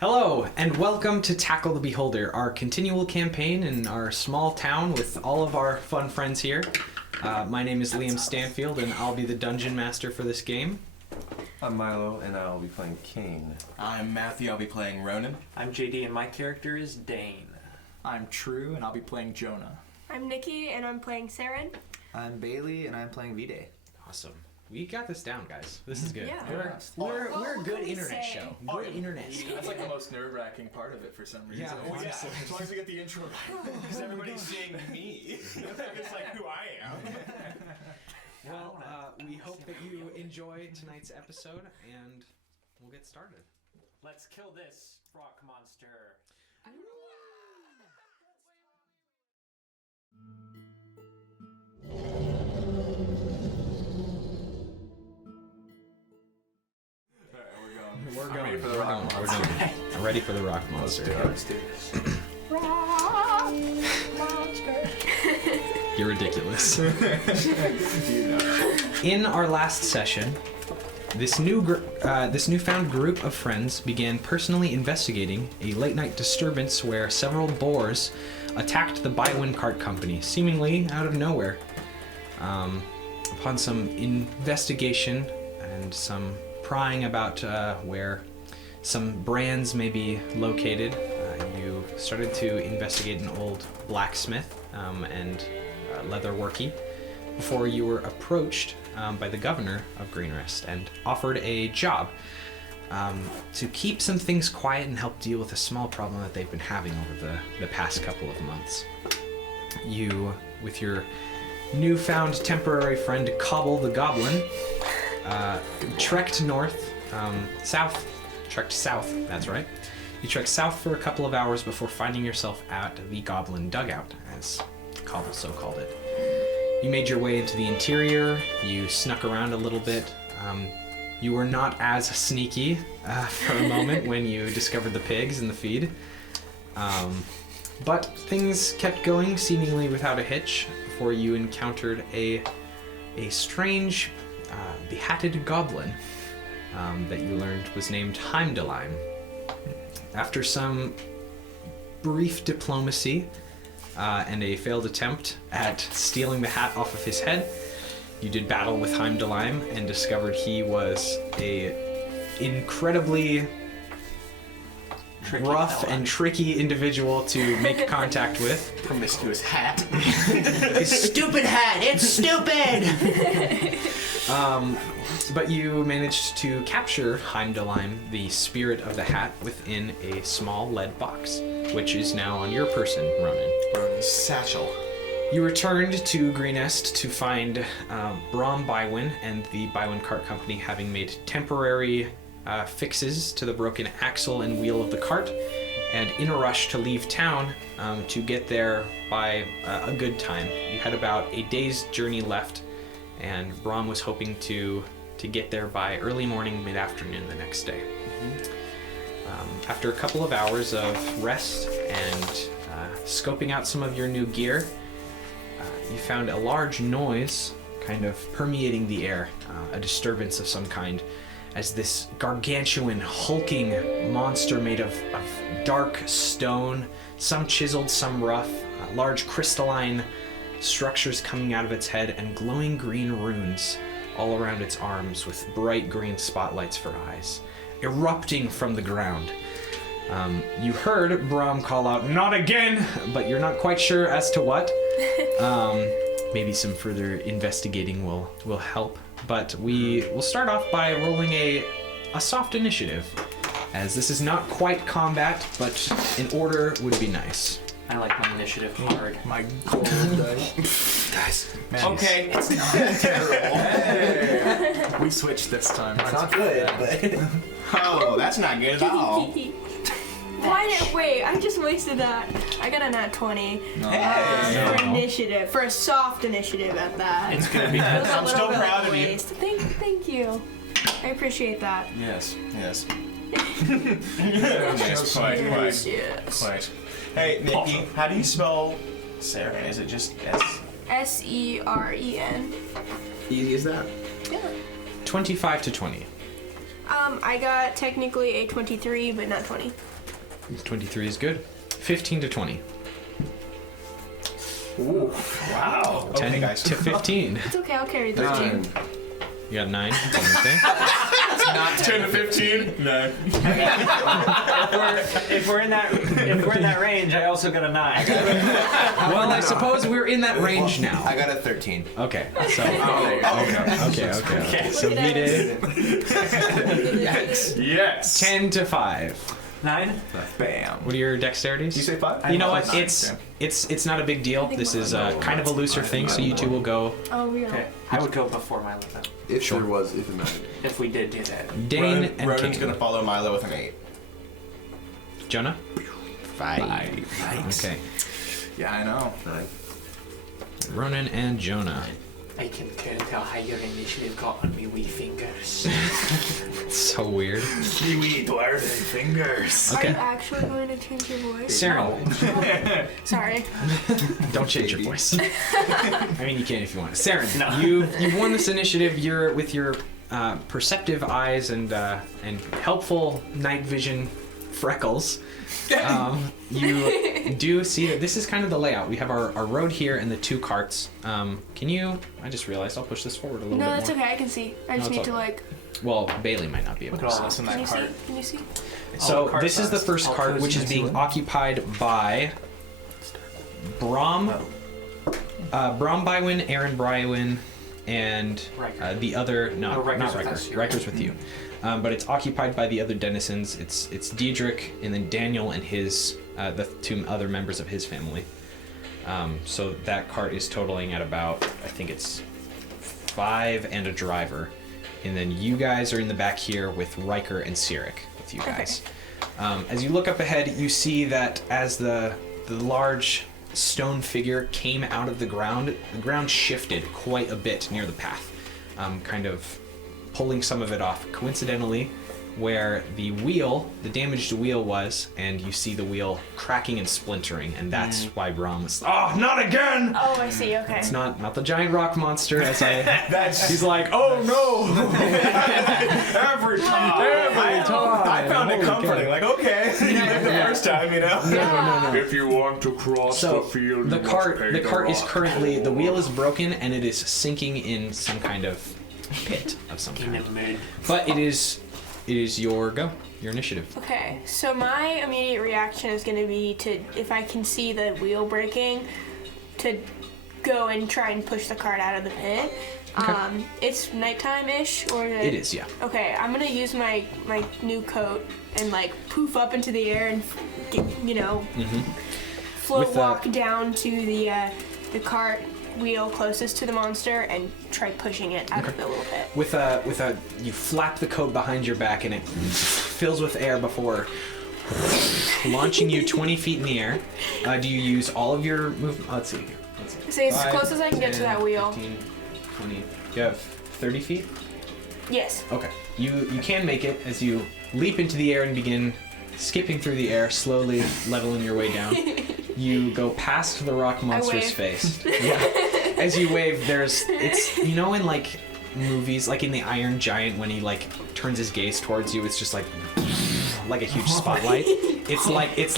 Hello, and welcome to Tackle the Beholder, our continual campaign in our small town with all of our fun friends here. My name is Liam Stanfield, and I'll be the dungeon master for this game. I'm Milo, and I'll be playing Kane. I'm Matthew, I'll be playing Ronan. I'm JD, and my character is Dane. I'm True, and I'll be playing Jonah. I'm Nikki, and I'm playing Saren. I'm Bailey, and I'm playing V-Day. Awesome. We got this down, guys. This is good. Yeah. We're a what good can we internet say? show. Good internet stuff. That's like the most nerve-wracking part of it for some reason. Yeah, honestly. As long as we get the intro right. Because everybody's seeing me. It's like who I am. Well, we hope that you enjoy tonight's episode, and we'll get started. Let's kill this rock monster. We're going. ready for the rock We're going. I'm ready for the rock monster. Let's do this. Rock monster. You're ridiculous. In our last session, this newfound group of friends began personally investigating a late-night disturbance where several boars attacked the Bywin Cart Company, seemingly out of nowhere. Upon some investigation and some prying about where some brands may be located, you started to investigate an old blacksmith and leatherworky before you were approached by the governor of Greenrest and offered a job to keep some things quiet and help deal with a small problem that they've been having over the past couple of months. You, with your newfound temporary friend Cobble the Goblin, trekked south, that's right. You trekked south for a couple of hours before finding yourself at the Goblin Dugout, as Cobble so called it. You made your way into the interior, you snuck around a little bit. You were not as sneaky for a moment when you discovered the pigs in the feed. But things kept going seemingly without a hitch before you encountered a strange behatted goblin that you learned was named Heimdallheim. After some brief diplomacy and a failed attempt at stealing the hat off of his head, you did battle with Heimdallheim and discovered he was a incredibly rough and tricky individual to make contact with. Promiscuous hat. His stupid hat! It's stupid! But you managed to capture Heimdallheim, the spirit of the hat, within a small lead box, which is now on your person, Ronan. Ronan's satchel. You returned to Greenest to find Brom Bywin and the Bywin Cart Company having made temporary fixes to the broken axle and wheel of the cart, and in a rush to leave town to get there by a good time. You had about a day's journey left, and Brom was hoping to get there by early morning, mid-afternoon the next day. After a couple of hours of rest and scoping out some of your new gear, you found a large noise kind of permeating the air, a disturbance of some kind, as this gargantuan, hulking monster made of dark stone, some chiseled, some rough, large crystalline structures coming out of its head, and glowing green runes all around its arms with bright green spotlights for eyes, erupting from the ground. You heard Brahm call out, "Not again!" but you're not quite sure as to what. Maybe some further investigating will help. But we will start off by rolling a soft initiative, as this is not quite combat, but in order would be nice. I like my initiative hard. My gold dice. Man, Okay. It's not terrible. We switched this time. It's not good, but Oh, that's not good at all. Wait, I just wasted that. I got a nat 20 for initiative, for a soft initiative at that. It's gonna be It was a I'm little still bit proud like of you. waste. Thank you. I appreciate that. Yes, yes. Yes, quite. Yes. Hey, Nikki, how do you spell Saren? Is it just S? Seren. easy as that. 25 to 20. I got technically a 23, but not 20. 23 is good. 15 to 20. Wow. 10 Okay, guys. to 15. It's okay, I'll carry 13. You got 9. Okay. 10 to 15? No. if we're in that range, I also got a 9. Well, I suppose we're in that range now. I got a 13. Okay. So. Okay. So Look at V-Day. Yes. 10 to 5. 9? Bam. What are your dexterities? You say 5? You know what? Nine. It's not a big deal. This is kind of a looser thing, so you two will go. Oh, we are. Okay. I would go before Milo though. If there was, if it mattered. If we did do that. Dane and Ronan's Kane. gonna follow Milo with an 8. Jonah? 5. Okay. Yeah, I know. Ronan and Jonah. I can tell how your initiative got on me wee fingers. It's so weird. Kiwi dwarven fingers. Are you Okay. actually going to change your voice? Saren, Sorry. don't change your voice. I mean, you can if you want. Saren, No. you've won this initiative. You're with your perceptive eyes and helpful night vision freckles. You do see that this is kind of the layout. We have our road here and the 2 carts. Can you? I just realized I'll push this forward a little No, bit that's more. okay. I can see. I just it's need to okay. like. Well, Bailey might not be able Look to at all see. this in Can that you see? cart. Can you see? So the cart this is the size. first All cart, cozy which is into being it. occupied by Brahm, Brahm Bywin, Aaron Brywin, and Riker. the other No, Riker's not with Riker. us. Riker's with you, but it's occupied by the other denizens. It's Diedrich and then Daniel and his the 2 other members of his family. So that cart is totaling at about, I think it's 5 and a driver. And then you guys are in the back here with Riker and Sirik with you guys. As you look up ahead, you see that as the large stone figure came out of the ground shifted quite a bit near the path, kind of pulling some of it off coincidentally where the damaged wheel was, and you see the wheel cracking and splintering, and that's why Brahm was, "Oh, not again!" Oh, I see. Okay. It's not the giant rock monster, as he's like, "Oh no!" Every time. I found it comforting. Like, okay. Like the first time, you know? No. If you want to cross So the cart is currently, the wheel is broken and it is sinking in some kind of pit of some In kind. the mood. But it is your initiative. Okay, so my immediate reaction is going to be to, if I can see the wheel breaking, to go and try and push the cart out of the pit. Okay. It's nighttime-ish, or It is, yeah. Okay, I'm gonna use my new coat and like poof up into the air and float With, walk down to the cart wheel closest to the monster and try pushing it out of the little pit. With a you flap the coat behind your back and it fills with air before launching you 20 feet in the air. Do you use all of your movement? Let's see here. Say as 5, close as I can get to 10, that wheel. 15, 20. You have 30 feet? Yes. Okay. You can make it as you leap into the air and begin skipping through the air, slowly leveling your way down. You go past the rock monster's wave. face. Yeah. As you wave, in like movies, like in the Iron Giant when he like turns his gaze towards you, it's just like a huge spotlight. It's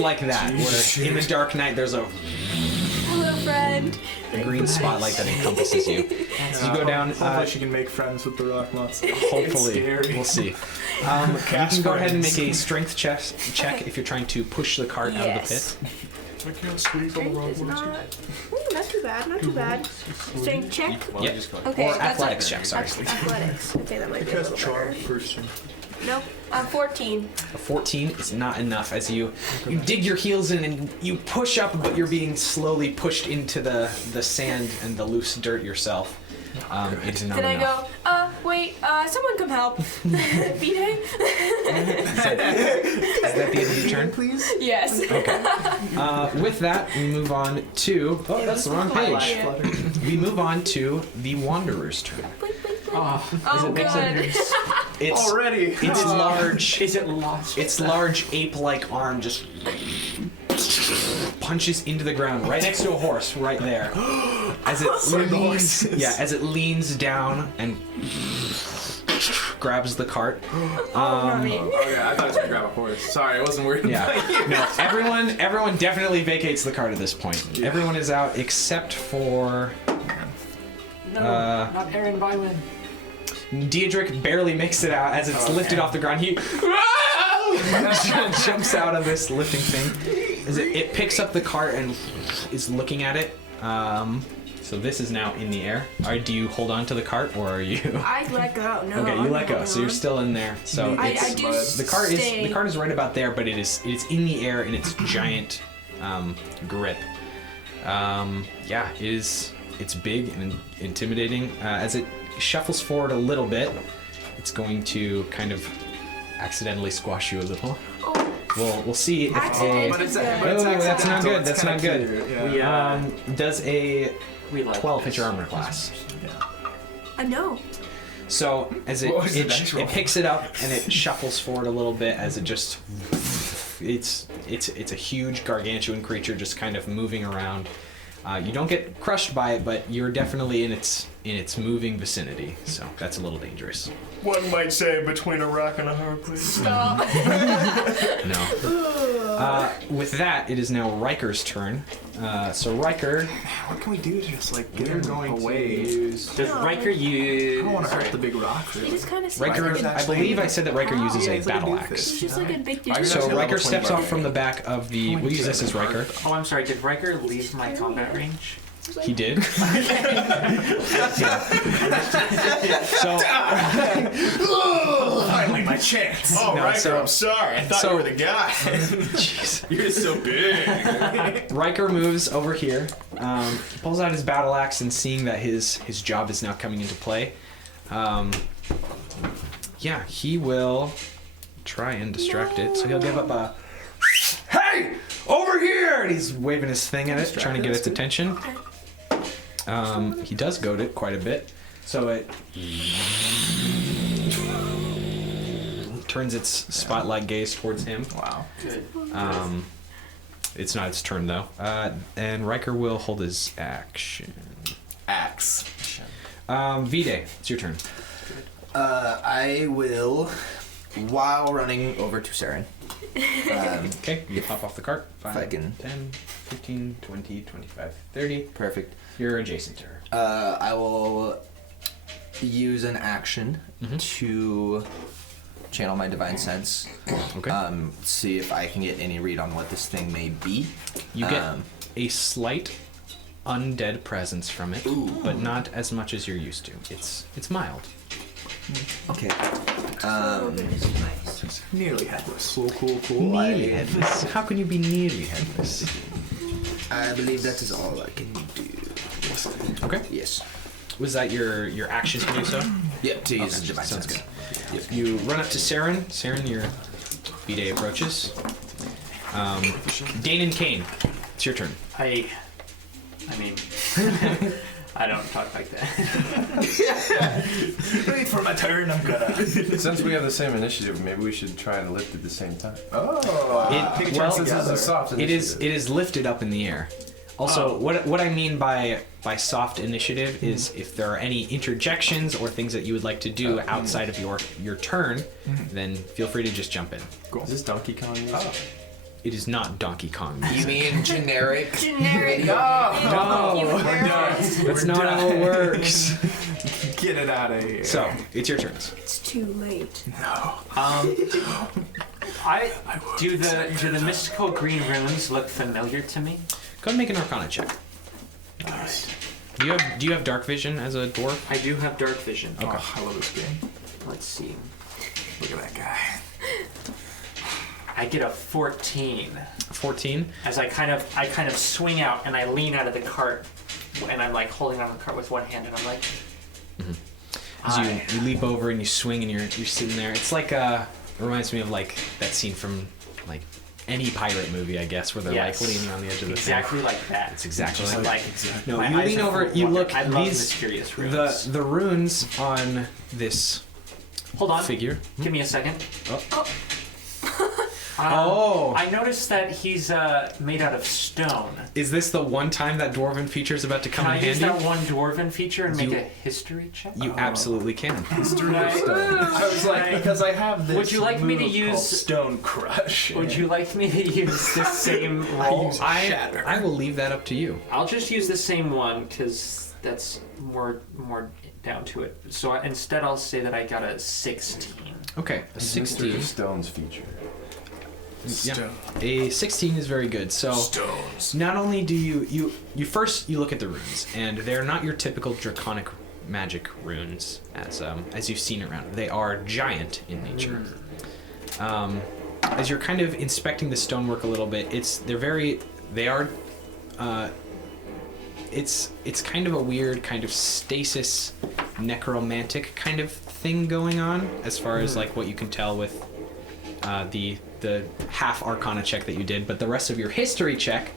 like that. Where in the dark night, there's a Hello, friend. green spotlight that encompasses you. So you go down. Hopefully she can make friends with the rock monster. Hopefully, scary. we'll see. You can go ahead and make a strength check if you're trying to push the cart out of the pit. I can't sleep on the rock It's monster. not too bad, not too bad. Strength check. Well, Yep. just go Okay, Or that's athletics check, sorry. Athletics. Okay, that might be a Because little better. charm person. Nope. 14. A 14 is not enough as you dig your heels in and you push up, but you're being slowly pushed into the sand and the loose dirt yourself. It is not Then I enough. go, wait, someone come help. B-Day? Is that the end of your turn? Please? Yes. Okay. With that, we move on to. Oh, that's the wrong page. Yeah. We move on to the Wanderer's turn. Oh, Oh, good. It's Already? it's large. is it lost? Its large ape-like arm just punches into the ground right next to a horse right there. As it leans, as it leans down and grabs the cart. Robbie. Okay, I thought I was gonna grab a horse. Sorry, I wasn't worried. Yeah. No, everyone definitely vacates the cart at this point. Everyone is out except for No, not Aaron Violin. Diedrich barely makes it out as it's lifted off the ground. He jumps out of this lifting thing. As it picks up the cart and is looking at it. So this is now in the air. Do you hold on to the cart or are you? I let go. No. Okay, you let go. So you're still in there. So I it's, do the stay. cart is right about there, but it's in the air in its giant grip. It's big and intimidating. As it shuffles forward a little bit, it's going to kind of accidentally squash you a little. We'll see if Accident. But it's, Oh, but it's that's not accidental. good. It's That's not kinda good. cute, yeah. Does a We like 12 hit this. your armor class? No. So as it What was the dice roll? it picks it up and it shuffles forward a little bit as it just it's a huge gargantuan creature just kind of moving around. You don't get crushed by it, but you're definitely in its moving vicinity. So that's a little dangerous. One might say between a rock and a hard place. Stop. No. With that, it is now Riker's turn. So Riker, What can we do to just like get We're him going away? to use. Does Riker use? I don't want to hurt the big rock. He Really. just kind of Riker, He's I believe I said that Riker uses Yeah, a it's like a battle doofus. axe. just like a big dude. Riker's So actually Riker level steps 20 off from the back of the. We'll use this as Riker. Oh, I'm sorry. Did Riker leave my combat range? He did. So Finally, my chance. Oh, No, Riker, so- I'm sorry. I thought so- you were the guy. jeez. You're so big. Riker moves over here, he pulls out his battle axe, and seeing that his job is now coming into play, he will try and distract it. So he'll give up a, "Hey, over here!" and he's waving his thing at it, trying to get its attention. He does goad it quite a bit, so it turns its spotlight gaze towards him. Wow. Good. It's not its turn though. And Riker will hold his action. Axe. V-Day, it's your turn. I will, while running over to Saren. Okay, you pop off the cart. If I 5, can. 10, 15, 20, 25, 30. Perfect. You're adjacent to her. I will use an action to channel my divine sense. Okay. See if I can get any read on what this thing may be. You get a slight undead presence from it, but not as much as you're used to. It's mild. Okay. Nearly headless. Cool. Nearly headless. How can you be nearly headless? I believe that is all I can do. Okay. Yes. Was that your action to do so? Yep, to use Okay, divine sounds sense. good. You run up to Saren. Saren, your B-Day approaches. Dane and Kane, it's your turn. I mean, I don't talk like that. Wait for my turn. I'm gonna. Since we have the same initiative, maybe we should try and lift at the same time. Oh. It, Since this is a soft it initiative. is lifted up in the air. Also, what I mean by soft initiative is if there are any interjections or things that you would like to do outside of your turn, then feel free to just jump in. Is this Donkey Kong music? It is not Donkey Kong music. You mean generic? Generic. No, that's not how it works. Get it out of here. So, it's your turns. It's too late. Do the mystical green runes look familiar to me? Go ahead and make an Arcana check. Nice. Do you have dark vision as a dwarf? I do have dark vision. Okay. Oh, I love this game. Let's see. Look at that guy. I get a 14. 14. As I kind of swing out and I lean out of the cart, and I'm like holding on the cart with one hand, and I'm like, As you leap over and you swing and you're sitting there. It's like it reminds me of like that scene from like any pirate movie, I guess, where they're Yes. like leaning on the edge of the exactly like that. It's exactly Just like like No, my you eyes lean are over, full you of look. wonder. I love These mysterious runes. the runes on this Hold on. figure. Give me a second. Oh. I noticed that he's made out of stone. Is this the one time that dwarven feature is about to come Can I in use handy? that one dwarven feature and make You- a history check? You absolutely can. History of Stone. I was like, because I have this. Would you like me to move use- called Stone Crush? Would you like me to use the same roll? Shatter. I will leave that up to you. I'll just use the same one because that's more down to it. So instead, I'll say that I got a 16. Okay, a Mystery 16. of Stones feature. Yeah, a 16 is very good. So Stones. not only do you first look at the runes, and they're not your typical draconic magic runes as you've seen around. They are giant in nature. As you're kind of inspecting the stonework a little bit, it's kind of a weird kind of stasis necromantic kind of thing going on as far as like what you can tell with the half Arcana check that you did, but the rest of your history check,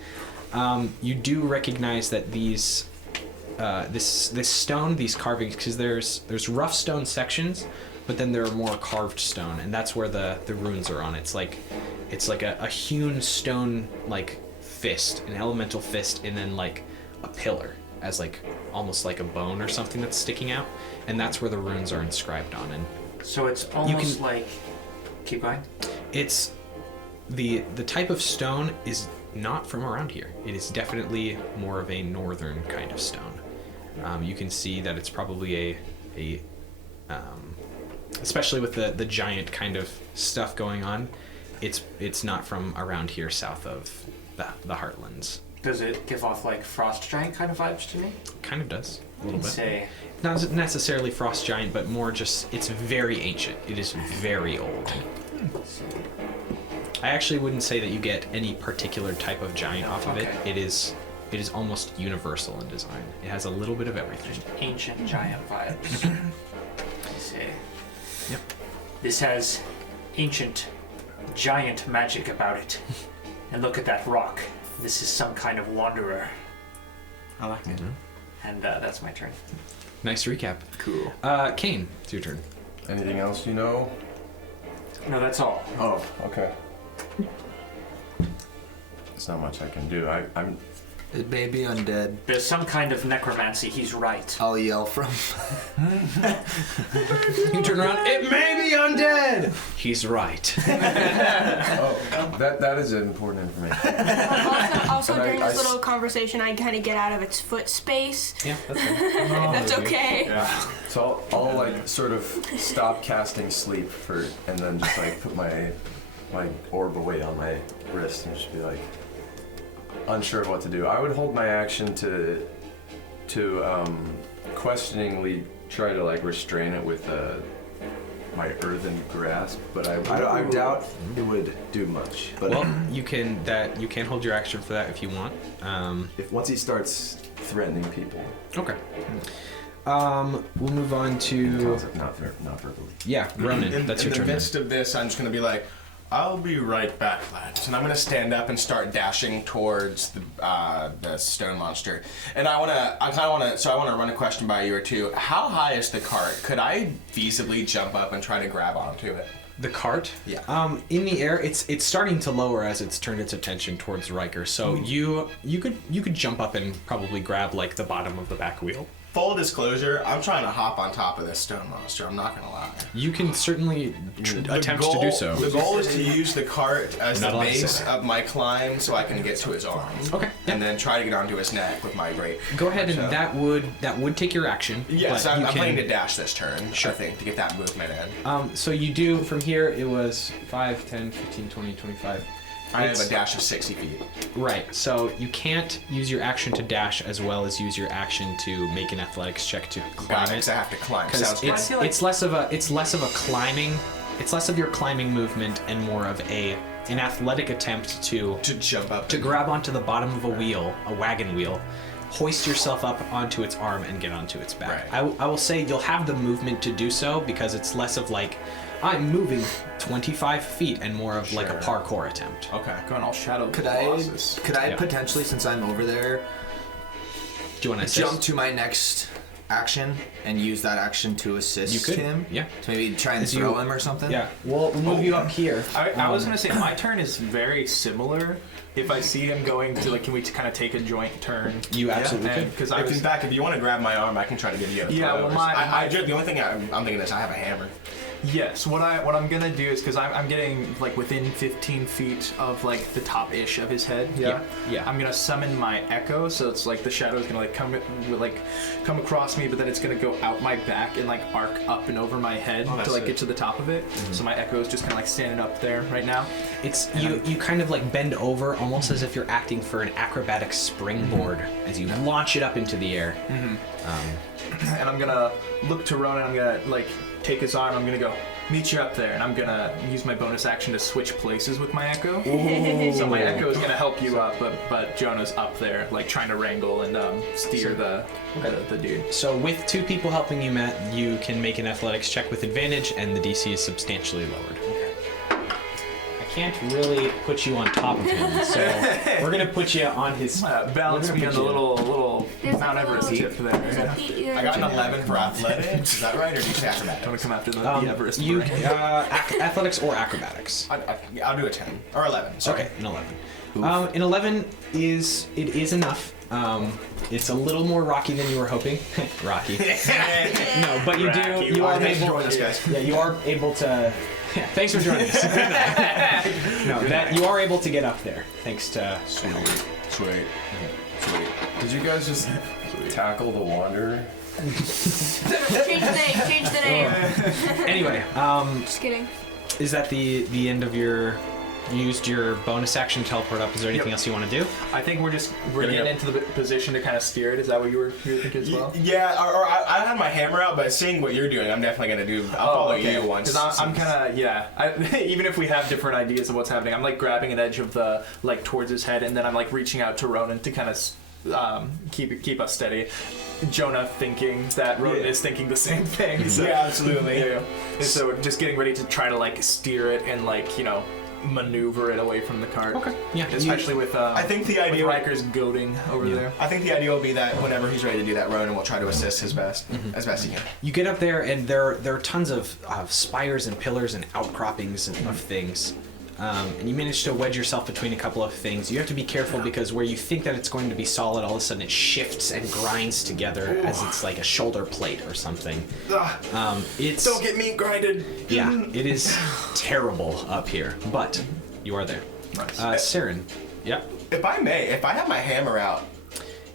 you do recognize that these this stone, these carvings, because there's rough stone sections, but then there are more carved stone, and that's where the runes are on. It's like a hewn stone like fist, an elemental fist, and then like a pillar as like almost like a bone or something that's sticking out, and that's where the runes are inscribed on. And So it's almost like. Keep going. it's the type of stone is not from around here. It is definitely more of a northern kind of stone. You can see that it's probably a especially with the giant kind of stuff going on. It's not from around here south of the Heartlands. Does it give off like frost giant kind of vibes to me? Kind of does a little bit. Say, Not necessarily frost giant, but more just it's very ancient. It is very old. I actually wouldn't say that you get any particular type of giant off of it. Okay. It is almost universal in design. It has a little bit of everything. ancient giant vibes. Say, Yep. this has ancient giant magic about it. And look at that rock. This is some kind of wanderer. I like it. And that's my turn. Nice recap. Cool. Kane, it's your turn. Anything else you know? No, that's all. Oh, okay. There's not much I can do. I'm It may be undead. There's some kind of necromancy. He's right. I'll yell from. You turn around. It may be undead. He's right. that is important information. Also And during I this little conversation, I kind of get out of its foot space. Yeah, that's fine. If that's okay. Yeah. So I'll like sort of stop casting sleep and then just like put my orb away on my wrist and just be like unsure of what to do. I would hold my action to questioningly try to like restrain it with my earthen grasp, but I doubt it would do much. But Well, you can hold your action for that if you want. if once he starts threatening people, Okay. We'll move on to not verbally. yeah, Ronan. That's your in turn. the then. midst of this, I'm just gonna be like, I'll be right back, lads. And I'm gonna stand up and start dashing towards the stone monster. And I wanna run a question by you or two. How high is the cart? Could I feasibly jump up and try to grab onto it? The cart? Yeah. In the air, it's starting to lower as it's turned its attention towards Riker. So you could jump up and probably grab like the bottom of the back wheel. Full disclosure, I'm trying to hop on top of this stone monster. I'm not gonna lie. You can certainly attempt goal, to do so. The goal is to use the cart as Not the allowed to say base that. of my climb so I can get to his arm. Okay. And then try to get onto his neck with my great. Go ahead, and So- that would take your action. Yes, but I'm you can- planning to dash this turn, Sure. I think, to get that movement in. So you do from here. It was 5, 10, 15, 20, 25. I have It's- a dash of 60 feet. Right. So you can't use your action to dash as well as use your action to make an athletics check to Got climb it, it. 'cause I have to climb. Because Sounds good. it's less of a climbing. It's less of your climbing movement and more of an athletic attempt to To jump up. to grab onto the bottom of a wheel, a wagon wheel, hoist yourself up onto its arm and get onto its back. Right. I will say you'll have the movement to do so because it's less of like I'm moving 25 feet and more of like a Sure. parkour attempt. Okay. Going all shadow. Could bosses. I Yeah. potentially, since I'm over there, Do you want to assist? jump to my next action and use that action to assist You could, him? yeah. To maybe try and As you- throw him or something? Yeah, we'll move you up here. I was gonna say my turn is very similar. If I see him going to like, can we kind of take a joint turn? You absolutely could. Because I If, was in fact, if you want to grab my arm, I can try to give you a Yeah, throw. well, my- the only thing I'm thinking is I have a hammer. yes. What I'm gonna do is because I'm getting like within 15 feet of like the top ish of his head. Yeah. Yeah. I'm gonna summon my echo, so it's like the shadow is gonna come across me, but then it's gonna go out my back and like arc up and over my head that's to like it. get to the top of it. So my echo is just kind of like standing up there right now. It's you kind of like bend over almost as if you're acting for an acrobatic springboard as you launch it up into the air. And I'm gonna look to Ronan. I'm gonna like take his arm. I'm gonna go meet you up there, and I'm gonna use my bonus action to switch places with my echo. So my echo is gonna help you up, but Jonah's up there, like trying to wrangle and steer the dude. So with two people helping you, Matt, you can make an athletics check with advantage, and the DC is substantially lowered. I can't really put you on top of him, so we're gonna put you on his. Balance we're me gonna on the put you- little There's Mount like a Everest little- tip there. There's Yeah. a I got an 11 for athletics. Is that right, or do you say acrobatics? I'm gonna come after the Everest. you brain. athletics or acrobatics. I'll do a 10 or 11. Sorry. Okay, an 11. An 11 is enough. It's a little more rocky than you were hoping. Rocky. No, but you Rocky. do. You are Thanks for able. joining us, guys. Yeah, you are able to. Yeah, thanks for joining us. No, that you are able to get up there thanks to. Sweet. Did you guys just tackle the Wanderer? Change the name. Change the name. Anyway, Just kidding. is that the end of your? You used your bonus action to teleport up. Is there anything Yep. else you want to do? I think we're getting into the position to kind of steer it. Is that what you were thinking as well? Yeah, or I had my hammer out, but seeing what you're doing, I'm definitely gonna do. I'll follow you once. Because I'm kind of even if we have different ideas of what's happening, I'm like grabbing an edge of the like towards his head, and then I'm like reaching out to Ronan to kind of keep us steady. Jonah thinking that Ronan is thinking the same thing. So, Yeah, absolutely. Yeah. And so we're just getting ready to try to like steer it and like maneuver it away from the cart. Okay. Yeah. Especially with I think the with idea. Riker's goading over there. I think the idea will be that whenever he's ready to do that, Ronan will try to assist his best as best he can. You get up there, and there are tons of spires and pillars and outcroppings of things. And you manage to wedge yourself between a couple of things. You have to be careful because where you think that it's going to be solid, all of a sudden it shifts and grinds together as it's like a shoulder plate or something. It's Don't get me grinded. yeah, it is terrible up here, but you are there. Nice. Saren, yeah, If I may, if I have my hammer out,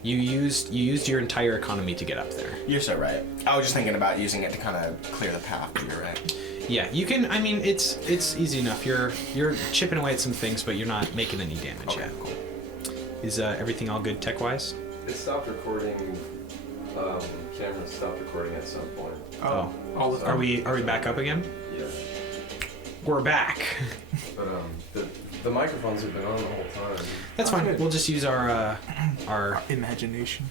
you used your entire economy to get up there. you're so right. I was just thinking about using it to kind of clear the path, but you're right. Yeah, you can. I mean, it's easy enough. You're chipping away at some things, but you're not making any damage yet. Is everything all good tech-wise? It stopped recording. Camera stopped recording at some point. Oh. All of Are we back up again? Yeah. We're back. But the The microphones have been on the whole time. That's fine. We'll just use our Imagination.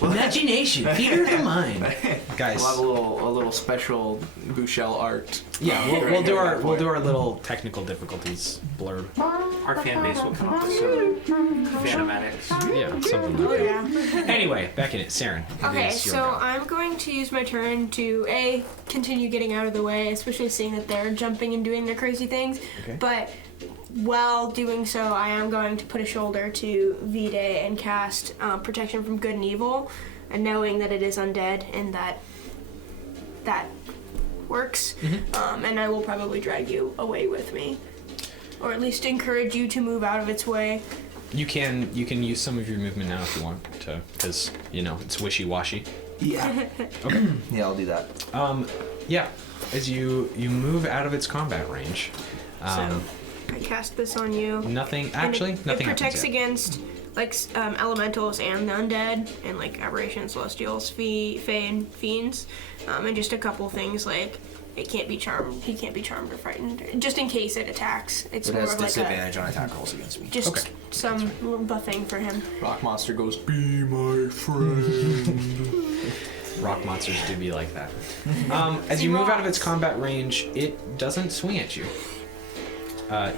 imagination, theater of the mind, guys. We'll have a little special Bouchel art. Yeah, we'll do our little technical difficulties blurb. Our fan base will come up with some Phantomatics. Yeah, something Oh like that. yeah. Anyway, back in it, Saren. it Okay, is your so go. I'm going to use my turn to continue getting out of the way, especially seeing that they're jumping and doing their crazy things. Okay. But while doing so, I am going to put a shoulder to V-Day and cast Protection from Good and Evil, and knowing that it is undead and that works. And I will probably drag you away with me, or at least encourage you to move out of its way. You can use some of your movement now if you want to, because it's wishy-washy. Yeah. Okay. Yeah, I'll do that. Yeah. As you move out of its combat range, So I cast this on you. nothing. And Actually, it nothing protects happens yet. against elementals and the undead, and like aberrations, celestials, fae, and fiends, and just a couple things like it can't be charmed. He can't be charmed or frightened, just in case it attacks. It's It more has of like disadvantage on attack rolls against me. just Okay. some little buffing for him. Rock monster goes, "Be my friend." Rock monsters do be like that. As you move out of its combat range, it doesn't swing at you.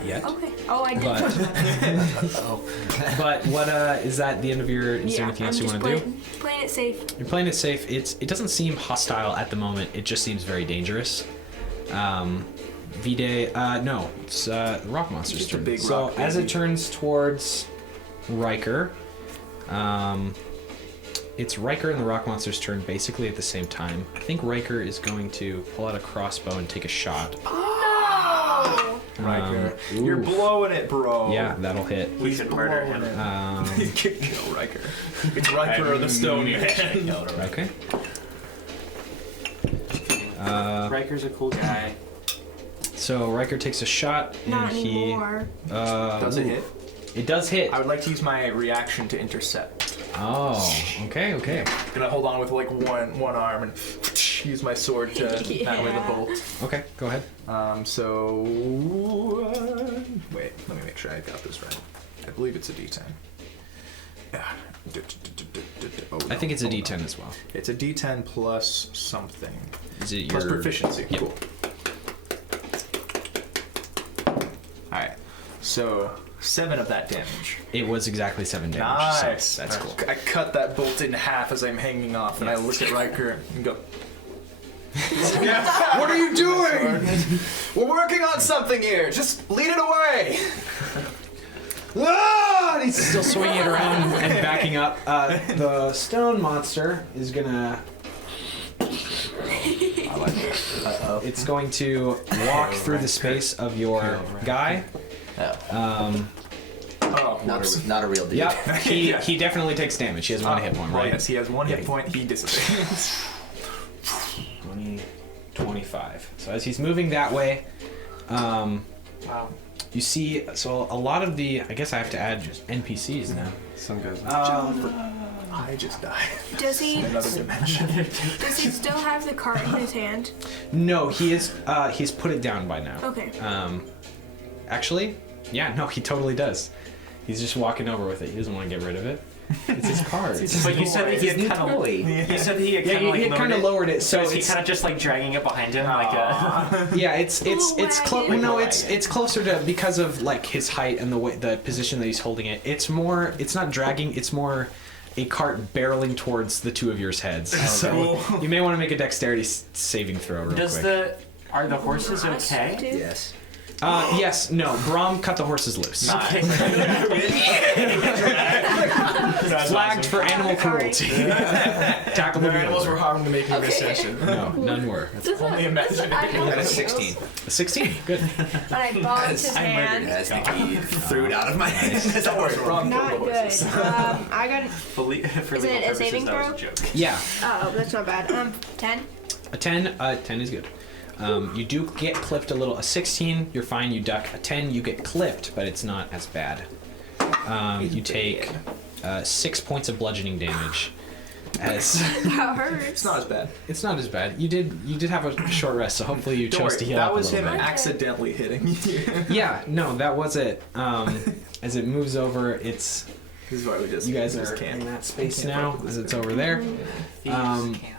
Yet. Okay. Oh, I did. But but what is that the end of your? Is there anything else you want to do? Playing it safe. You're playing it safe. It doesn't seem hostile at the moment. It just seems very dangerous. V-Day, no, it's Rock Monster's Just a turn. big So rock as baby. it turns towards Riker, it's Riker and the Rock Monster's turn basically at the same time. I think Riker is going to pull out a crossbow and take a shot. No. Riker, ooh. you're blowing it, bro. Yeah, that'll hit. We should murder him. You can kill Riker. It's Riker or the Stone Man. Okay. Riker's a cool guy. So Riker takes a shot and Not he. anymore. Does it ooh. hit? It does hit. I would like to use my reaction to intercept. Oh, okay. Gonna hold on with like one arm and use my sword to bat away the Yeah. bolt. Okay, go ahead. Wait, let me make sure I got this right. I believe it's a D10. Yeah. Oh, I think it's a hold D10 on. as well. It's a D10 plus something. Is it Plus your proficiency. Yep. Cool. Alright. So 7 of that damage. It was exactly 7 damage. Nice. So that's cool. I cut that bolt in half as I'm hanging off, and I look at Riker and go, "What are you doing? We're working on something here. Just lead it away." Ah! And he's still swinging it around and backing up. The stone monster is gonna. It's going to walk through the space of your guy. Oh, Oh, not a real dude. Yep, he definitely takes damage. He has one hit point, Well, right? yes, he has one Yeah. hit point. He dissipates. 20, 25. So as he's moving that way, Wow. you see. So a lot of the. I guess I have to add NPCs now. Some guys. I just died. Does he? Another dimension. Does he still have the cart in his hand? No, he is. He's put it down by now. Okay. Actually, yeah, no, he totally does. He's just walking over with it. He doesn't want to get rid of it. It's his card. But you said that he had kind of. You said he had Yeah, kind of he like kind of lowered it, so So is he it's kind of just like dragging it behind him, like a. yeah, it's close. wagon. No, it's closer to because of like his height and the position that he's holding it. It's more. It's not dragging. It's more a cart barreling towards the two of yours heads. So you may want to make a dexterity saving throw real Does quick. Are the horses Honest, okay? dude. Yes. Yes, no. Brahm cut the horses loose. Okay. Flagged for animal cruelty. Tackle the Animals were wheel. harmed to make me this session. No, none were. Only imagine. That is 16. 16. Good. And I bonked his hand. As Nikki threw it out of my hand. Don't worry. Not good. I got For legal it a purposes, saving that was throw? a joke. Yeah. Oh, that's not bad. 10. A 10. 10 is good. You do get clipped a little. A 16, you're fine. You duck. A 10, you get clipped, but it's not as bad. You take 6 points of bludgeoning damage. As That hurts. It's not as bad. it's not as bad. You did have a short rest, so hopefully you Don't chose worry, to heal that up was a him little bit. accidentally hitting you. Yeah, no, that was it. As it moves over, it's This is why we just you guys just are can't. in that space can't now, fuck with as this it's guy. over there. Thieves Um, can't.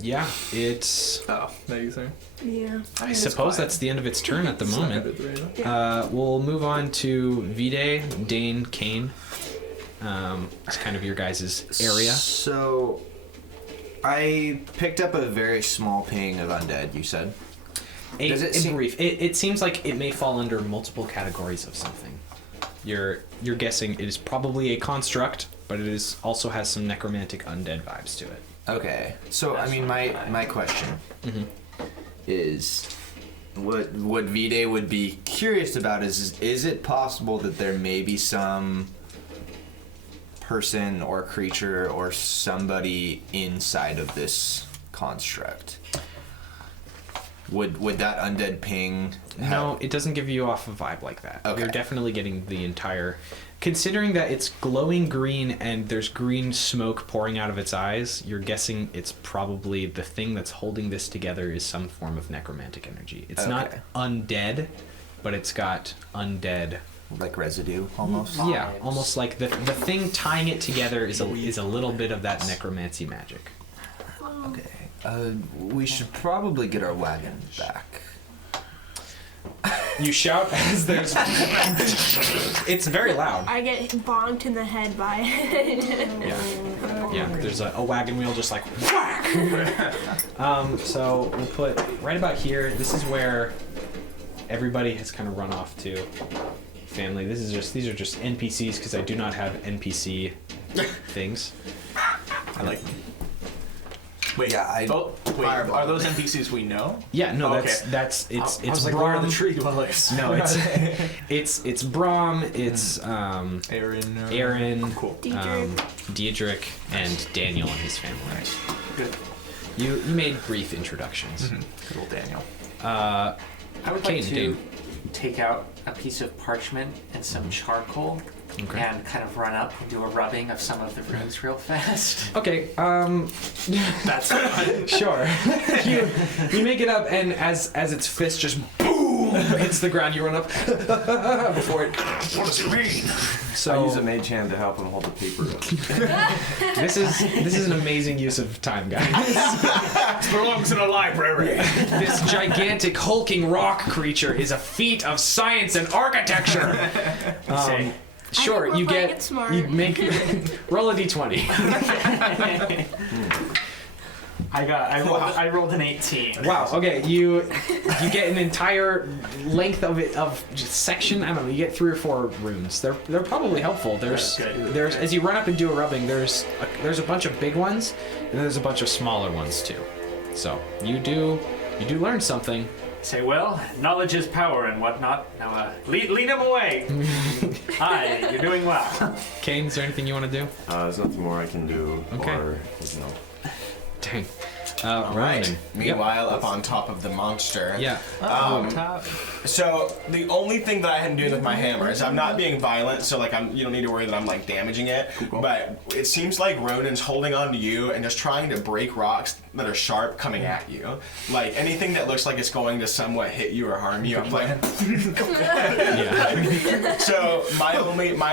Yeah, it's. Oh, that you saying? Yeah. I suppose that's the end of its turn at the moment. We'll move on to Vide, Dane, Kane. It's kind of your guys' area. So, I picked up a very small ping of undead. You said. Does it A seem- brief. It seems like it may fall under multiple categories of something. You're guessing it is probably a construct, but it is also has some necromantic undead vibes to it. Okay. So I mean, my question is, what Vide would be curious about is it possible that there may be some person or creature or somebody inside of this construct? Would that undead ping? No, it doesn't give you off a vibe like that. Okay. You're definitely getting the entire. Considering that it's glowing green and there's green smoke pouring out of its eyes, you're guessing it's probably the thing that's holding this together is some form of necromantic energy. It's not Okay. undead, but it's got undead. Like residue, almost. Yeah, almost like the thing tying it together is a little bit of that necromancy magic. Okay. We should probably get our wagon back. You shout as there's. It's very loud. I get bonked in the head by it. Yeah, there's a wagon wheel just like whack. So we'll put right about here. This is where everybody has kind of run off to. Family. These are just NPCs because I do not have NPC things. I like them. Wait, Yeah, I- are those NPCs we know? Yeah, no, Okay. that's I it's was like, where are Brom. the tree dwellers? No, it's Brom. It's Aaron. Aaron, Cool. Diedrich, and Daniel and his family. Good. You made brief introductions. Good old Daniel. I would Kane, like to Dane. take out a piece of parchment and some charcoal Okay. and kind of run up and do a rubbing of some of the runes real fast. Okay, That's fun. sure. you make it up, and as its fist just boom hits the ground, you run up before it. What does it mean? So I use a mage hand to help him hold the paper up. this is an amazing use of time, guys. belongs in a library. This gigantic hulking rock creature is a feat of science and architecture. Sure, we're you playing get it smart. you make roll a d20. I rolled an 18. Wow. Okay, you get an entire length of it of just section. I don't know. You get 3 or 4 runes. They're probably helpful. There's as you run up and do a rubbing. There's a bunch of big ones and there's a bunch of smaller ones too. So you do learn something. Say, well, knowledge is power and whatnot. Now, lead him away. Hi, you're doing well. Kane, is there anything you want to do? There's nothing more I can do. Okay. Or, Dang. All right. Ronan. Meanwhile, up on top of the monster. Yeah. So the only thing that I am doing with my hammer is I'm not being violent, so like you don't need to worry that I'm like damaging it. But it seems like Ronan's holding on to you and just trying to break rocks that are sharp coming at you. Like anything that looks like it's going to somewhat hit you or harm you. I'm like, Yeah. so my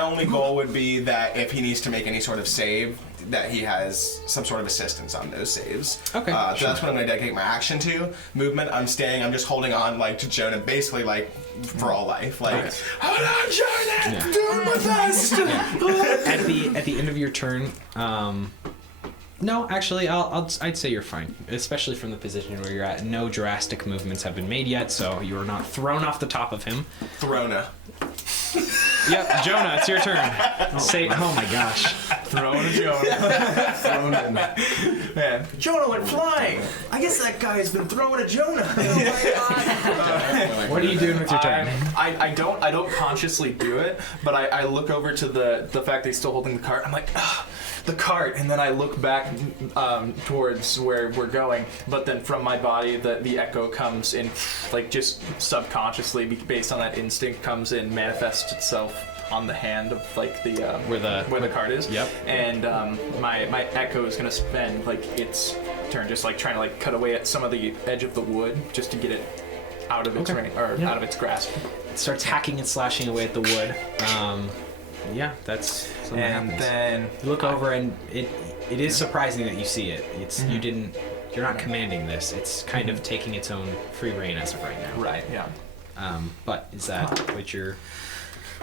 only goal would be that if he needs to make any sort of save, that he has some sort of assistance on those saves. Okay, So sure. that's what I'm going to dedicate my action to. Movement, I'm staying. I'm just holding on like to Jonah, basically like for all life. Like, Okay. hold on, Jonah, Yeah. doing my best. At the end of your turn, no, actually, I'd say you're fine, especially from the position where you're at. No drastic movements have been made yet, so you are not thrown off the top of him. Throna. Yep, Jonah, it's your turn. Say, oh my gosh. Throwing a Jonah. Man, Jonah went flying. I guess that guy has been throwing a Jonah. What are you doing with your turn? I don't consciously do it, but I look over to the fact that he's still holding the cart. I'm like, the cart, and then I look back towards where we're going. But then from my body, the echo comes in, like just subconsciously, based on that instinct, comes in, manifests itself on the hand of like the Where the card is. Yep. And my echo is gonna spend like its turn, just like trying to like cut away at some of the edge of the wood, just to get it out of its Okay. out of its grasp. It starts hacking and slashing away at the wood. Yeah, that's something that And happens. then You look over and it is surprising that you see it. It's you're not commanding this. It's kind of taking its own free reign as of right now. right, yeah. But is that what you're?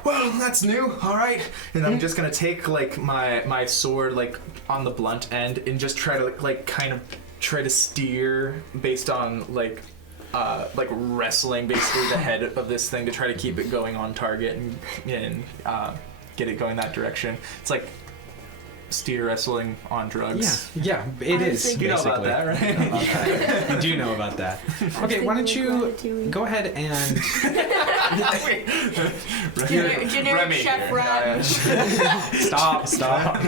Well, that's new. All right, and I'm just gonna take like my sword like on the blunt end and just try to like kind of try to steer based on like wrestling basically the head of this thing to try to keep it going on target and get it going that direction. It's like steer wrestling on drugs. Yeah, it is. Honestly, You know about basically. that, right? You do know about that. Okay, why don't you go ahead and Generic Remy. chef rat. stop.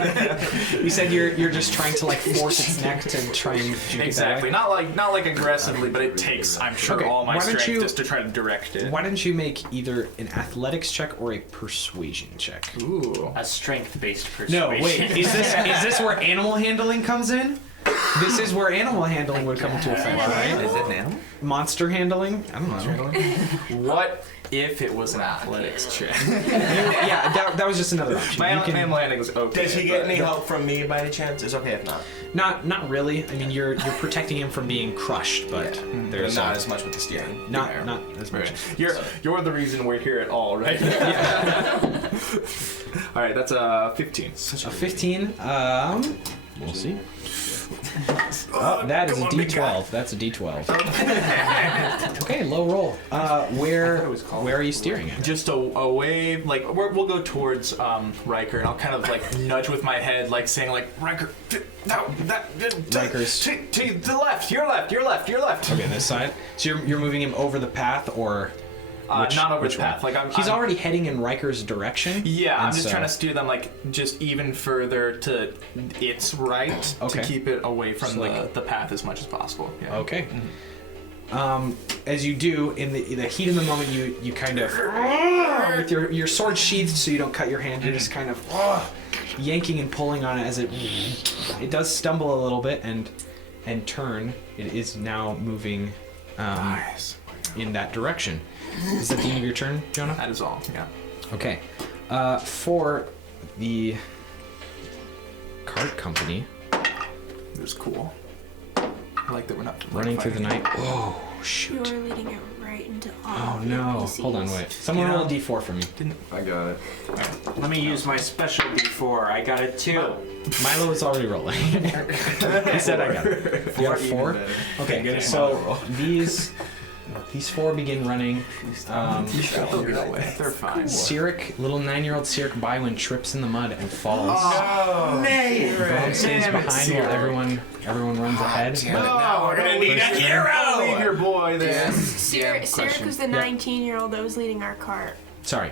You said you're just trying to like force its neck to try and juke Exactly. it that way? Not like aggressively, but it takes, I'm sure, Okay, all my why don't strength you- just to try to direct it. Why don't you make either an athletics check or a persuasion check? Ooh. A strength-based persuasion. No, wait. Is this where animal handling comes in? This is where animal handling would come into effect, right? Is it an animal? Monster handling? I don't know. What if it was an athletics check? Yeah, that was just another option. My You can- animal handling was okay. Does he get but- any help from me by any chance? It's okay if not. Not really. I mean, you're protecting him from being crushed, but there's not as much with the steering. not as much. Right. You're the reason we're here at all, right? All right, that's a 15. A 15. We'll see. Oh, that is a D12. That's a D12. Okay, low roll. Where are you steering it? Just a wave, like we'll go towards Riker, and I'll kind of like nudge with my head, like saying like Riker, Riker's- to the left, your left. Okay, this side. So you're moving him over the path, or Not over which the path. way? Like He's I'm already heading in Riker's direction. Yeah, and I'm just so- trying to steer them like just even further to its right Okay. to keep it away from So, like- the path as much as possible. Yeah. Okay. As you do in the heat of the moment, you kind of with your sword sheathed so you don't cut your hand. You're just kind of yanking and pulling on it as it does stumble a little bit and turn. It is now moving Nice. in that direction. Is that the end of your turn, Jonah? That is all. Yeah. Okay. For the cart company It was cool. I like that we're not running through the fighting. night. Oh You shoot! are leading it right into all Oh of the no! NPCs. Hold on, wait. Someone roll a d4 for me. I got it. Let me use my special D4. I got a 2. Milo is already rolling. He said I got it. You got a 4? Okay, so these 4 begin running. They're fine. Sirik, little 9-year-old Sirik Bywin trips in the mud and falls. Oh, Braum stays behind while everyone runs ahead. But now we're gonna need a hero. Leave your boy there. Sirik was the 19-year-old that was leading our cart. sorry,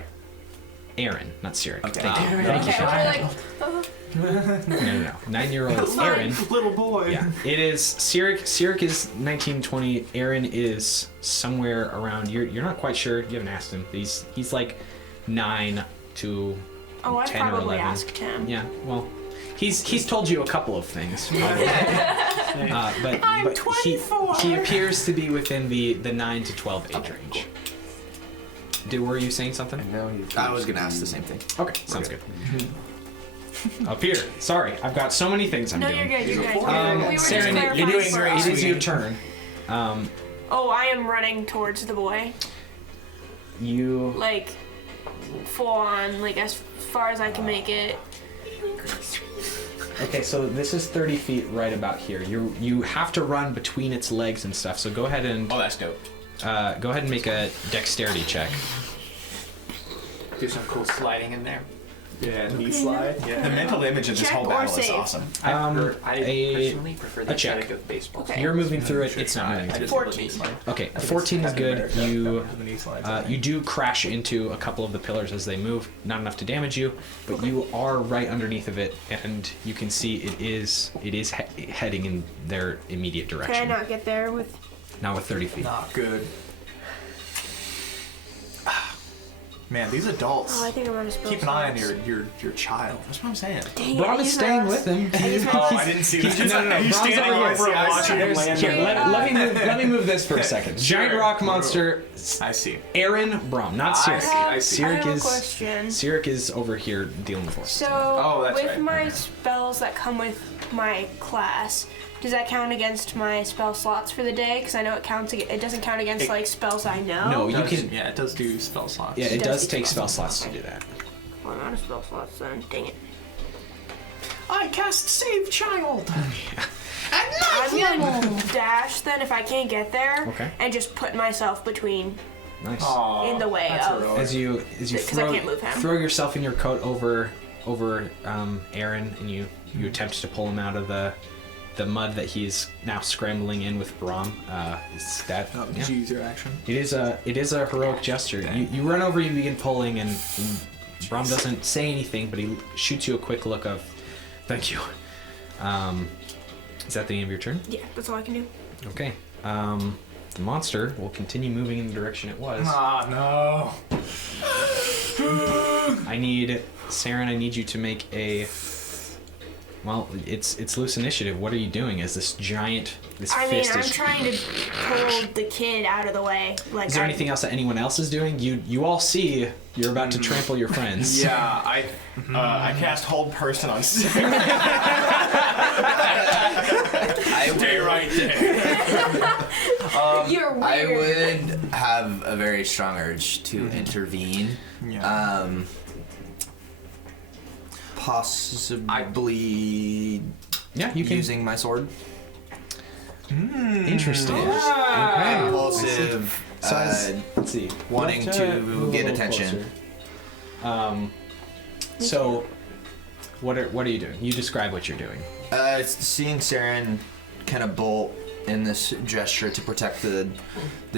Aaron, not Sirik. Okay. Thank you. Okay, we're like, No. 9-year-old Aaron. Little boy. Yeah, it is Sirik. Sirik is 19, 20. Aaron is somewhere around. You're not quite sure. You haven't asked him. He's like 9 to oh, I 10 or probably 11. asked him. Yeah, well, he's told you a couple of things. Probably. But I'm but 24. he appears to be within the 9 to 12 age range. Were you saying something? I was gonna ask the same thing. Okay, sounds good. Up here. Sorry, I've got so many things I'm No, doing. you're good. You're good. We were just Saren, clarifying you're doing for great. us. It is your turn. Oh, I am running towards the boy, You like full on, like as far as I can make it. okay? So this is 30 feet, right about here. You have to run between its legs and stuff. So go ahead and Oh, that's dope. make a dexterity check. Do some cool sliding in there. Yeah, knee slide. The Yeah. mental image of this Check whole or battle is save. awesome. I A personally prefer the check. aesthetic of baseball. Okay. You're moving through it. It's not moving I through. just have the 14. knee slide. Okay, 14 is good. You The knee slides. you do crash into a couple of the pillars as they move. Not enough to damage you, but you are right underneath of it, and you can see it is heading in their immediate Can I direction. not get there with? Not with 30 feet. Not good. Man, these adults. Oh, I think I'm out of spell Keep an eye on slots. your child. That's what I'm saying. Dang it, Brom I is used staying my- with him. I didn't see that. No, He's Brom's standing over over here. watching him land Here, there. let me move this for a second. Giant rock monster, I see. Aaron, Brom, not I Sirik. see. I see. I have a Sirik is question. Sirik is over here dealing with horses. So, Oh, that's with right. my spells that come with my class, does that count against my spell slots for the day? Because I know it counts. It doesn't count against like spells I know. No, you Does- can. Yeah, it does do spell slots. Yeah, it It does does take spell spell slots to do that. Well, I'm out of spell slots then. Dang it. I cast Save Child. I'm gonna dash then if I can't get there. Okay. And just put myself between Nice. Aw, in the way that's of. heroic. As you 'Cause I can't move him. throw yourself in your coat over Aaron, and you attempt to pull him out of the mud that he's now scrambling in with Brom. Is that? Oh, yeah. did you use your action? It is a heroic gesture. You run over, you begin pulling, and Brom doesn't say anything, but he shoots you a quick look of, "Thank you." Is that the end of your turn? Yeah, that's all I can do. Okay. The monster will continue moving in the direction it was. Ah, no. I need Saren. I need you to make a. Well, it's loose initiative. What are you doing? As this giant, this I mean, fist I'm is. trying to pull the kid out of the way. Like, Is there anything else that anyone else is doing? You all see you're about to trample your friends. Yeah, I cast Hold Person on Sarah. I Stay would, right there. You're weird. I would have a very strong urge to intervene. yeah. Possibly Yeah, you can. using my sword. Interesting. Impulsive. So let's see. wanting You'll have to move a get little attention. closer. So, what are you doing? You describe what you're doing. Seeing Saren kind of bolt in this gesture to protect the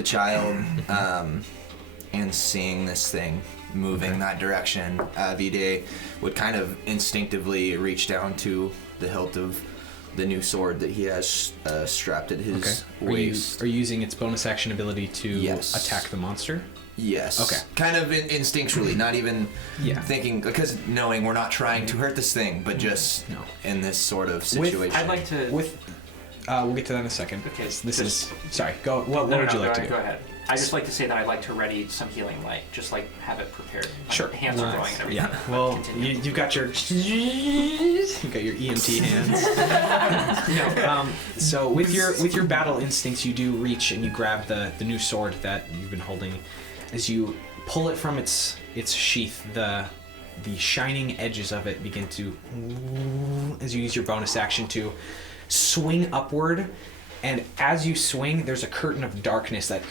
child, and seeing this thing moving that direction, Vide would kind of instinctively reach down to the hilt of the new sword that he has strapped at his waist. Are you using its bonus action ability to Yes. attack the monster? Yes. Okay. Kind of instinctually, not even Yeah. thinking, because knowing we're not trying to hurt this thing, but just No. in this sort of situation. I'd like to. With, we'll get to that in a second. Okay, This just- is sorry. Go. What No, would no, you like go to do? Go ahead. I just like to say that I'd like to ready some healing light, just like have it prepared. My Sure. hands are going and everything. Yeah. Well, Continue. you've got your EMT hands. No. So with your battle instincts, you do reach and you grab the new sword that you've been holding. As you pull it from its sheath, the shining edges of it begin to, as you use your bonus action to swing upward, and as you swing, there's a curtain of darkness that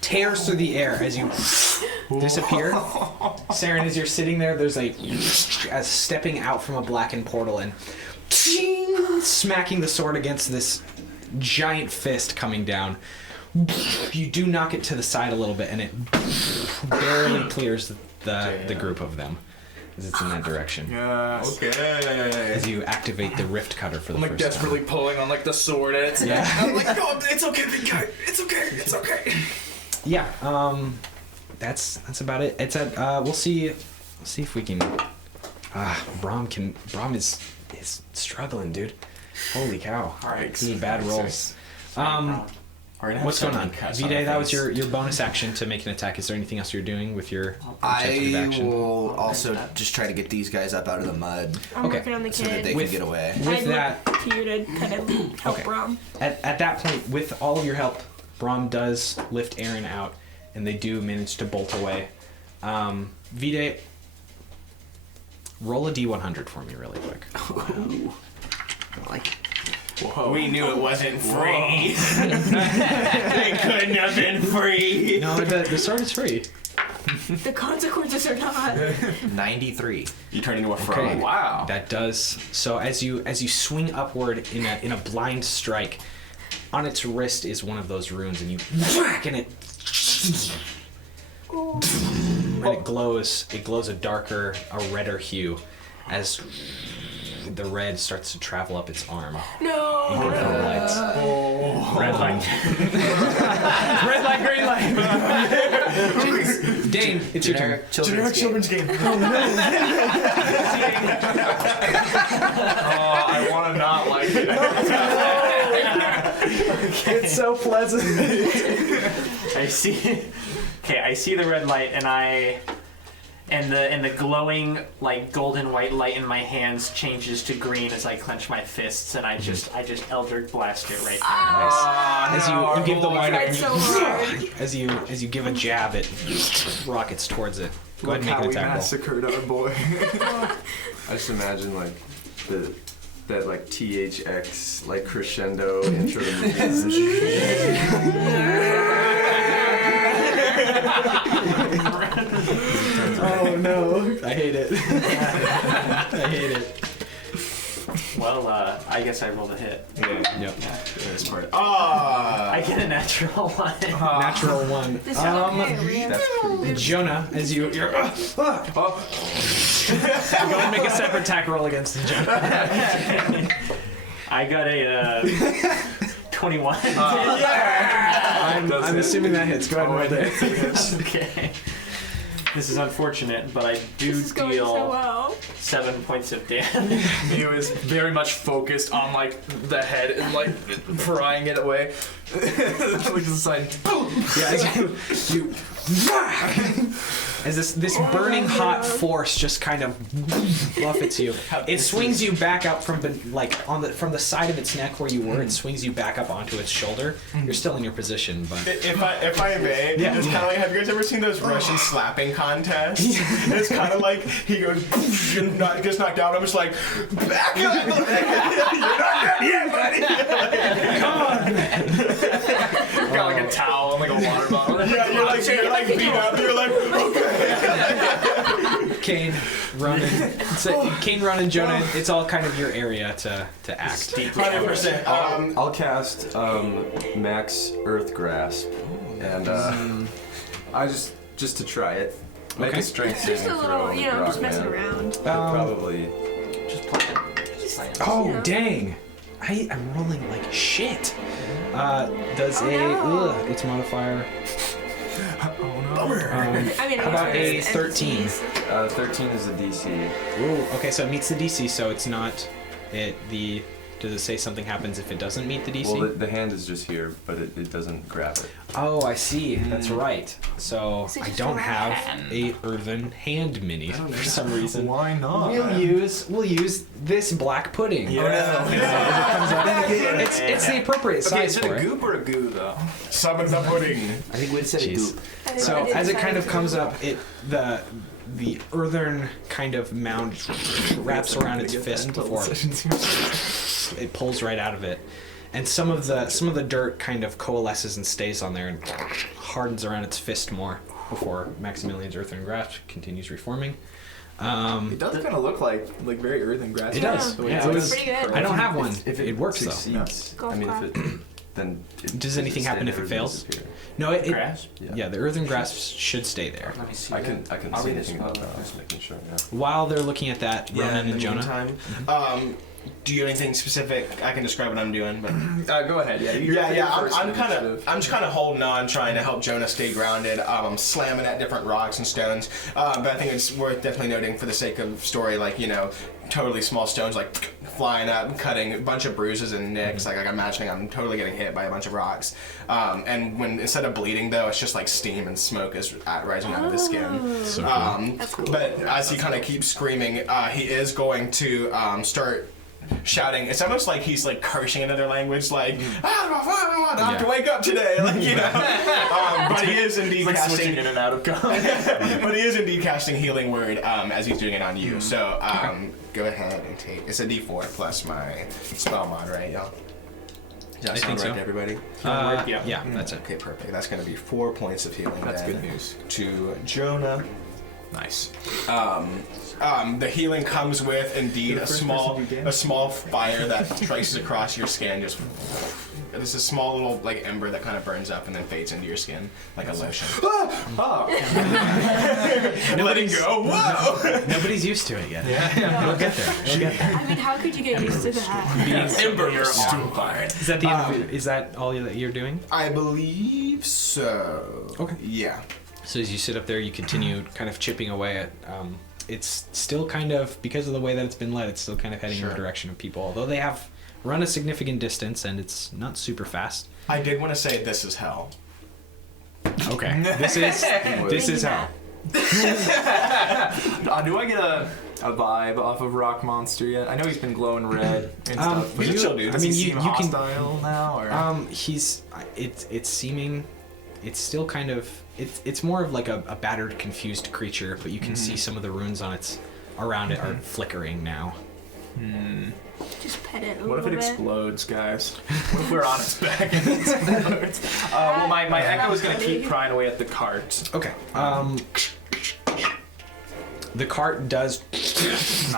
tears through the air as you disappear. Saren, as you're sitting there, there's as stepping out from a blackened portal and smacking the sword against this giant fist coming down. You do knock it to the side a little bit, and it barely clears the group of them as it's in that direction. Yes. Okay. As you activate the rift cutter for the I'm like first desperately time. pulling on like the sword and it's Yeah. I'm like, no, it's okay, big guy. It's okay. It's okay. Yeah. That's about it. It's at we'll see if we can. Brom is struggling, dude. Holy cow. All right. These are bad rolls. We're gonna have What's going on? 70 cuts V-Day, our that was face. your bonus action to make an attack. Is there anything else you're doing with your objective I action? will also just try to get these guys up out of the mud I'm Okay. working on the so that kid. they With- can get away. With I'd that, look to you to kind of help Okay. Brom. at that point, with all of your help, Brom does lift Aaron out, and they do manage to bolt away. V-Day, roll a D100 for me really quick. We knew it wasn't free. It couldn't have been free. No, the sword is free. The consequences are not. 93. You turn into a frog. Okay. Wow. That does. So as you swing upward in a blind strike, on its wrist is one of those runes, and you whack, and it glows. It glows a redder hue, as the red starts to travel up its arm. No. You can feel the lights. Red light. Red light, green light. Kane, it's your turn. Generic children's game. I want to not like it. It's so pleasant. I see. Okay, I see the red light, and the glowing like golden white light in my hands changes to green as I clench my fists, and I just Eldritch Blast it right there. As you give the wind up, Tried so hard. as you give a jab, it rockets towards it. Go ahead and make how an we attack roll. massacred our boy. I just imagine like that like THX like crescendo intro to Oh no! I hate it. I hate it. Well, I guess I rolled a hit. Yep. This part. Ah. I get a natural one. Natural one. This is okay. That's pretty Jonah, as you're go and make a separate attack roll against Jonah. I got a 21. I'm assuming that hits. Go ahead and roll it. Okay. This is unfortunate, but I do This is going deal so well. 7 points of damage. He was very much focused on like the head and like prying it away. Like the side. Yeah, as you as this burning hot force just kind of buffets you. It swings you back up from from the side of its neck where you were. It swings you back up onto its shoulder. You're still in your position, but If I may, it's kind of like, have you guys ever seen those Russian slapping contests? It's kind of like he goes and gets knocked out. I'm just like, back up! You're not ready yet, buddy. Got like a towel and like a water bottle. Yeah, you're like beat up. You're like, okay. Kane, Ronan, Jonah, it's all kind of your area to act. 100%. I'll cast Max Earth Grasp, and I just to try it. Make Okay. a strength Just saving a throw. little, you know, just Rockman. messing around. Probably. Just play it. Oh Yeah. dang! I'm rolling like shit. Does its modifier? I mean, How about a it's 13? 13 is the DC. Ooh, okay, so it meets the DC, so it's not Does it say something happens if it doesn't meet the DC? Well, the hand is just here, but it doesn't grab it. Oh, I see. That's right. So Is it I just don't a have hand? a earthen hand mini for some reason. Why not? We'll use this black pudding. It's the appropriate Okay, size is it for a it. goop or a goo though? Summon the pudding. I think we'd said a Jeez. goop. So as it kind of comes up, the earthen kind of mound wraps around its fist before it pulls right out of it, and some of the dirt kind of coalesces and stays on there and hardens around its fist more before Maximilian's earthen grasp continues reforming. It does kind of look like very earthen grass. It does. So Yeah, it it was pretty good. I don't have one. If It works though. succeeds, Golf I mean, clap. if it then Does anything happen if it fails? Disappear. No, it Grasp? yeah, the earthen grasp should stay there. Let me see. I can I'll see read this anything one. about that. I'm just making sure. Yeah. While they're looking at that, Yeah, Ronan in and the Jonah. meantime, do you have anything specific? I can describe what I'm doing, but Go ahead. Yeah. You're first I'm in kind of initiative. I'm just kind of holding on, trying to help Jonah stay grounded. I'm slamming at different rocks and stones, but I think it's worth definitely noting for the sake of story, like totally small stones like flying up, cutting a bunch of bruises and nicks. Like I'm imagining I'm totally getting hit by a bunch of rocks. And when instead of bleeding though, it's just like steam and smoke is rising out of his skin. So cool. That's cool. But as he kind of keeps screaming, he is going to start shouting. It's almost like he's like cursing another language, like I have to wake up today, like but he is indeed Like casting. switching in and out of God. But he is indeed casting healing word as he's doing it on you. So go ahead and take. It's a D4 plus my spell mod, right, y'all? Does that I sound think right so. to everybody? Yeah, that's it. Okay, perfect. That's going to be 4 points of healing. That's then good news. to Jonah. Nice. The healing comes with indeed a small fire that traces across your skin. Just there's a small little like ember that kind of burns up and then fades into your skin like a lotion. Letting go. Whoa! Nobody's used to it yet. Yeah, we'll get there. We'll get there. I mean, how could you get used to that? Ember. Is that the is that all that you're doing? I believe so. Okay. Yeah. So as you sit up there, you continue kind of chipping away at. It's still kind of, because of the way that it's been led, it's still kind of heading in the direction of people. Although they have run a significant distance and it's not super fast. I did want to say this is hell. Okay, this is hell. Do I get a vibe off of Rock Monster yet? I know he's been glowing red and stuff. But he's a chill dude. Does I mean, he you seem can. hostile now, or? He's. It's seeming. It's still kind of. It's more of like a battered, confused creature, but you can see some of the runes on its around it are flickering now. Just pet it a What if little it bit. explodes, guys? What if we're on its back and it explodes? Well, my echo is gonna keep prying away at the cart. Okay. The cart does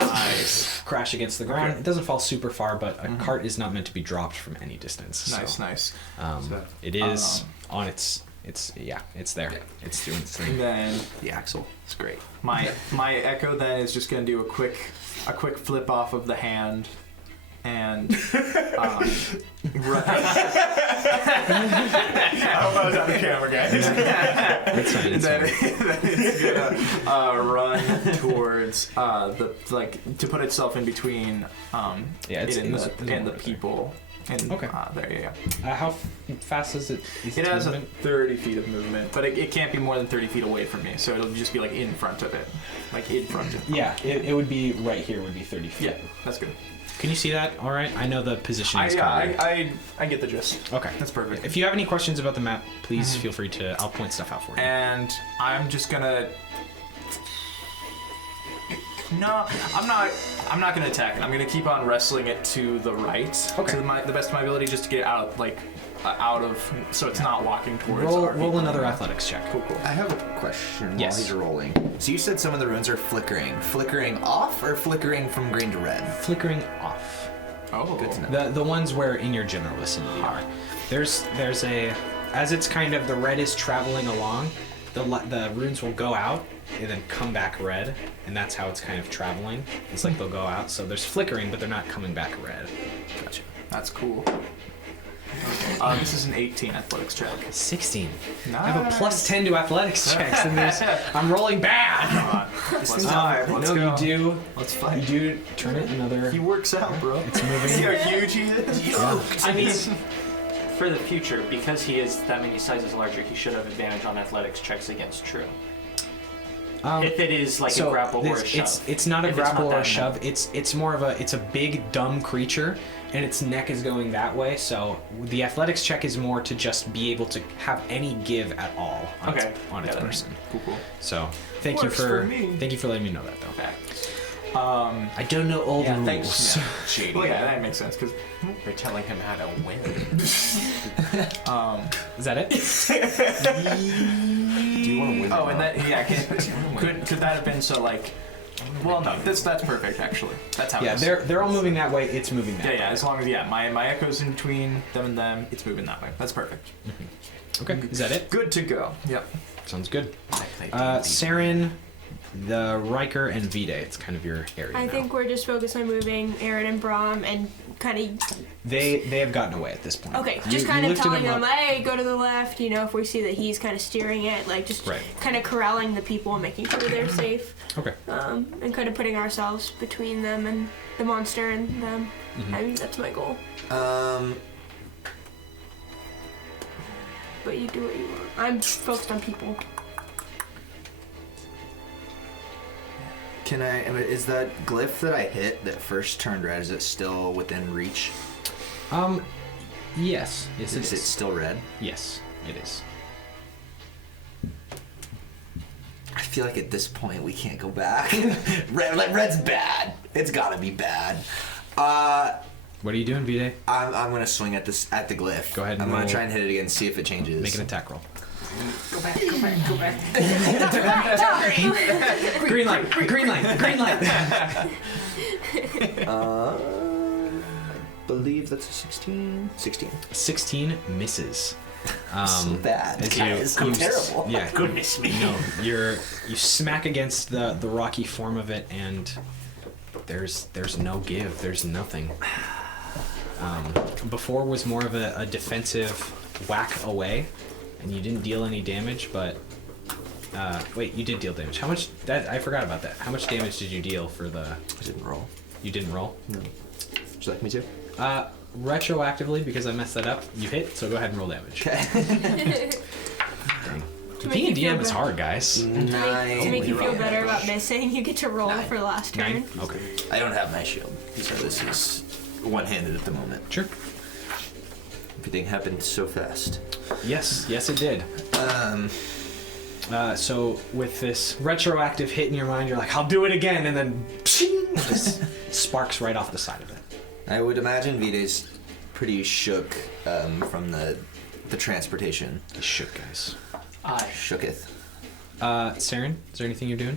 Nice. crash against the ground. Okay. It doesn't fall super far, but a cart is not meant to be dropped from any distance. Nice, so, nice. It is on its. It's there. It's doing its And thing. then The axle. It's great. my echo then is just gonna do a quick flip off of the hand, and run. I hope I was on the camera, guys. It's fine. It's Then fine. it's gonna run towards the to put itself in between it's it in and the- the, and the people. And Okay. there, yeah. How fast is it? It has a 30 feet of movement, but it can't be more than 30 feet away from me, so it'll just be like in front of it, like in front of. Yeah, it would be right here. Would be 30 feet. Yeah, that's good. Can you see that? All right. I know the position is covered. I get the gist. Okay. That's perfect. If you have any questions about the map, please feel free to. I'll point stuff out for you. And I'm just gonna. No, I'm not gonna attack it. I'm gonna keep on wrestling it to the right, Okay. to the best of my ability, just to get it out, out of, so it's not walking towards. roll our people. another athletics check. Cool. I have a question Yes. while he's rolling. So you said some of the runes are flickering. Flickering off or flickering from green to red? Flickering off. Oh, Good to know. The ones where in your general vicinity are. There's a, as it's kind of the red is traveling along, the runes will go out and then come back red, and that's how it's kind of traveling. It's like they'll go out, so there's flickering, but they're not coming back red. Gotcha. That's cool. This is an 18 athletics check. 16. Nice. I have a plus 10 to athletics checks, and I'm rolling bad. Let's fight. Let's No, go. you do. Let's You fight. do turn it another. He works out, bro. It's moving. See how huge he is? I mean, for the future, because he is that many sizes larger, he should have advantage on athletics checks against True. If it is like a grapple or a shove. It's not a If it's grapple not or a that shove. It's more of it's a big dumb creature, and its neck is going that way. So the athletics check is more to just be able to have any give at all on Okay. its Yeah, person. Cool. So thank you Works for for me. letting me know that though. Fact. I don't know all the rules. thanks. Shady. Well, yeah, that makes sense, because They're telling him how to win. Is that it? Do you want to win? oh, and that, yeah, could that have been so, like, well, no, that's perfect, actually. That's how Yeah, it is. they're all moving that way. It's moving that way. Yeah, as long as, my echo's in between them and them, it's moving that way. That's perfect. Okay. Is that it? Good to go. Yep. Sounds good. Saren, the Riker, and Vide. It's kind of your area I now. think we're just focused on moving Aaron and Brahm and kind of They have gotten away at this point. okay, You- just you kind of lifted telling them them, up. hey, go to the left. You know, if we see that he's kind of steering it, like just Right. kind of corralling the people and making sure they're safe, Okay. and kind of putting ourselves between them and the monster and them. I mean, that's my goal. But you do what you want. I'm focused on people. Is that glyph that I hit that first turned red, is it still within reach? Yes. Yes, it Is it is. still red? Yes, it is. I feel like at this point we can't go back. Red's bad. It's gotta be bad. What are you doing, Vide? I'm gonna swing at the glyph. Go ahead and I'm gonna roll. try and hit it again, see if it changes. Make an attack roll. Go back. Green light. Green light. Green light. I believe that's a 16. 16. 16 misses. So bad. as Guys, I'm terrible. Yeah. Goodness me. No, you smack against the rocky form of it, and there's no give. There's nothing. Before was more of a defensive whack away, and you didn't deal any damage, but Wait, you did deal damage. How much? That I forgot about that. How much damage did you deal for the? I didn't roll. You didn't roll. No. Would you like me to? Retroactively, because I messed that up, you hit. So go ahead and roll damage. Okay. Being a DM is hard, guys. To make you feel Nine. better about missing, you get to roll Nine. for last turn. 9. Okay. I don't have my shield, so this is one-handed at the moment. Sure. Everything happened so fast. Yes, it did. So with this retroactive hit in your mind, you're like, I'll do it again, and then it just sparks right off the side of it. I would imagine Vide's pretty shook from the transportation. You shook, guys. Shooketh. Saren, is there anything you're doing?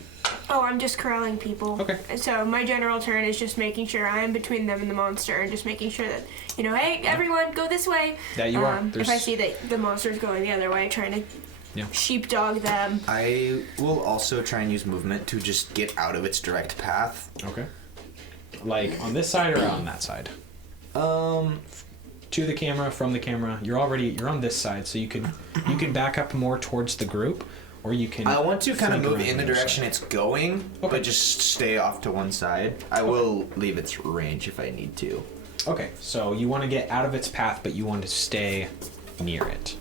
Oh, I'm just corralling people. Okay. So my general turn is just making sure I am between them and the monster, and just making sure that, hey, everyone, go this way. That you are. If I see that the monster's going the other way, trying to Yeah. sheepdog them. I will also try and use movement to just get out of its direct path. Okay. Like on this side or on that side? To the camera, from the camera. You're on this side, so you can back up more towards the group, or you can. I want to kind of flank move around in the other direction side. it's going, Okay. but just stay off to one side. I will leave its range if I need to. Okay, so you want to get out of its path, but you want to stay near it.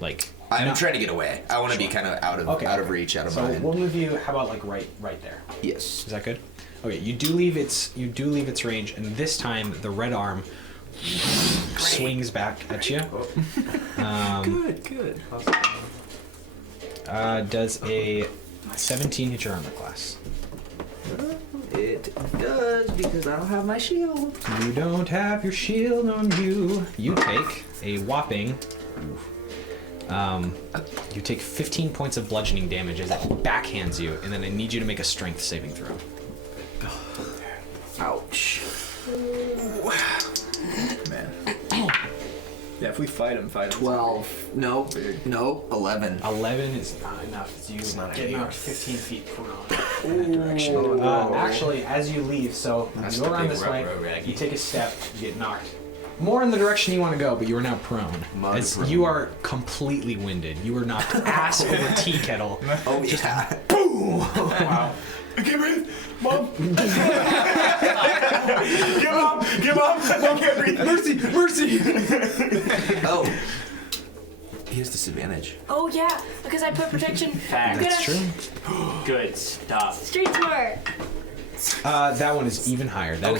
Like. I'm not- trying to get away. I want to be Sure. kind of out of reach, out of So mind. we'll move you. How about like right there? Yes. Is that good? Okay, you do leave its range, and this time the red arm swings back at you. Good. Does a 17 hit your armor class? It does because I don't have my shield. You don't have your shield on you. You take a whopping. You take 15 points of bludgeoning damage as it backhands you, and then I need you to make a strength saving throw. Ouch. Man. Yeah, if we fight him. 12. No. 11. 11 is not enough. You not get ideal. knocked 15 feet in that direction. Actually, as you leave, so That's you go the around big this way, raggy. you take a step, you get knocked more in the direction you want to go, but you are now prone. Mud As prone. you are completely winded. You are knocked ass over tea kettle. Oh, yeah. Wow. I can't breathe. Mom. Give up. I can't breathe. Mercy! Oh. He has disadvantage. Oh yeah, because I put protection. Fact. That's true. Good stuff. Street smart. That one is even higher. That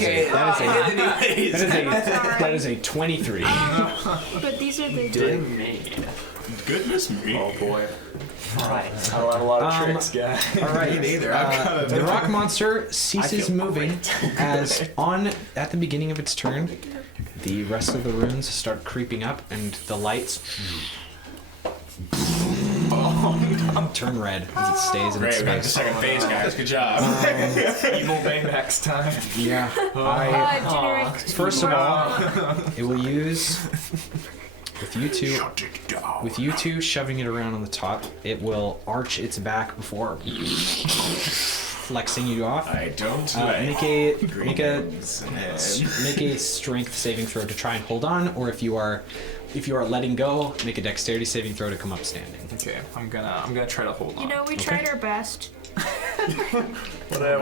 is a 23. But these are the. Good me. Goodness me. Oh boy. Right. I don't have a lot of Um, tricks, guy. All right. Me neither. I've got a The rock monster ceases feel moving as at the beginning of its turn, the rest of the runes start creeping up and the lights turn red as it stays in its Great, we got the space. second phase, guys. Good job. Evil Baymax time. Yeah. I, Generic. first of all, it will use with you two shoving it around on the top. It will arch its back before flexing you off. I don't Make a strength saving throw to try and hold on, or if you are letting go, make a dexterity saving throw to come up standing. Okay, I'm gonna try to hold on. We tried our best. I don't know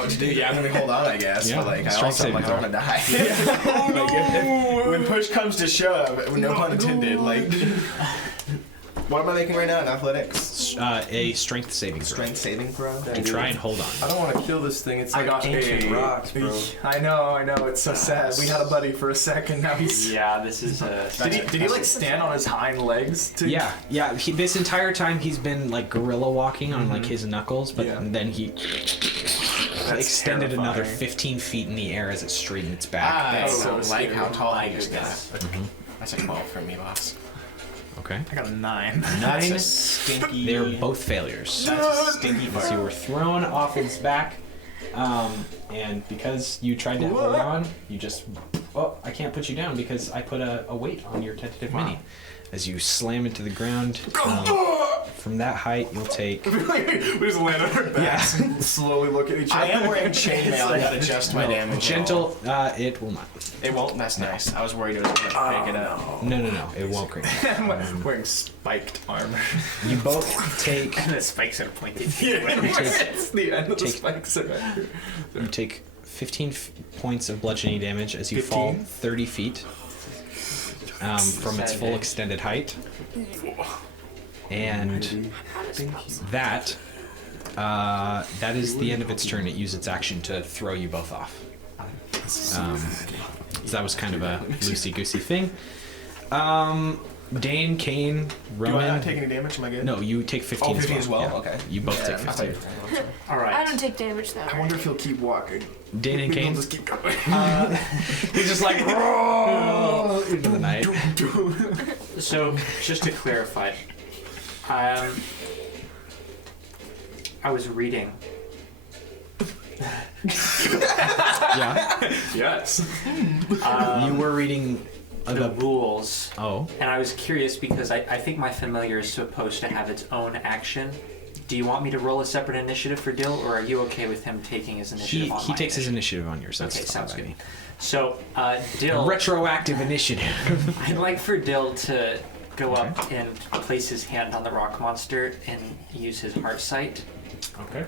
what to do. Yeah, I'm gonna hold on, I guess. Yeah, But like, I strength also saving like, I throw. want to die. When push comes to shove, no pun intended. Like, what am I making right now in athletics? A strength saving throw Strength saving throw. to try and hold on. I don't want to kill this thing. It's I like got ancient a- rocks, bro. I know, it's so sad. We had a buddy for a second, now he's... Yeah, this is a. Did he like stand on his hind legs? To... Yeah. This entire time he's been like gorilla walking on like his knuckles, but Yeah. then he That's extended another terrifying. 15 feet in the air as it straightened its back. I That's so like scary. how tall My he is. goodness. That's a 12 for me, boss. Okay. I got a 9. Nine. That's a stinky. They're both failures. That's a stinky So you fart. were thrown off its back, and because you tried to hold on, you just... Oh, I can't put you down because I put a weight on your tentative mini. As you slam into the ground, From that height, you'll take. We just land on our backs and slowly look at each other. I am wearing chainmail that adjusts my damage. Gentle. It will not. It won't. That's nice. I was worried it was gonna crank it up. No. It won't creep. I'm wearing spiked armor. You both take. And the spikes are pointed. It's the end of the Take- spikes. You take 15 points of bludgeoning damage as you fall 30 feet from its full extended height. And that is the end of its turn. It used its action to throw you both off. So that was kind of a loosey-goosey thing. Dane, Kane, Roman. Do I not take any damage? Am I good? No, you take 15 Oh, 15 as well. as well? Yeah. Okay. You both take 15. All right. I don't take damage though. I wonder if he'll keep walking. Dane and Maybe Kane. he'll just keep going. He's just like "Roar!" into the night. So, just to clarify, I was reading. Yeah. Yes. You were reading The rules, Oh. and I was curious because I think my familiar is supposed to have its own action. Do you want me to roll a separate initiative for Dill, or are you okay with him taking his initiative He on he my takes his initiative? initiative on yours. That's Okay, fine sounds by good. me. So, Dill, Retroactive initiative. I'd like for Dill to go up and place his hand on the rock monster and use his heart sight Okay.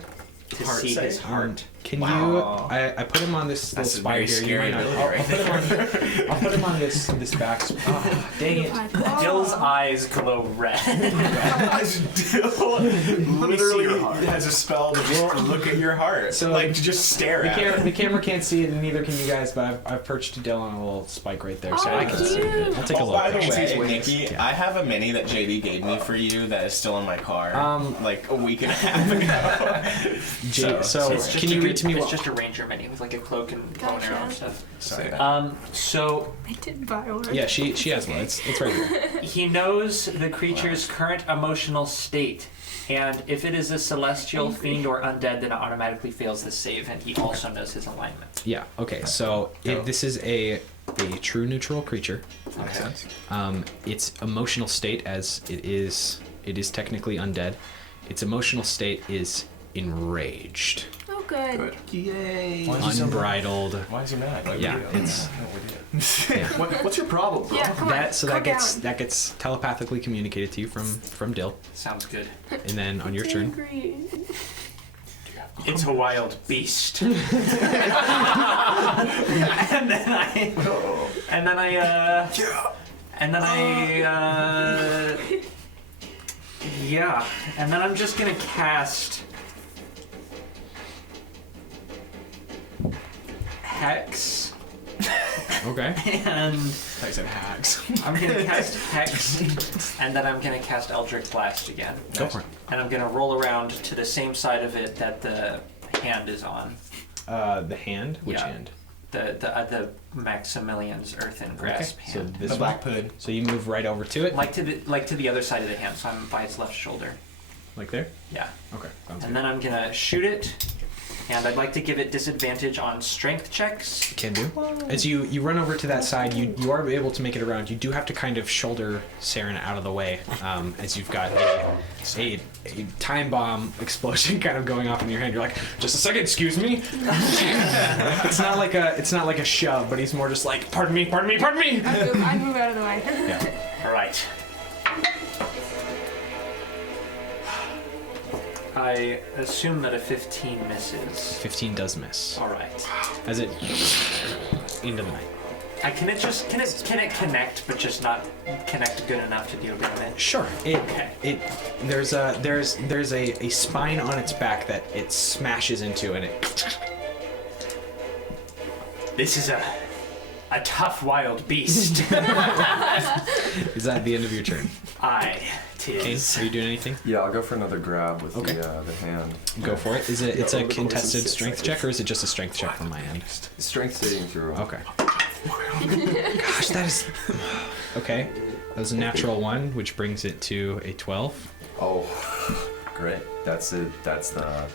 to Heart see his sight? heart. Can Wow. you? I put him on this little That's a spire very here. scary You might not. ability right I'll put him on this back. Oh, dang it! Dill's eyes glow red. Dill literally has a spell to just look at your heart. So, like, to just stare at it. The camera can't see it, and neither can you guys. But I've perched Dill on a little spike right there, so Oh, I can see it. cute. I'll take a Oh, look. by the actually. way, Nikki, I have a mini that JD gave me for you that is still in my car. Like a week and a half ago. So It's just can you read to me It's what? just a ranger mini with like a cloak and bow and arrow and stuff. Sorry. So I did buy one. Yeah, she has one. It's right here. he knows the creature's current emotional state, and if it is a celestial, fiend, or undead, then it automatically fails the save, and he also knows his alignment. Yeah. Okay. So this is a true neutral creature. Okay. Its emotional state, as it is technically undead. Its emotional state is enraged, Oh, good. Yay. unbridled. Why is he mad? Like, Yeah, what do you- it's What's your problem, bro? Yeah, come on. that. So calm that gets telepathically communicated to you from Dill, Sounds good. and then on your turn. Angry. It's a wild beast. and then I'm just gonna cast Hex, Okay. and I said hacks. I'm gonna cast Hex, and then I'm gonna cast Eldritch Blast again. Go for it. And I'm gonna roll around to the same side of it that the hand is on. The hand. Which Yeah. hand? The Maximilian's Earthen Grasp So hand. this The one. black pud. So you move right over to it, Like to the other side of the hand, so I'm by its left shoulder. like there. Yeah. Okay. Sounds And good. then I'm gonna shoot it, and I'd like to give it disadvantage on strength checks. Can do. As you run over to that side, you are able to make it around. You do have to kind of shoulder Saren out of the way, as you've got a time bomb explosion kind of going off in your hand. You're like, just a second, excuse me. it's not like a shove, but he's more just like, pardon me. I move out of the way. Yeah. All right. I assume that a 15 misses. 15 does miss. All right. As it into the night. Can it connect, but just not connect good enough to deal damage? Sure. There's a spine on its back that it smashes into, and it. This is a tough wild beast. Is that the end of your turn? Aye, Kane, tis. are you doing anything? Yeah, I'll go for another grab with Okay. the hand. Go for it. It's a over the course of contested 6 strength seconds. check, or is it just a strength check from my end? Strength saving throw. Okay. Gosh, that is. Okay. That was a natural 1, which brings it to a 12. Oh, great. That's it. That's the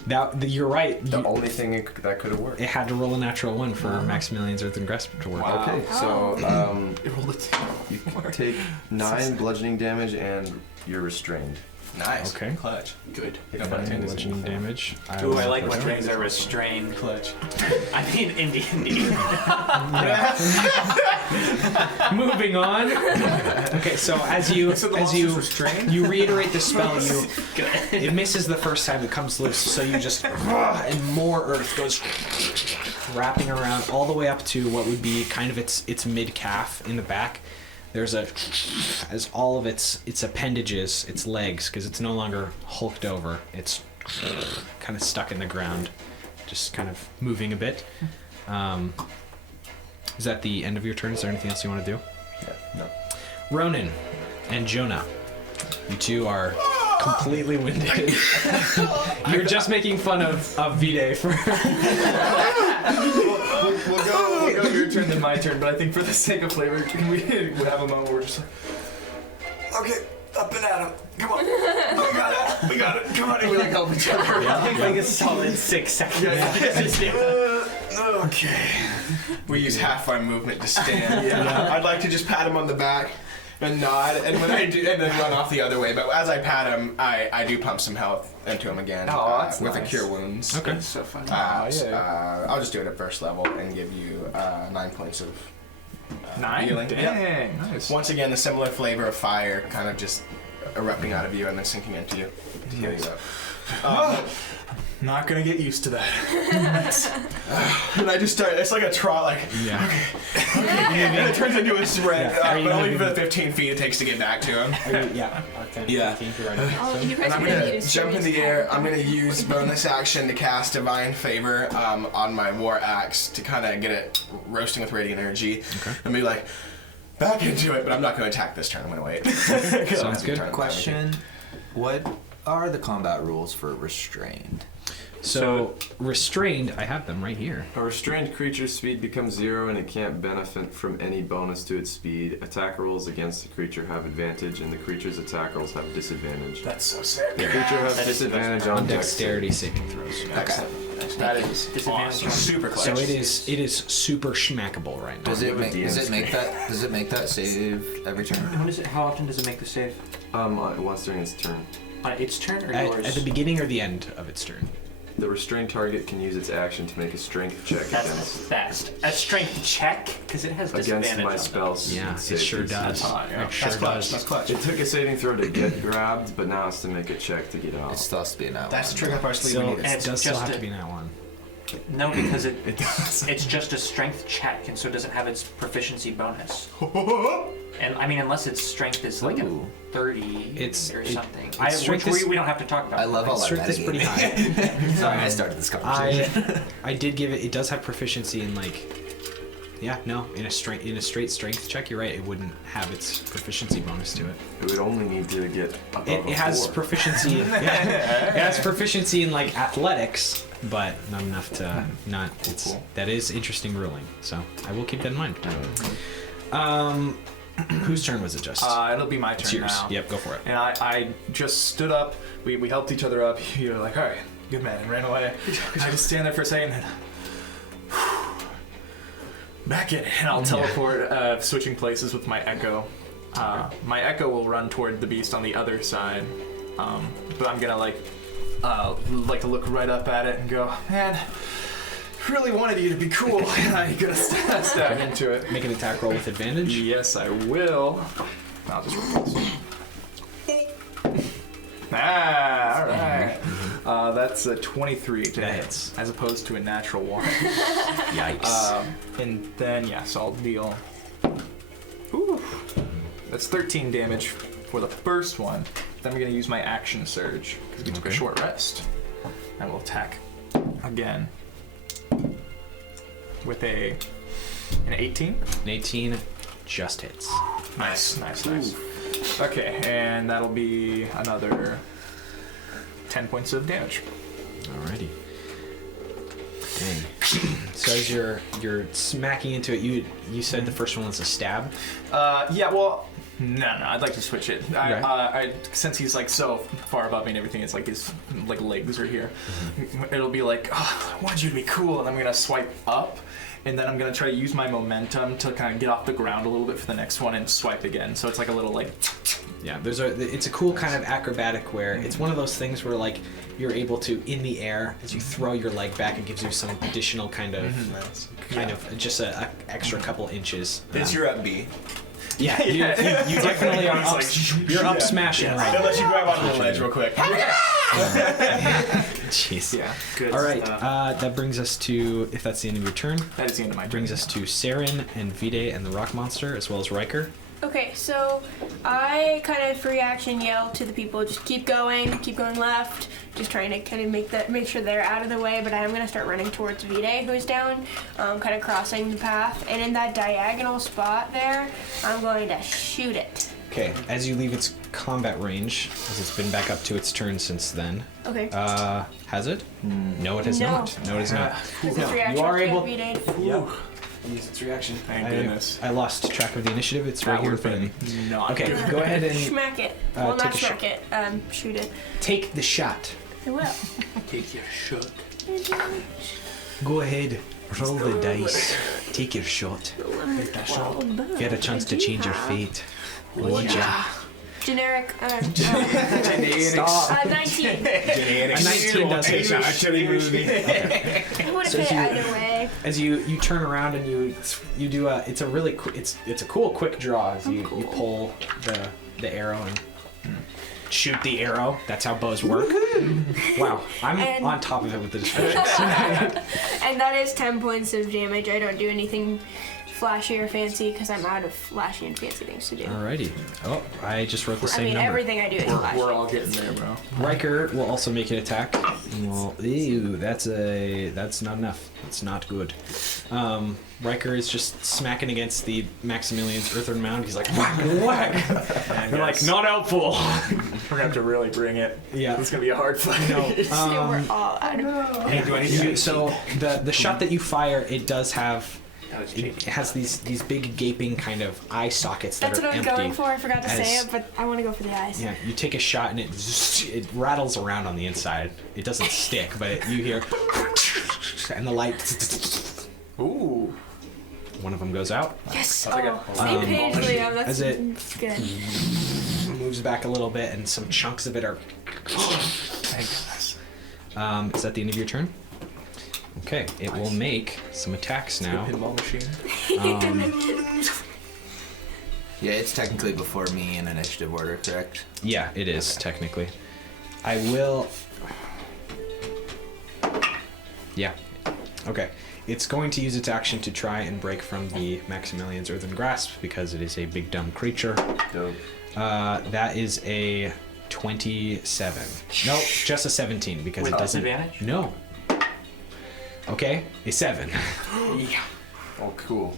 You're right. only thing that could have worked. It had to roll a natural 1 for Maximilian's Earthen Grasp to work. Wow. Okay, so It rolled a 2. you can take 9 bludgeoning damage and you're restrained. Nice. Okay. Clutch. Good. You don't want to Bludgeoning damage. Ooh, will I like put when it- things are restrained. Clutch. I mean, in D&D. Moving on. Okay, so as you you reiterate the spell, it misses the first time it comes loose, so you just and more earth goes wrapping around all the way up to what would be kind of its mid calf in the back. There's as all of its appendages, its legs, because it's no longer hulked over. It's kind of stuck in the ground, just kind of moving a bit. Is that the end of your turn? Is there anything else you want to do? Yeah, no. Ronan and Jonah, you two are completely winded. You're just making fun of V-Day for... We'll go your turn then my turn, but I think for the sake of flavor, can we have a moment where we're just like, okay, up and at him. Come on. We got it. Come on. And we like help each other. Like a solid 6 seconds. Okay. We use half our movement to stand. I'd like to just pat him on the back and nod, and when I do, and then run off the other way. But as I pat him, I do pump some health into him again that's with a nice. cure wounds. Okay. It's so fun. I'll just do it at first level and give you 9 points of 9? healing. Dang, nice. Once again, the similar flavor of fire kind of just erupting out of you and then sinking into you to heal you up. Not gonna get used to that. And I just start, it's like a trot, like, Yeah. and it turns into a sprint, Yeah. Are you but gonna only do for the 15 feet it takes to get back to him. Yeah. Yeah. Oh, you guys And I'm really need gonna to jump in the air. I'm gonna use bonus action to cast Divine Favor on my War Axe to kind of get it roasting with radiant energy. Okay. And be like, back into it, but I'm not gonna attack this turn. I'm gonna wait. Sounds good. Question: what are the combat rules for restrained? So, restrained, I have them right here. A restrained creature's speed becomes 0 and it can't benefit from any bonus to its speed. Attack rolls against the creature have advantage and the creature's attack rolls have disadvantage. That's so sick. The creature has That is the best disadvantage On on dexterity saving throws. Excellent. That is Disadvantage. Super close. So it is super schmackable right now. Does it make DM does it make that save every turn? How often does it make the save? Once during its turn. On its turn or At, yours? at the beginning or the end of its turn? The restrained target can use its action to make a strength check That's the best. A strength check? Because it has disadvantage against my on spells. Yeah, and it sure save does. DC. It sure That's clutch. does. That's clutch. It took a saving throw to get grabbed, but now it's to make a check to get It out. still has to be an out. That's the trick up our sleeve. So we it need And it. it's does still just have a- to be that one. No, because it's just a strength check, and so it doesn't have its proficiency bonus. And I mean, unless its strength is like Ooh. a 30 It's- or it- something. its strength Which is- we don't have to talk about. I love all Its that. strength is pretty high. Sorry, I started this conversation. I did give it. It does have proficiency in in a straight strength check. You're right. It wouldn't have its proficiency bonus to it. It would only need to get above It a has 4. proficiency. It has proficiency in like athletics, but not enough to not. It's that is interesting ruling. So I will keep that in mind. Whose turn was it? Just It'll be my it's turn yours. now. Yep, go for it. And I just stood up. We helped each other up. You were like, all right, good man, and ran away. I just stand there for a second and back in. And I'll teleport, switching places with my Echo. My Echo will run toward the beast on the other side. But I'm gonna like to look right up at it and go, man, really wanted you to be cool. And I'm gonna stab into it. Make an attack roll with advantage. Yes, I will. I'll just roll this. Alright. That's a 23 to That hit, hits. as opposed to a natural 1. Yikes. And then, yes, I'll deal. Ooh. That's 13 damage for the first one. Then I'm going to use my action surge, because we took a Okay. short rest. And we'll attack again with an 18. An 18 just hits. Nice. Okay, and that'll be another 10 points of damage. Alrighty. Dang. So as you're smacking into it, you said the first one was a stab. Yeah, well, No, I'd like to switch it. Right. Since he's like so far above me and everything, it's like his like legs are here. It'll be like, oh, I want you to be cool, and I'm gonna swipe up, and then I'm gonna try to use my momentum to kind of get off the ground a little bit for the next one and swipe again. So it's like a little like. Yeah, it's a cool kind of acrobatic where it's one of those things where like you're able to in the air as you throw your leg back, it gives you some additional kind of just a extra couple inches. It's your up B. Yeah, you definitely are up. You're up smashing right They'll now. let you grab onto the ledge real quick. Jeez. Yeah. Good All right, stuff. that brings us to, if that's the end of your turn, That is the end of my turn. brings us to Saren and Vide and the Rock Monster, as well as Riker. Okay, so I kind of free action yell to the people, just keep going left, just trying to kind of make sure they're out of the way, but I'm going to start running towards Vide, who's down, kind of crossing the path, and in that diagonal spot there, I'm going to shoot it. Okay, as you leave its combat range, as it's been back up to its turn since then. Okay. Has it? No, it has No. not. No, it has not. Because it's reaction you are to able. Vide. Yep. Use its reaction. Thank goodness. I lost track of the initiative. It's right That here in would front of me. be not Okay, good. go ahead and Smack it. take Not a smack it. Shoot it. take the shot. I will. Take your shot. Go ahead. Roll the dice. Take your shot. You had a chance to change your fate. Would ya? Generic. 19. A 19 does hit. Actually, movie. I would have hit either way. As you turn around and you do it's a really it's a cool quick draw as you pull the arrow and shoot the arrow. That's how bows work. Wow, I'm And- on top of it with the descriptions. And that is 10 points of damage. I don't do anything flashy or fancy because I'm out of flashy and fancy things to do. Alrighty. Oh, I just wrote the I same mean, number. everything I do is flashy. We're all getting there, bro. Riker will also make an attack. Well, ew, that's not enough. That's not good. Riker is just smacking against the Maximilian's earthen mound. He's like, whack, whack. You're like, not helpful. We're gonna have to really bring it. Yeah. It's gonna be a hard fight. No. So we're all out of Can't do anything. So the shot that you fire, it does have. That was It cheeky. has these big gaping kind of eye sockets that That's are what I was empty. going for. I forgot to say As- it, but I want to go for the eyes. Yeah, you take a shot and it rattles around on the inside. It doesn't stick, but you hear and the light. Ooh. One of them goes out, Yes. like Oh, a- same page, Liam. That's as it- good. moves back a little bit, and some chunks of it are. Is that the end of your turn? Okay, it will make some attacks now. Pinball machine. Yeah, it's technically before me in initiative order, correct? Yeah, it is technically. I will. Yeah. Okay. It's going to use its action to try and break from the Maximilian's earthen grasp because it is a big dumb creature. Dope. That is a 27. Nope, just a 17 because With it doesn't. disadvantage? No. Okay, a 7. Oh, cool.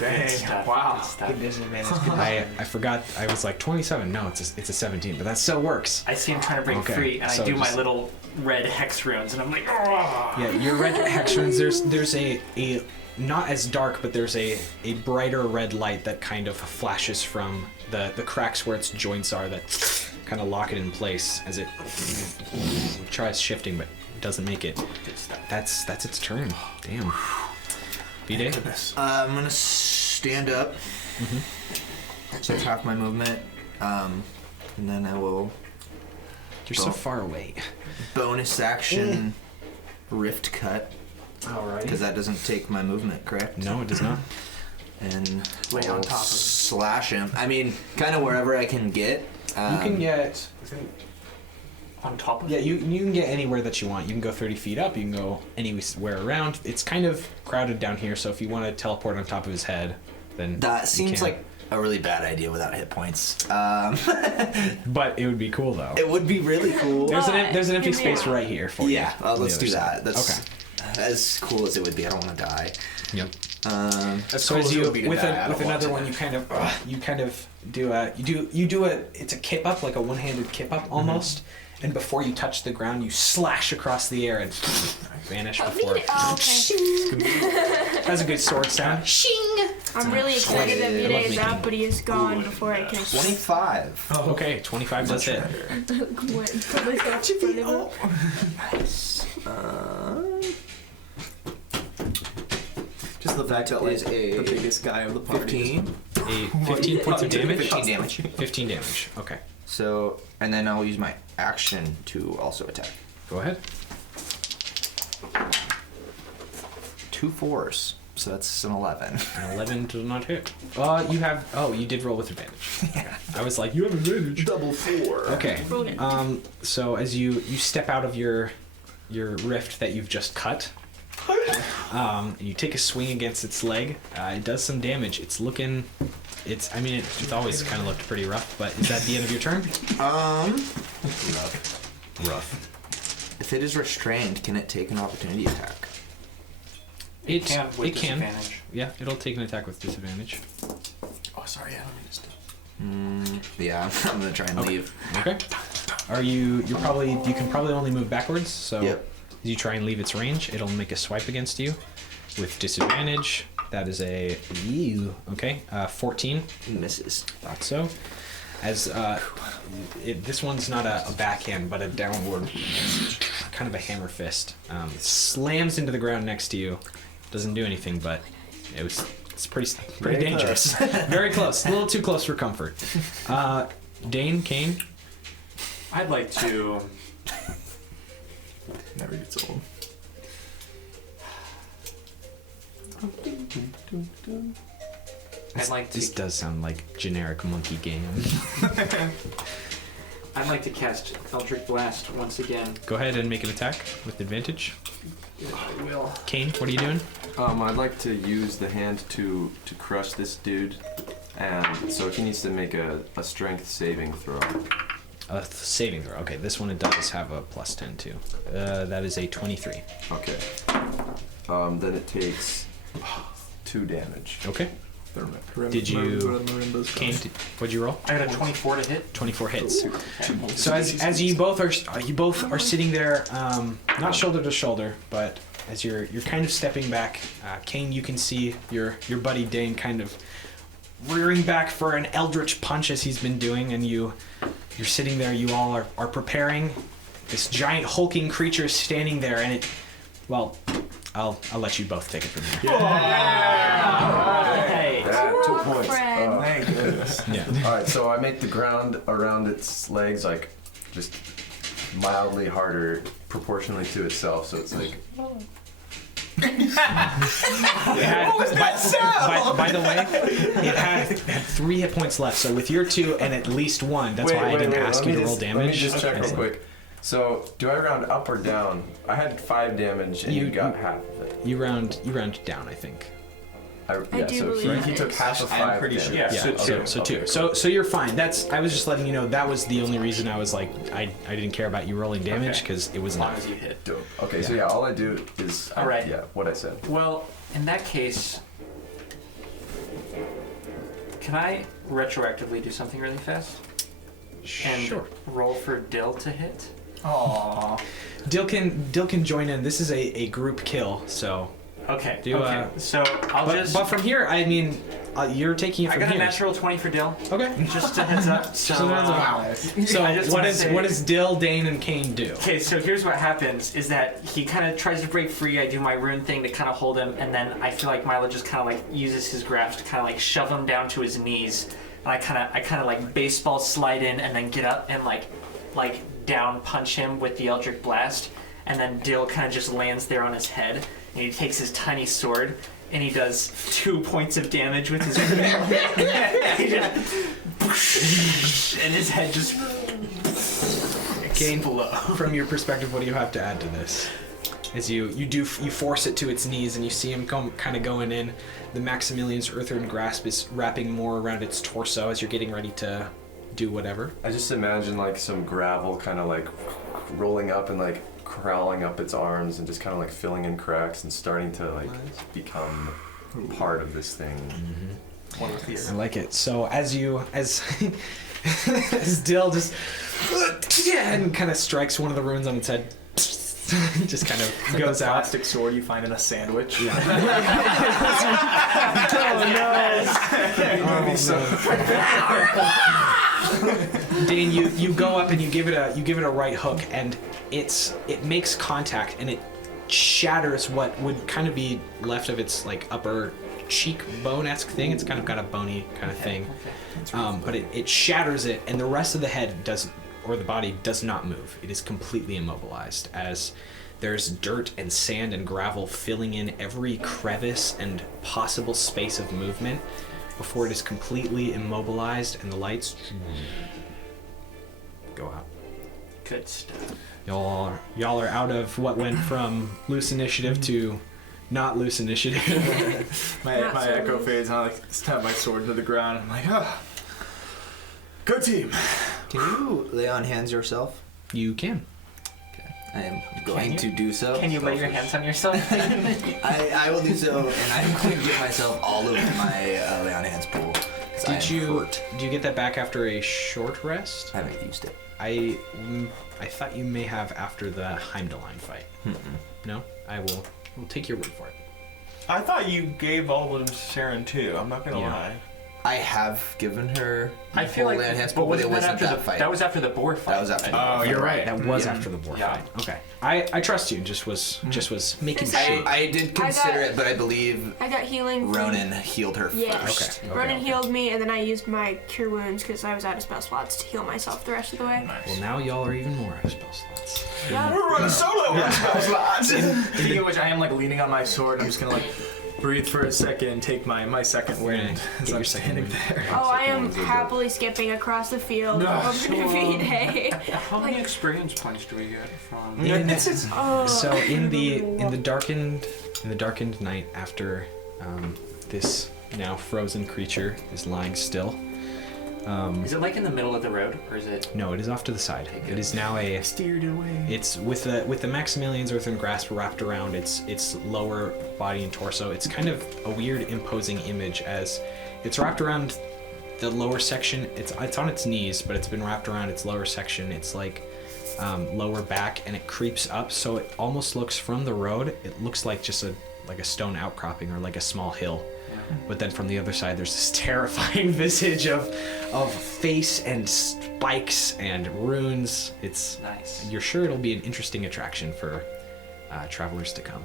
Dang. Stuff. Wow. Stuff. I forgot. I was like 27. No, it's a 17, but that still works. I see him trying to break Okay, free, and so I do my just- little red hex runes, and I'm like, oh. Yeah, your red hex runes. There's a not as dark, but there's a brighter red light that kind of flashes from the cracks where its joints are that kind of lock it in place as it tries shifting, but doesn't make it. That's its turn. Damn. B-Day? I'm gonna stand up. So it's half my movement. And then I will You're so far away. bonus action rift cut. Alright. Because that doesn't take my movement, correct? No, it does not. And Lay on I'll top of it. slash him. I mean, kind of wherever I can get. You can get. On top of Yeah, you can get anywhere that you want. You can go 30 feet up. You can go anywhere around. It's kind of crowded down here, so if you want to teleport on top of his head, then That you seems can. like a really bad idea without hit points. But it would be cool though. It would be really cool. There's an empty Give me space a- right here for you. Yeah, on the let's other do side. that. That's as cool as it would be. I don't want to die. Yep. As So cool as as it you would be to with die, I don't want another to. one, you kind of do a it's a kip up, like a one-handed kip up almost. And before you touch the ground, you slash across the air and vanish Oh, before. okay. That's a good sword sound. Shing! I'm really excited that I Vita love is making- out, but he is gone before I can. 25. Oh, okay, 25 does hit. Put myself in front of him. Nice. Just the fact that like Is a the biggest guy of the party. 15. A 15 points of damage? 15 damage. 15 damage, okay. So, and then I'll use my action to also attack. Go ahead. 2 4s. So that's an 11. An 11 does not hit. You did roll with advantage. I was like, you have advantage. Double 4. Okay. Brilliant. So as you step out of your rift that you've just cut, you take a swing against its leg. It does some damage. It's always kind of looked pretty rough, but is that the end of your turn? Rough. If it is restrained, can it take an opportunity attack? It can with it can. disadvantage. Yeah, it'll take an attack with disadvantage. Oh, sorry, I don't mean to. Yeah, I'm gonna try and leave. Okay. You can probably only move backwards, so Yep. as you try and leave its range, it'll make a swipe against you with disadvantage. That is a 14. Misses. Thought so. As this one's not a backhand, but a downward, kind of a hammer fist. Slams into the ground next to you. Doesn't do anything, but it's pretty Very dangerous. Very close. A little too close for comfort. Dane, Kane. I'd like to. Never gets old. I'd like This to. does sound like generic monkey game. I'd like to cast Eldritch Blast once again. Go ahead and make an attack with advantage. I will. Kane, what are you doing? I'd like to use the hand to crush this dude, and so he needs to make a strength saving throw. A saving throw. Okay, this one it does have a plus 10 too. That is a 23. Okay. Then it takes 2 damage. Okay. Marimba. Did you- Marimba's Kane, what'd you roll? I got a 24 to hit. 24 hits. So as you both are sitting there, not shoulder to shoulder, but as you're kind of stepping back, Kane, you can see your buddy Dane kind of rearing back for an eldritch punch as he's been doing, and you're sitting there. You all are preparing. This giant hulking creature is standing there, and I'll let you both take it from here. Hey. Yeah, 2 points. Fred. Thank goodness. Yeah. Alright, so I make the ground around its legs like just mildly harder proportionally to itself, so it's like By the way, it had 3 hit points left. So with your 2 and at least 1, that's why I didn't ask you to roll damage. Let me just check I real said- quick. So, do I round up or down? I had 5 damage and you got half of it. You round down, I think. I do believe so that he took is. half of I'm 5 pretty damage. sure. Yeah, Yeah, so 2. So you're fine. I was just letting you know that was the only reason I was like I didn't care about you rolling damage Okay. because it was As long not. as you hit. Dope. Okay, so yeah, all I do is All right. yeah, what I said. Well, in that case, can I retroactively do something really fast? And Sure. roll for Dill to hit? Aww. Dill can join in. This is a group kill, so. Okay. Do, okay. So I'll But from here, I mean, you're taking it I from got here. a natural 20 for Dill. Okay. Just a heads up. So, So that's So I just what wanna is say- what does Dill, Dane, and Kane do? Okay, so here's what happens is that he kind of tries to break free. I do my rune thing to kind of hold him, and then I feel like Milo just kind of like uses his grasp to kind of like shove him down to his knees. And I kind of like baseball slide in and then get up and like down punch him with the Eldritch Blast. And then Dill kind of just lands there on his head, and he takes his tiny sword and he does 2 points of damage with his He just and his head just Kane, from your perspective, what do you have to add to this? As you force it to its knees and you see him kind of going in. The Maximilian's earthen grasp is wrapping more around its torso as you're getting ready to do whatever. I just imagine like some gravel kind of like rolling up and like crawling up its arms and just kind of like filling in cracks and starting to like become part of this thing. One with the I like it. So as Dill just and kind of strikes one of the runes on its head, Just kind of goes out. Plastic sword you find in a sandwich. Dane, you go up and you give it a right hook, and it makes contact, and it shatters what would kind of be left of its like upper cheekbone-esque thing. It's kind of got a bony kind of thing, but it shatters it, and the rest of the head doesn't, or the body does not move. It is completely immobilized as there's dirt and sand and gravel filling in every crevice and possible space of movement before it is completely immobilized, and the lights go out. Good stuff. Y'all are out of what went from loose initiative to not loose initiative. My echo fades, and I like stab my sword into the ground. I'm like, oh, good team. Can you lay on hands yourself? You can. I am going to do so. Can you lay your hands on yourself? I will do so, and I'm going to give myself all of my lay on hands pool. 'cause I am hurt. Do you get that back after a short rest? I haven't used it. I thought you may have after the Heimdallin fight. No? We'll take your word for it. I thought you gave all of them to Saren too. I'm not gonna Yeah. lie. I have given her. I feel like, lay on hands but pool, but it wasn't that wasn't after that the fight. that was after the boar fight? That was after. Oh, You're right. That was Yeah. after the boar Yeah. fight. Okay. I trust you. Just was making sure. I did consider it, but I believe I got healing. from- Ronan healed her Yeah. first. Okay. Ronan healed me, and then I used my cure wounds because I was out of spell slots to heal myself the rest of the way. Well, now y'all are even more out of spell slots. Yeah. We're running solo on spells, lads. Speaking of which, I am like leaning on my sword. I'm just gonna like breathe for a second, take my second wind as Get I'm your second standing wind. there. Oh, I am happily skipping across the field over defeat. Hey. How many experience points do we get from? Oh, So in the darkened night after this now frozen creature is lying still. Is it like in the middle of the road, or is it? No, it is off to the side. It is now a. Steered away. It's with the Maximilian's earthen grasp wrapped around its lower body and torso. It's kind of a weird, imposing image as it's wrapped around the lower section. It's on its knees, but it's been wrapped around its lower section. It's like lower back, and it creeps up, so it almost looks from the road. It looks like just a stone outcropping or like a small hill. But then from the other side, there's this terrifying visage of face and spikes and runes. It's Nice. You're sure it'll be an interesting attraction for travelers to come.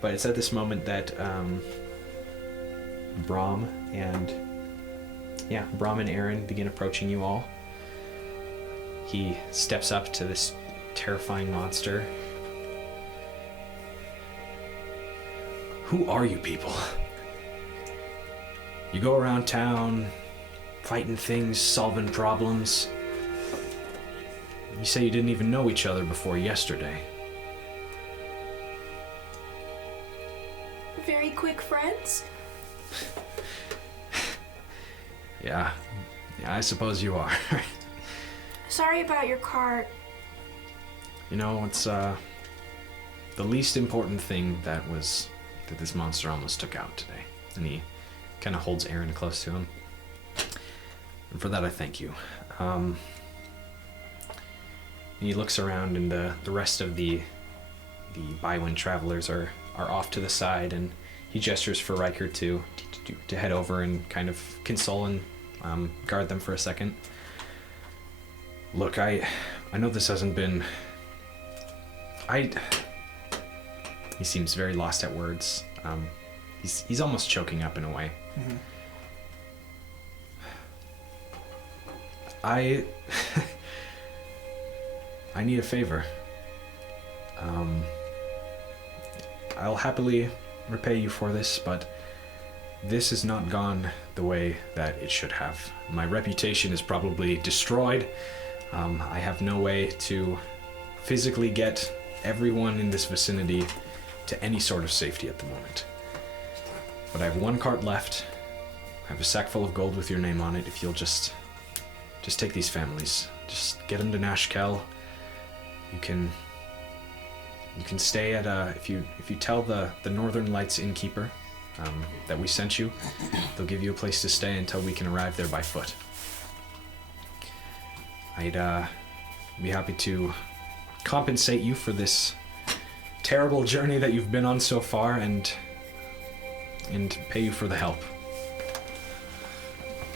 But it's at this moment that Brahm and Aaron begin approaching you all. He steps up to this terrifying monster. Who are you people? You go around town, fighting things, solving problems. You say you didn't even know each other before yesterday. very quick friends. Yeah, I suppose you are. Sorry about your cart. You know, it's the least important thing that this monster almost took out today. And he kind of holds Aaron close to him. And for that I thank you. And he looks around, and the rest of the Bywin travelers are off to the side, and he gestures for Riker to head over and kind of console and guard them for a second. Look, I know this hasn't been... He seems very lost at words. He's almost choking up in a way. Mm-hmm. I need a favor. I'll happily repay you for this, but this has not gone the way that it should have. My reputation is probably destroyed. I have no way to physically get everyone in this vicinity to any sort of safety at the moment. But I have one cart left. I have a sack full of gold with your name on it. If you'll just take these families, just get them to Nashkel. You can stay at if you tell the Northern Lights innkeeper that we sent you, they'll give you a place to stay until we can arrive there by foot. I'd be happy to compensate you for this terrible journey that you've been on so far and pay you for the help.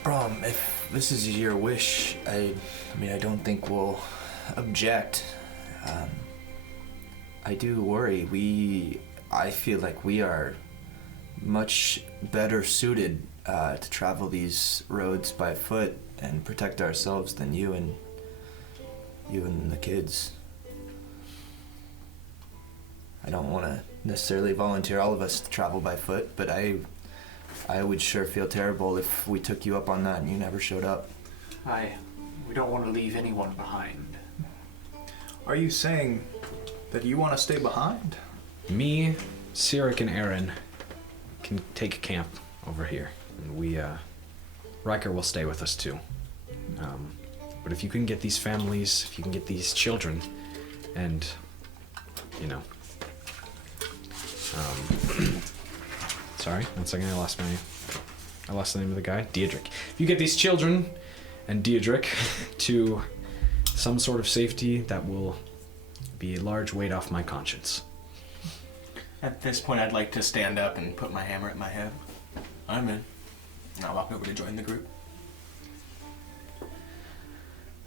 Brom, if this is your wish, I mean, I don't think we'll object. I do worry. I feel like we are much better suited to travel these roads by foot and protect ourselves than you and the kids. I don't want to necessarily volunteer all of us to travel by foot, but I would sure feel terrible if we took you up on that and you never showed up. We don't want to leave anyone behind. Are you saying that you want to stay behind? Me, Sirik, and Aaron can take camp over here, and Riker will stay with us too. But if you can get these families, if you can get these children, and sorry, 1 second, I lost the name of the guy. Diedrich. If you get these children and Diedrich to some sort of safety, that will be a large weight off my conscience. At this point, I'd like to stand up and put my hammer at my head. I'm in. And I'll walk over to join the group.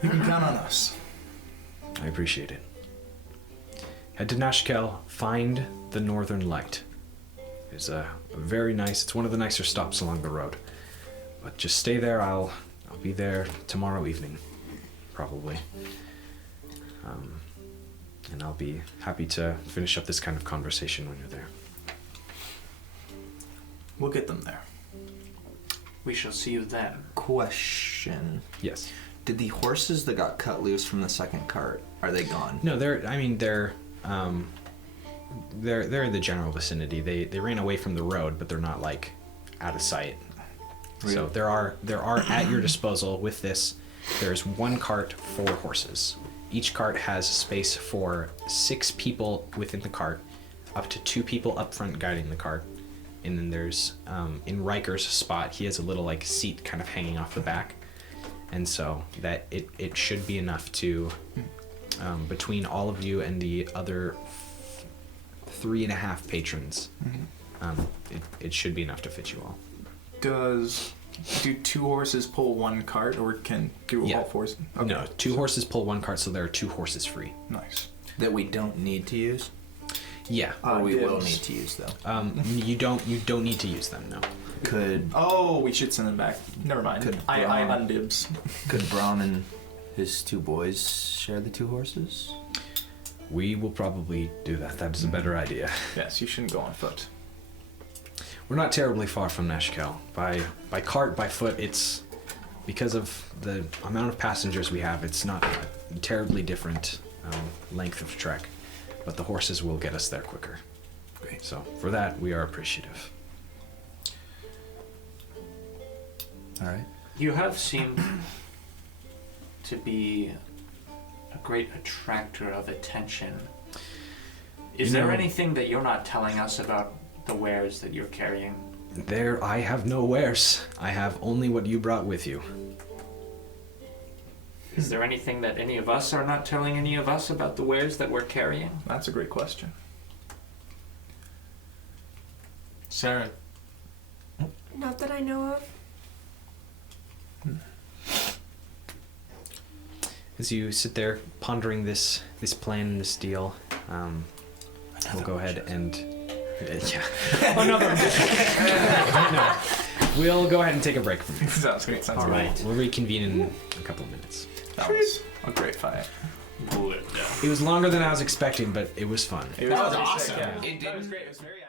You can count on us. I appreciate it. Head to Nashkel, find the Northern Light. It's very nice. It's one of the nicer stops along the road. But just stay there. I'll be there tomorrow evening, probably. And I'll be happy to finish up this kind of conversation when you're there. We'll get them there. We shall see you then. Question. Yes. Did the horses that got cut loose from the second cart, are they gone? No, they're in the general vicinity. They ran away from the road, but they're not like out of sight. Really? So there are at your disposal with this. There's 1 cart, 4 horses. Each cart has space for 6 people within the cart, up to 2 people up front guiding the cart. And then there's in Riker's spot, he has a little like seat kind of hanging off the back, and so that it should be enough to between all of you and the other 3.5 patrons. It should be enough to fit you all. Do 2 horses pull 1 cart, or do all 4? Okay. No, 2 horses pull 1 cart, so there are 2 horses free. Nice. That we don't need to use? Yeah. Or we will dibs. need to use though. You don't need to use them. No. Oh, we should send them back. Never mind. Could I Braun- undibs. Could Braun and his 2 boys share the 2 horses? We will probably do that. That is a better idea. Yes, you shouldn't go on foot. We're not terribly far from Nashkel. By cart, by foot, it's because of the amount of passengers we have. It's not a terribly different length of trek, but the horses will get us there quicker. Great. So for that, we are appreciative. All right. You have seemed to be a great attractor of attention. Is there anything that you're not telling us about the wares that you're carrying? There, I have no wares. I have only what you brought with you. Is there anything that any of us are not telling any of us about the wares that we're carrying? That's a great question. Sarah, Not that I know of. As you sit there pondering this plan, this deal, we'll go ahead and yeah. Oh no, no. We'll go ahead and take a break from here. Sounds great. Sounds All great. right. We'll reconvene in a couple of minutes. That was a great fight. It was longer than I was expecting, but it was fun. It That was pretty awesome. sick, yeah. That was great. It was very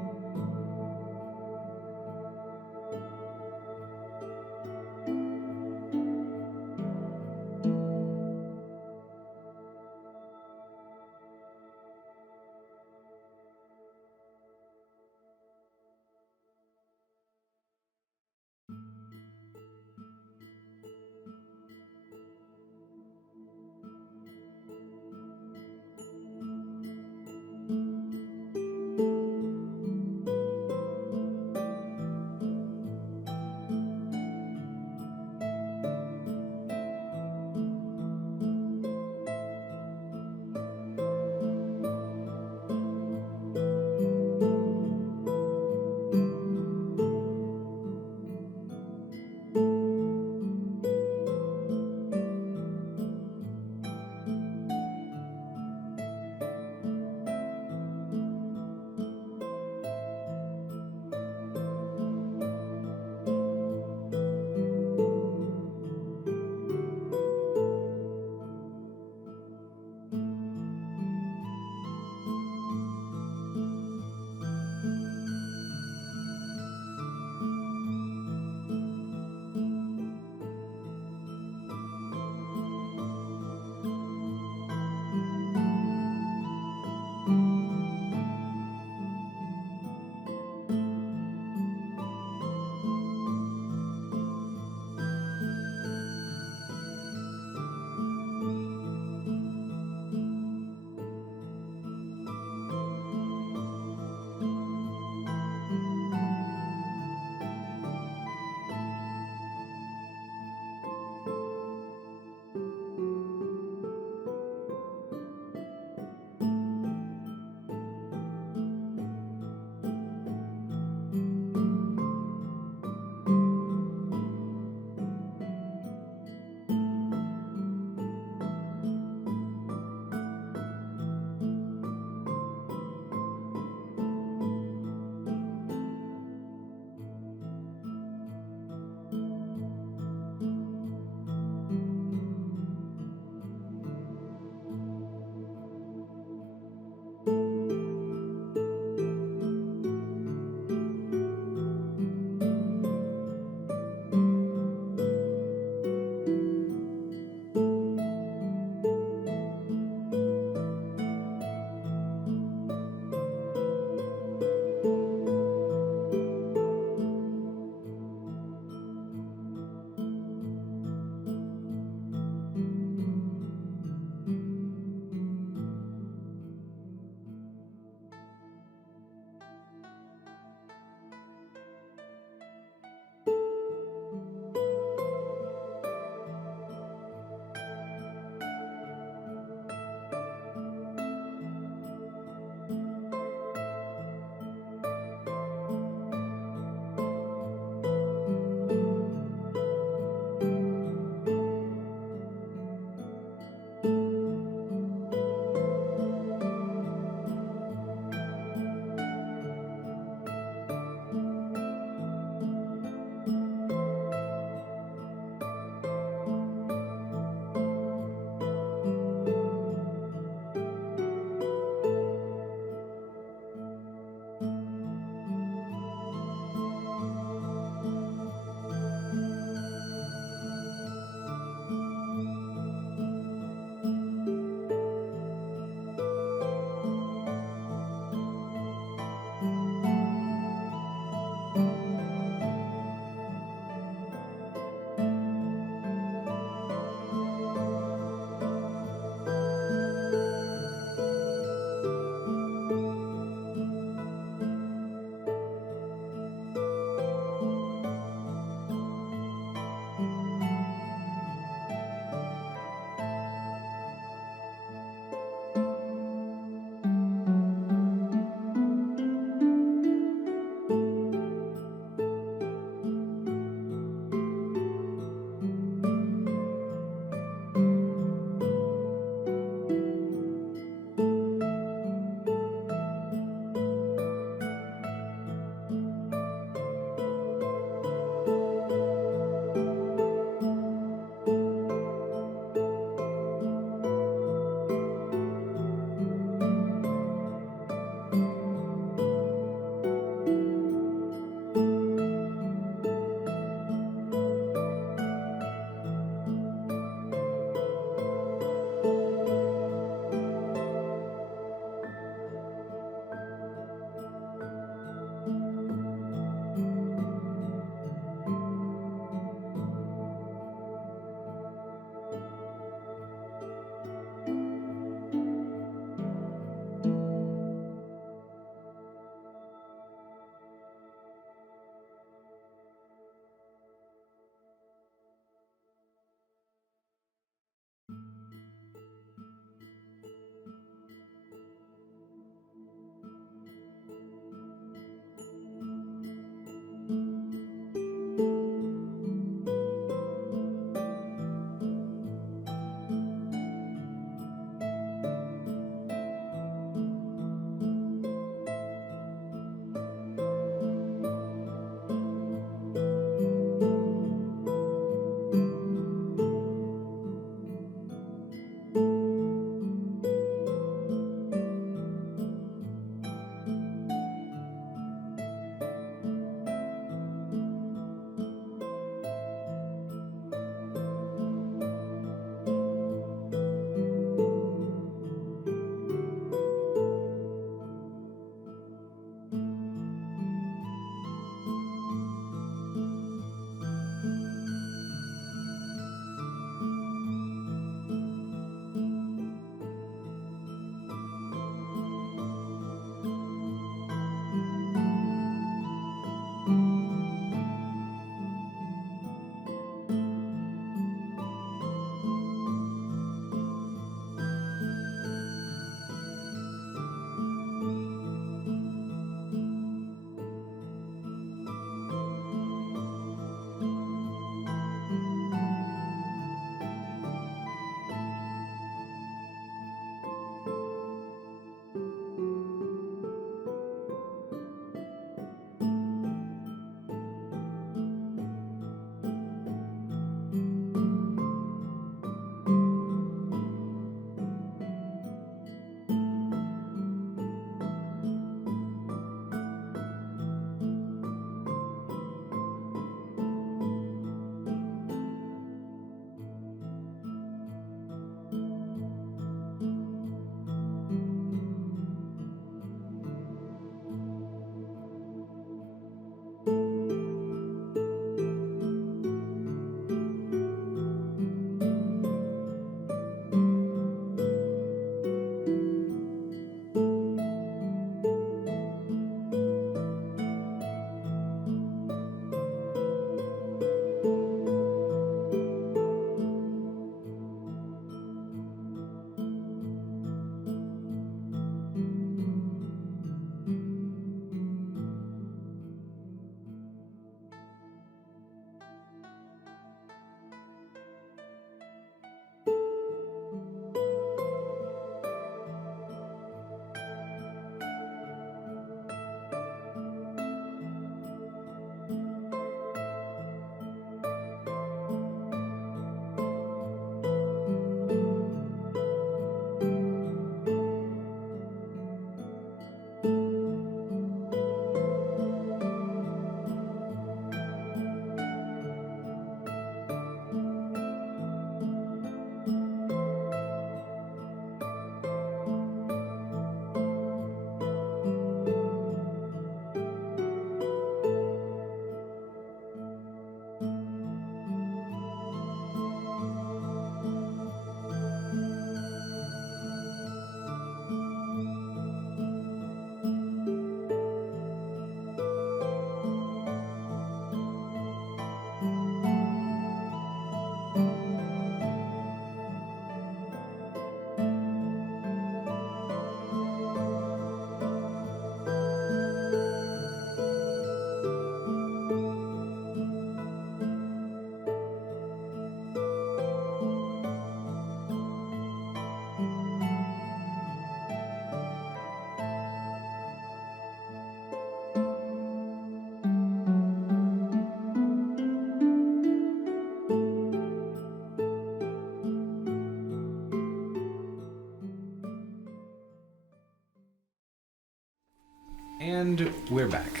And we're back.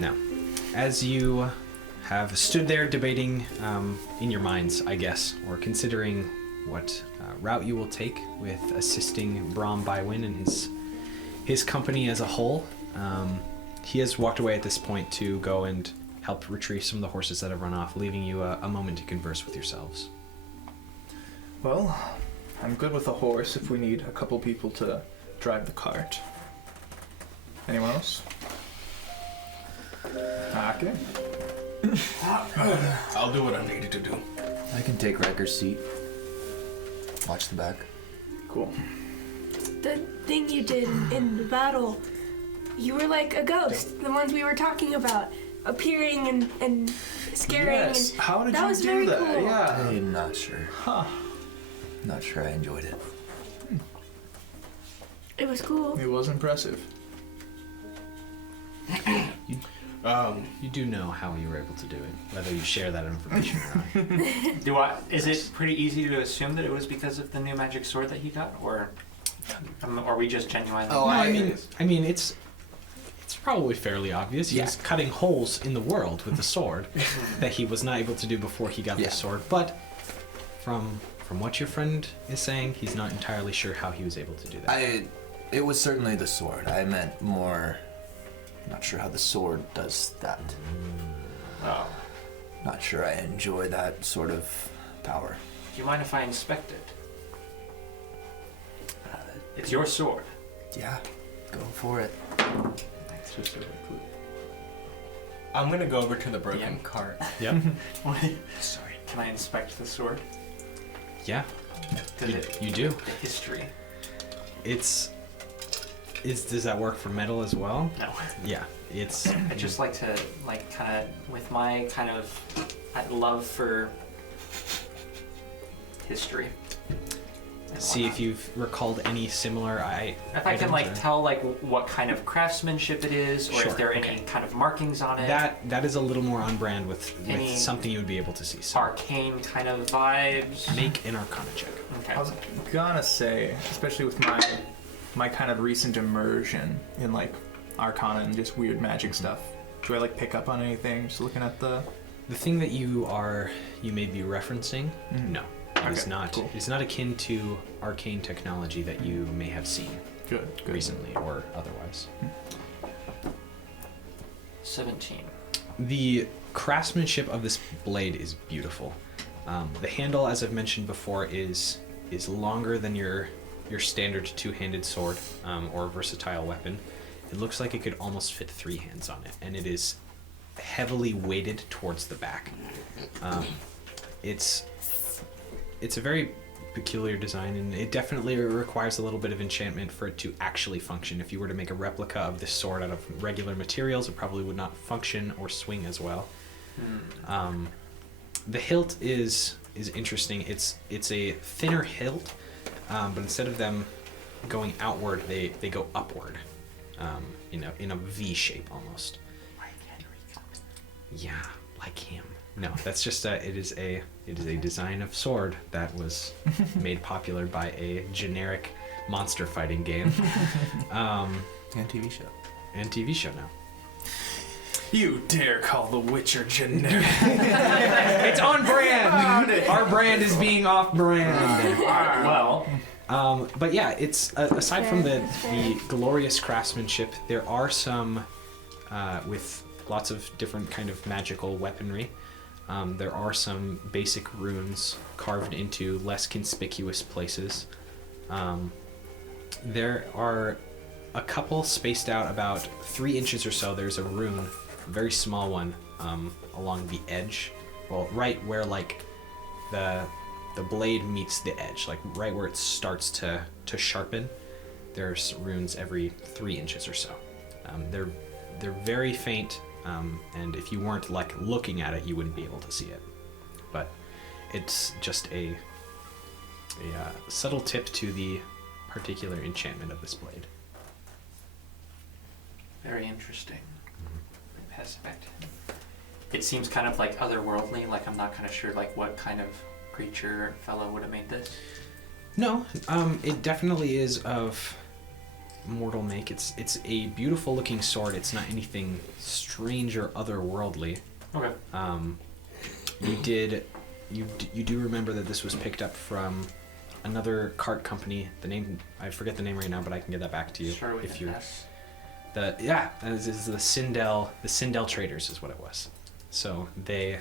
Now, as you have stood there debating in your minds, I guess, or considering what route you will take with assisting Brom Bywin and his company as a whole, he has walked away at this point to go and help retrieve some of the horses that have run off, leaving you a moment to converse with yourselves. Well, I'm good with a horse if we need a couple people to drive the cart. Anyone else? Okay. I'll do what I'm needed to do. I can take Riker's seat. Watch the back. Cool. The thing you did in the battle, you were like a ghost. The ones we were talking about, appearing and scaring. Yes. And How did that you was do very that? cool. Yeah. I'm not sure. Huh. Not sure I enjoyed it. It was cool. It was impressive. You do know how you were able to do it, whether you share that information or not. Is it pretty easy to assume that it was because of the new magic sword that he got, or are we just genuinely? Oh, No, I- I mean, it's probably fairly obvious. He was cutting holes in the world with the sword that he was not able to do before he got Yeah. the sword. But from what your friend is saying, he's not entirely sure how he was able to do that. It was certainly the sword. I meant more. Not sure how the sword does that. Oh. Not sure I enjoy that sort of power. Do you mind if I inspect it? It's your sword. Yeah, go for it. I'm gonna go over to the broken Yeah. cart. Yep. Sorry. Can I inspect the sword? Yeah. Does it? You do. The history. Does that work for metal as well? No. Yeah. It's. I just like to kind of with my kind of love for history. and See if whatnot. you've recalled any similar. If I can items or- tell what kind of craftsmanship it is, or Sure, if there are okay. any kind of markings on it. That is a little more on brand with Any something you would be able to see. So arcane kind of vibes. make an Arcana check. Okay. I was gonna say, especially with my kind of recent immersion in like Arcana and just weird magic stuff. Do I like pick up on anything? Just looking at the. The thing that you may be referencing, Mhm. no, it is Okay, not. cool. It's not akin to arcane technology that you may have seen Good. recently or otherwise. 17. The craftsmanship of this blade is beautiful. The handle, as I've mentioned before, is longer than your standard two-handed sword or versatile weapon. It looks like it could almost fit 3 hands on it, and it is heavily weighted towards the back. It's a very peculiar design, and it definitely requires a little bit of enchantment for it to actually function. If you were to make a replica of this sword out of regular materials, it probably would not function or swing as well. The hilt is interesting. It's a thinner hilt, but instead of them going outward, they go upward, in a V shape almost. Yeah, like him. No, that's just it is a design of sword that was made popular by a generic monster fighting game, And TV show. and TV show now. You dare call The Witcher generic? It's on brand. Our brand is being off brand. Well, But yeah, it's aside from the glorious craftsmanship, there are some with lots of different kind of magical weaponry. There are some basic runes carved into less conspicuous places. There are a couple spaced out about 3 inches or so. There's a rune, a very small one, along the edge. Well, right where like the blade meets the edge, like right where it starts to sharpen. There's runes every 3 inches or so. They're very faint. And if you weren't like looking at it, you wouldn't be able to see it. But it's just a subtle tip to the particular enchantment of this blade. very interesting. Aspect. It seems kind of like otherworldly. Like I'm not kind of sure like what kind of creature fellow would have made this. No, it definitely is of mortal make. It's a beautiful looking sword. It's not anything strange or otherworldly. Okay. You do remember that this was picked up from another cart company. The name, I forget the name right now, but I can get that back to you Sure, with if an you. S. This is the Sindel Traders is what it was. So they,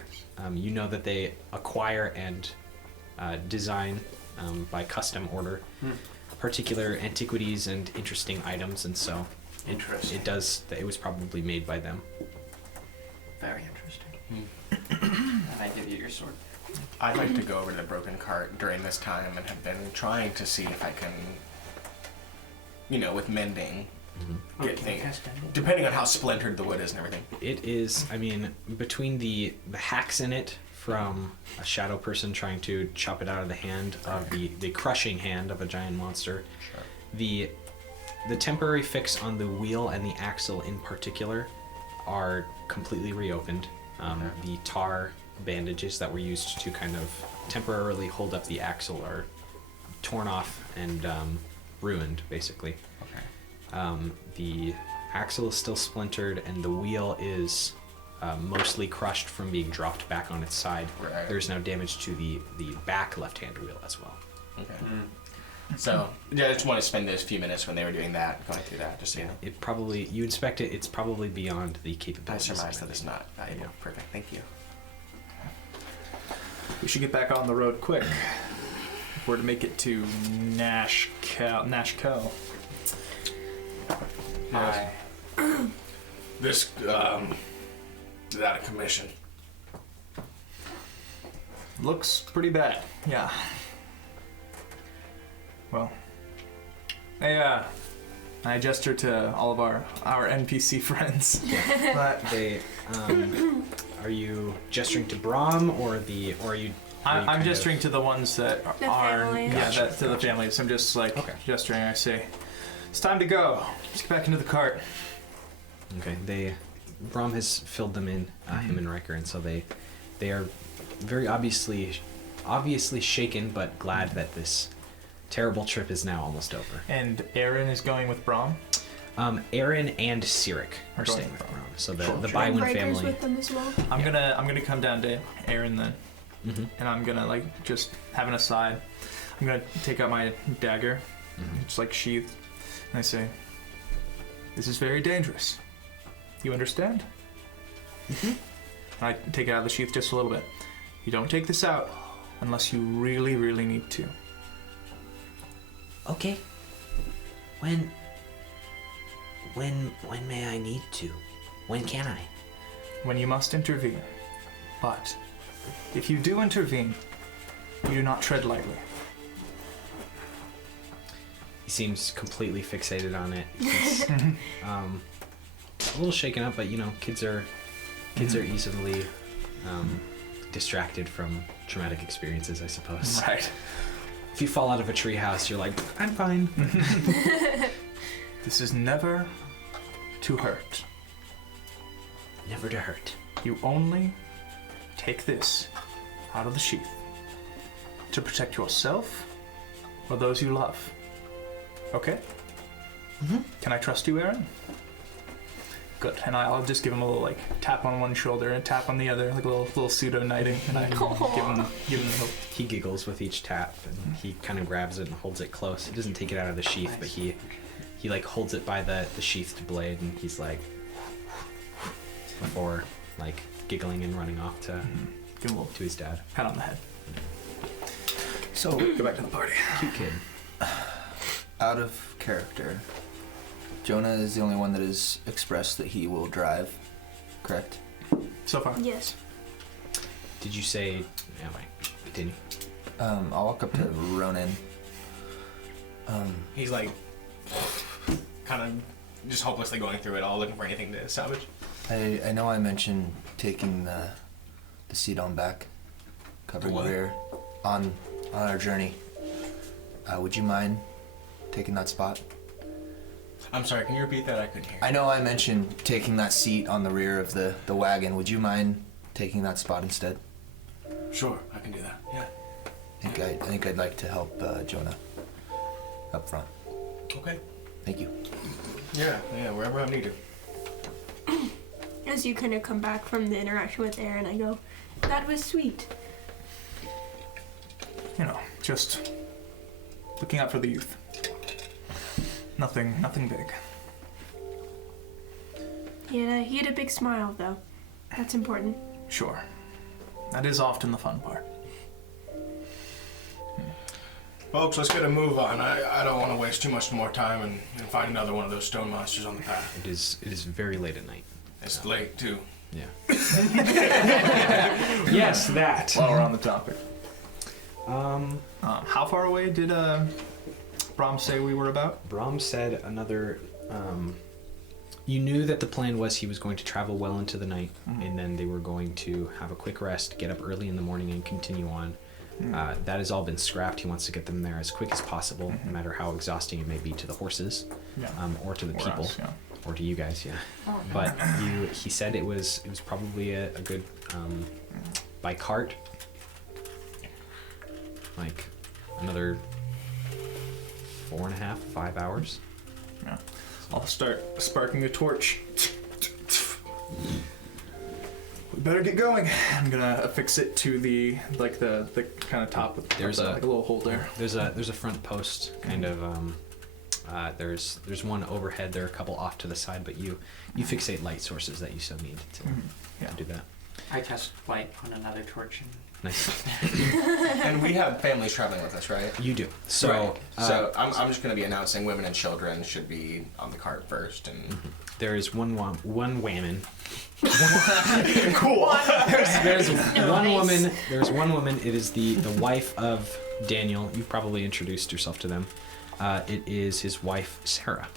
you know that they acquire and design by custom order particular antiquities and interesting items, and so Interesting. it was probably made by them. Very interesting. And I give you your sword. I'd like to go over to the broken cart during this time and have been trying to see if I can, with mending, get things. Depending on how splintered the wood is and everything. It is, I mean, between the hacks in it from a shadow person trying to chop it out of the hand of the crushing hand of a giant monster, the temporary fix on the wheel and the axle in particular are completely reopened. The tar bandages that were used to kind of temporarily hold up the axle are torn off and ruined, basically. The axle is still splintered, and the wheel is mostly crushed from being dropped back on its side. Right. There's now damage to the back left-hand wheel as well. Okay. So, yeah, I just want to spend those few minutes when they were doing that, going through that, just so you know. It probably, you inspect it, it's probably beyond the I capabilities. surmise of that it's it. not valuable. Yeah. Perfect, thank you. We should get back on the road quick. If we're to make it to Nashkel. Yes. This, is out of commission. Looks pretty bad. Yeah. Well, I gesture to all of our NPC friends. But They, are you gesturing to Brahm or are you? I'm kind gesturing to the ones that The are family. Gotcha, to the families. I'm just like Okay. gesturing. I say, it's time to go. Let's get back into the cart. Okay, Brahm has filled them in, him and Riker, and so they are very obviously shaken, but glad that this terrible trip is now almost over. And Aaron is going with Brahm. Aaron and Sirik are Going staying with with Brahm, so the Sure. Bywin Riker's family. with them as well. I'm gonna come down to Aaron then, Mhm. and I'm gonna just have an aside. I'm gonna take out my dagger, it's sheathed, and I say, "This is very dangerous. You understand?" I take it out of the sheath just a little bit. You don't take this out unless you really, really need to. Okay. When may I need to? When can I? When you must intervene. But if you do intervene, you do not tread lightly. He seems completely fixated on it. He's a little shaken up, but kids are easily distracted from traumatic experiences, I suppose. Right. If you fall out of a treehouse, you're like, I'm fine. This is never to hurt. Never to hurt. You only take this out of the sheath to protect yourself or those you love. Okay? Can I trust you, Aaron? Good. And I'll just give him a little tap on one shoulder and tap on the other, like a little pseudo knighting, and I give him the hope. He giggles with each tap, and he kind of grabs it and holds it close. He doesn't take it out of the sheath, but he holds it by the sheathed blade, and he's like, before giggling and running off to Give him a little his dad. pat on the head. So, Go back to the party. Cute kid. out of character, Jonah is the only one that has expressed that he will drive, correct? So far. Yes. Did you say? Anyway, continue. I'll walk up to Ronan. He's kind of just hopelessly going through it all, looking for anything to salvage. I know I mentioned taking the seat on back, covering the What? rear, on our journey. Would you mind taking that spot? I'm sorry, can you repeat that? I couldn't hear. I know I mentioned taking that seat on the rear of the wagon. Would you mind taking that spot instead? Sure, I can do that. Yeah. I think I'd like to help Jonah up front. Okay. Thank you. Yeah, wherever I'm needed. As you kind of come back from the interaction with Aaron, I go, that was sweet. You know, just looking out for the youth. Nothing big. He had a big smile, though. That's important. Sure. That is often the fun part. Folks, let's get a move on. I don't want to waste too much more time and find another one of those stone monsters on the path. It is very late at night. It's late, too. Yeah. Yes, that. While we're on the topic. Um, How far away did Brahm say we were about? Brahm said another. You knew that the plan was he was going to travel well into the night, and then they were going to have a quick rest, get up early in the morning, and continue on. That has all been scrapped. He wants to get them there as quick as possible, no matter how exhausting it may be to the horses, Yeah. or to the Or people, us, yeah. or to you guys. Yeah. But he said it was probably a good by cart, like another 4.5, 5 hours. Yeah. I'll start sparking a torch. We better get going. I'm gonna affix it to the kind of top with There's like a little hole there. There's a front post kind of. There's one overhead. There are a couple off to the side, but you fixate light sources that you so need to Yeah. do that. I cast light on another torch. And Nice. And we have families traveling with us, right? You do. So Right. So I'm just going to be announcing women and children should be on the cart first. And there is one woman. cool. There's one Nice. woman. There's one woman. It is the wife of Daniel. You've probably introduced yourself to them. It is his wife Sarah.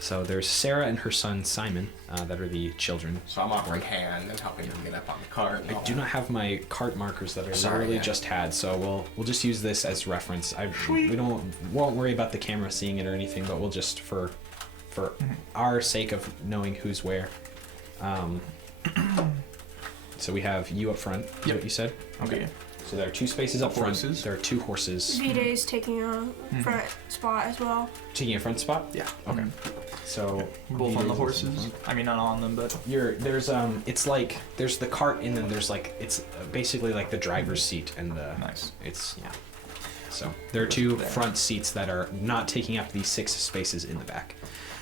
So there's Sarah and her son Simon that are the children. So I'm offering hand and helping them get up on the cart. And I all do that. not have my cart markers that I Sorry, literally yeah. just had, so we'll just use this as reference. We won't worry about the camera seeing it or anything, but we'll just for our sake of knowing who's where. So we have you up front. Is Yep. what you said? Okay. So there are 2 spaces up front. Horses. There are 2 horses. V-Day's taking a front spot as well. Taking a front spot. Yeah. Okay. So Both on the V-Day's horses. I mean, not on them, but there's it's like there's the cart and then there's like it's basically like the driver's seat and the nice. it's yeah. So there are 2 front seats that are not taking up these 6 spaces in the back.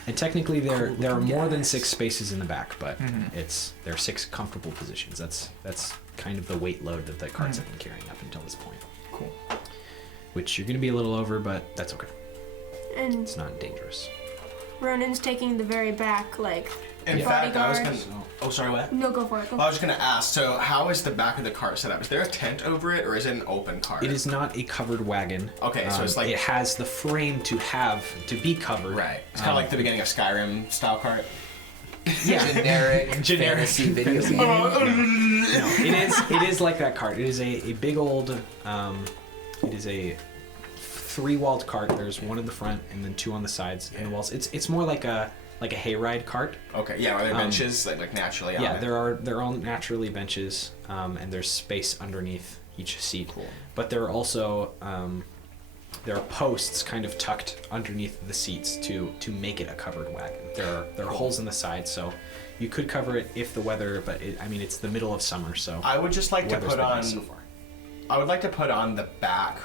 And technically there are more than 6 spaces in the back, but there are 6 comfortable positions. That's kind of the weight load that the carts have been carrying up until this point. Cool. Which you're gonna be a little over, but that's okay. And It's not dangerous. Ronan's taking the very back, like, In fact, I was going bodyguard. to. Oh, sorry, what? No, go for it. Go. I was just going to ask, so how is the back of the cart set up? Is there a tent over it, or is it an open cart? It is not a covered wagon. Okay, so it's like- it has the frame to be covered. Right. It's kind of like the beginning of Skyrim style cart. Yeah. Generic, Generic fantasy video fantasy game. No, it is like that cart. It is a big old it is a 3-walled cart. There's one in the front and then 2 on the sides and the walls. It's more like a hayride cart. Okay, yeah, are there benches like naturally on Yeah, it? there are all naturally benches, and there's space underneath each seat. Cool. But there are also there are posts kind of tucked underneath the seats to make it a covered wagon. There are holes in the side, so you could cover it if the weather. But it's the middle of summer, so I would just like to weather's put been on. nice so far. I would like to put on the back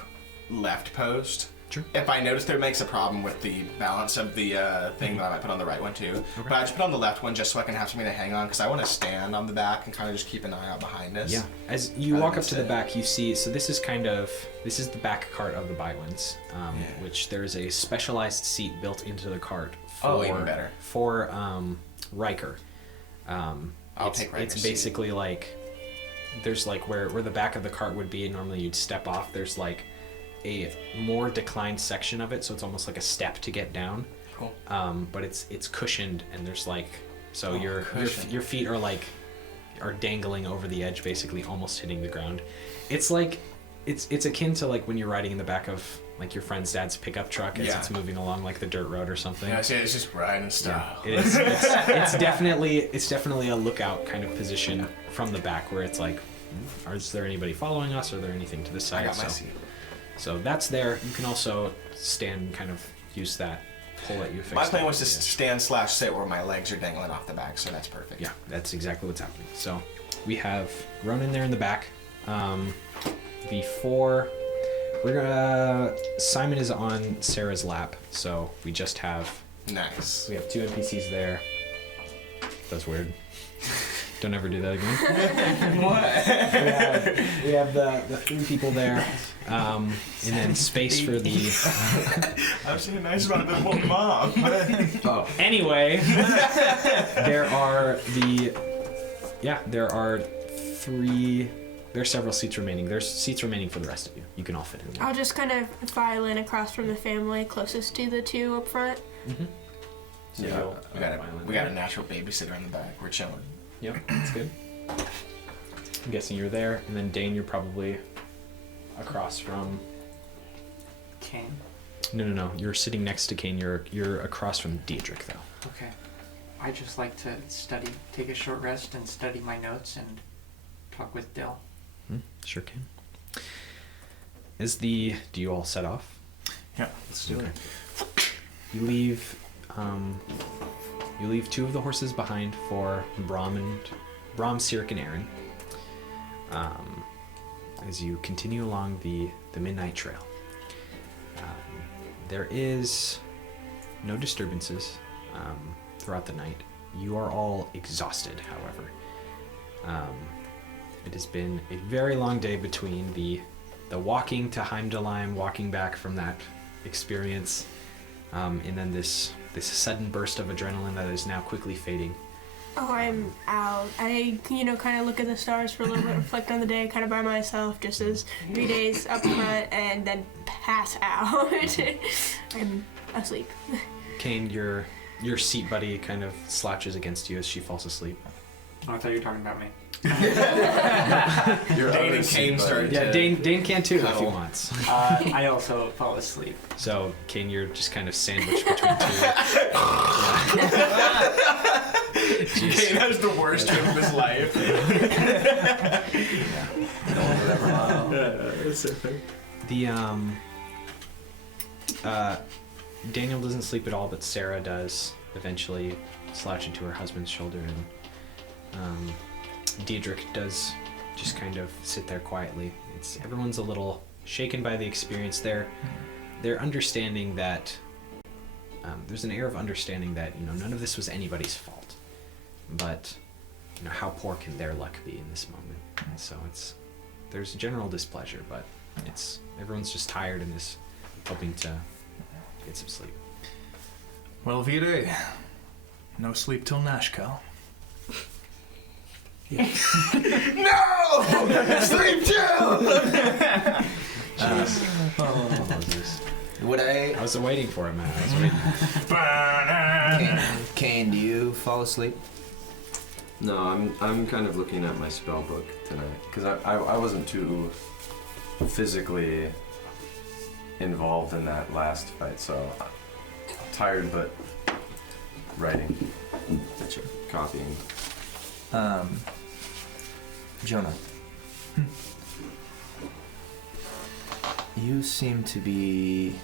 left post. Sure. If I notice there makes a problem with the balance of the thing, then I might put on the right one too. But I just put on the left one just so I can have something to hang on because I want to stand on the back and kind of just keep an eye out behind us. Yeah. As you Rather walk than up to the sit. back, you see. So this is the back cart of the Bywins, which there is a specialized seat built into the cart. Oh, even better. For Riker. I'll take Riker's It's seat. basically like there's like where the back of the cart would be. Normally you'd step off. There's like a more declined section of it, so it's almost like a step to get down. Cool. But it's cushioned and there's like so Oh, your cushion. feet are dangling over the edge, basically almost hitting the ground. It's like it's akin to like when you're riding in the back of like your friend's dad's pickup truck as Yeah. it's moving along like the dirt road or something. Yeah, it's just riding style. It is. It's definitely a lookout kind of position from the back where it's like, is there anybody following us? Are there anything to the side? I got my seat. So that's there. You can also stand and kind of use that pull at you. My plan was to stand/sit where my legs are dangling off the back, so that's perfect. Yeah, that's exactly what's happening. So we have Ronan there in the back. Before we're gonna, Simon is on Sarah's lap, so we just have Nice. we have 2 NPCs there. That's weird. Don't ever do that again. What? We have the 3 people there, and then space for the. I'm saying nice about the whole mom. Oh, Anyway, there are several seats remaining. There's seats remaining for the rest of you. You can all fit in there. I'll just kind of file in across from the family closest to the 2 up front. So Yeah. you'll, we got a natural babysitter in the back. We're chilling. Yep, that's good. I'm guessing you're there, and then Dane, you're probably across from. Kane. No. You're sitting next to Kane. You're across from Diedrich, though. Okay. I just like to take a short rest and study my notes and talk with Dill. Sure can. Do you all set off? Yeah, let's do it. You leave 2 of the horses behind for Brom, Sirik, and Aaron. As you continue along the Midnight Trail. There is no disturbances throughout the night. You are all exhausted, however. It has been a very long day between the walking to Heimdallheim, walking back from that experience, and then this sudden burst of adrenaline that is now quickly fading. Oh, I'm out. I, kind of look at the stars for a little bit, reflect on the day, kind of by myself, just as 3 days up front, and then pass out. I'm asleep. Kane, your seat buddy kind of slouches against you as she falls asleep. Oh, I thought you were talking about me. your Dane other and seat Kane buddy. started Yeah, Dane can too if he cuddle. wants. I also fall asleep. So, Kane, you're just kind of sandwiched between 2. Kane has the worst dream of his life. Daniel doesn't sleep at all, but Sarah does eventually slouch into her husband's shoulder, and Diedrich does just kind of sit there quietly. Everyone's a little shaken by the experience. They're understanding that there's an air of understanding that none of this was anybody's fault, but how poor can their luck be in this moment? And so there's general displeasure, but everyone's just tired and is hoping to get some sleep. Well, Vire, no sleep till Nashkel. No! Sleep too! Would I was waiting for it, man. I was waiting. Kane, do you fall asleep? No, I'm kind of looking at my spell book tonight because I wasn't too physically involved in that last fight, so I'm tired but writing, copying. Jonah. You seem to be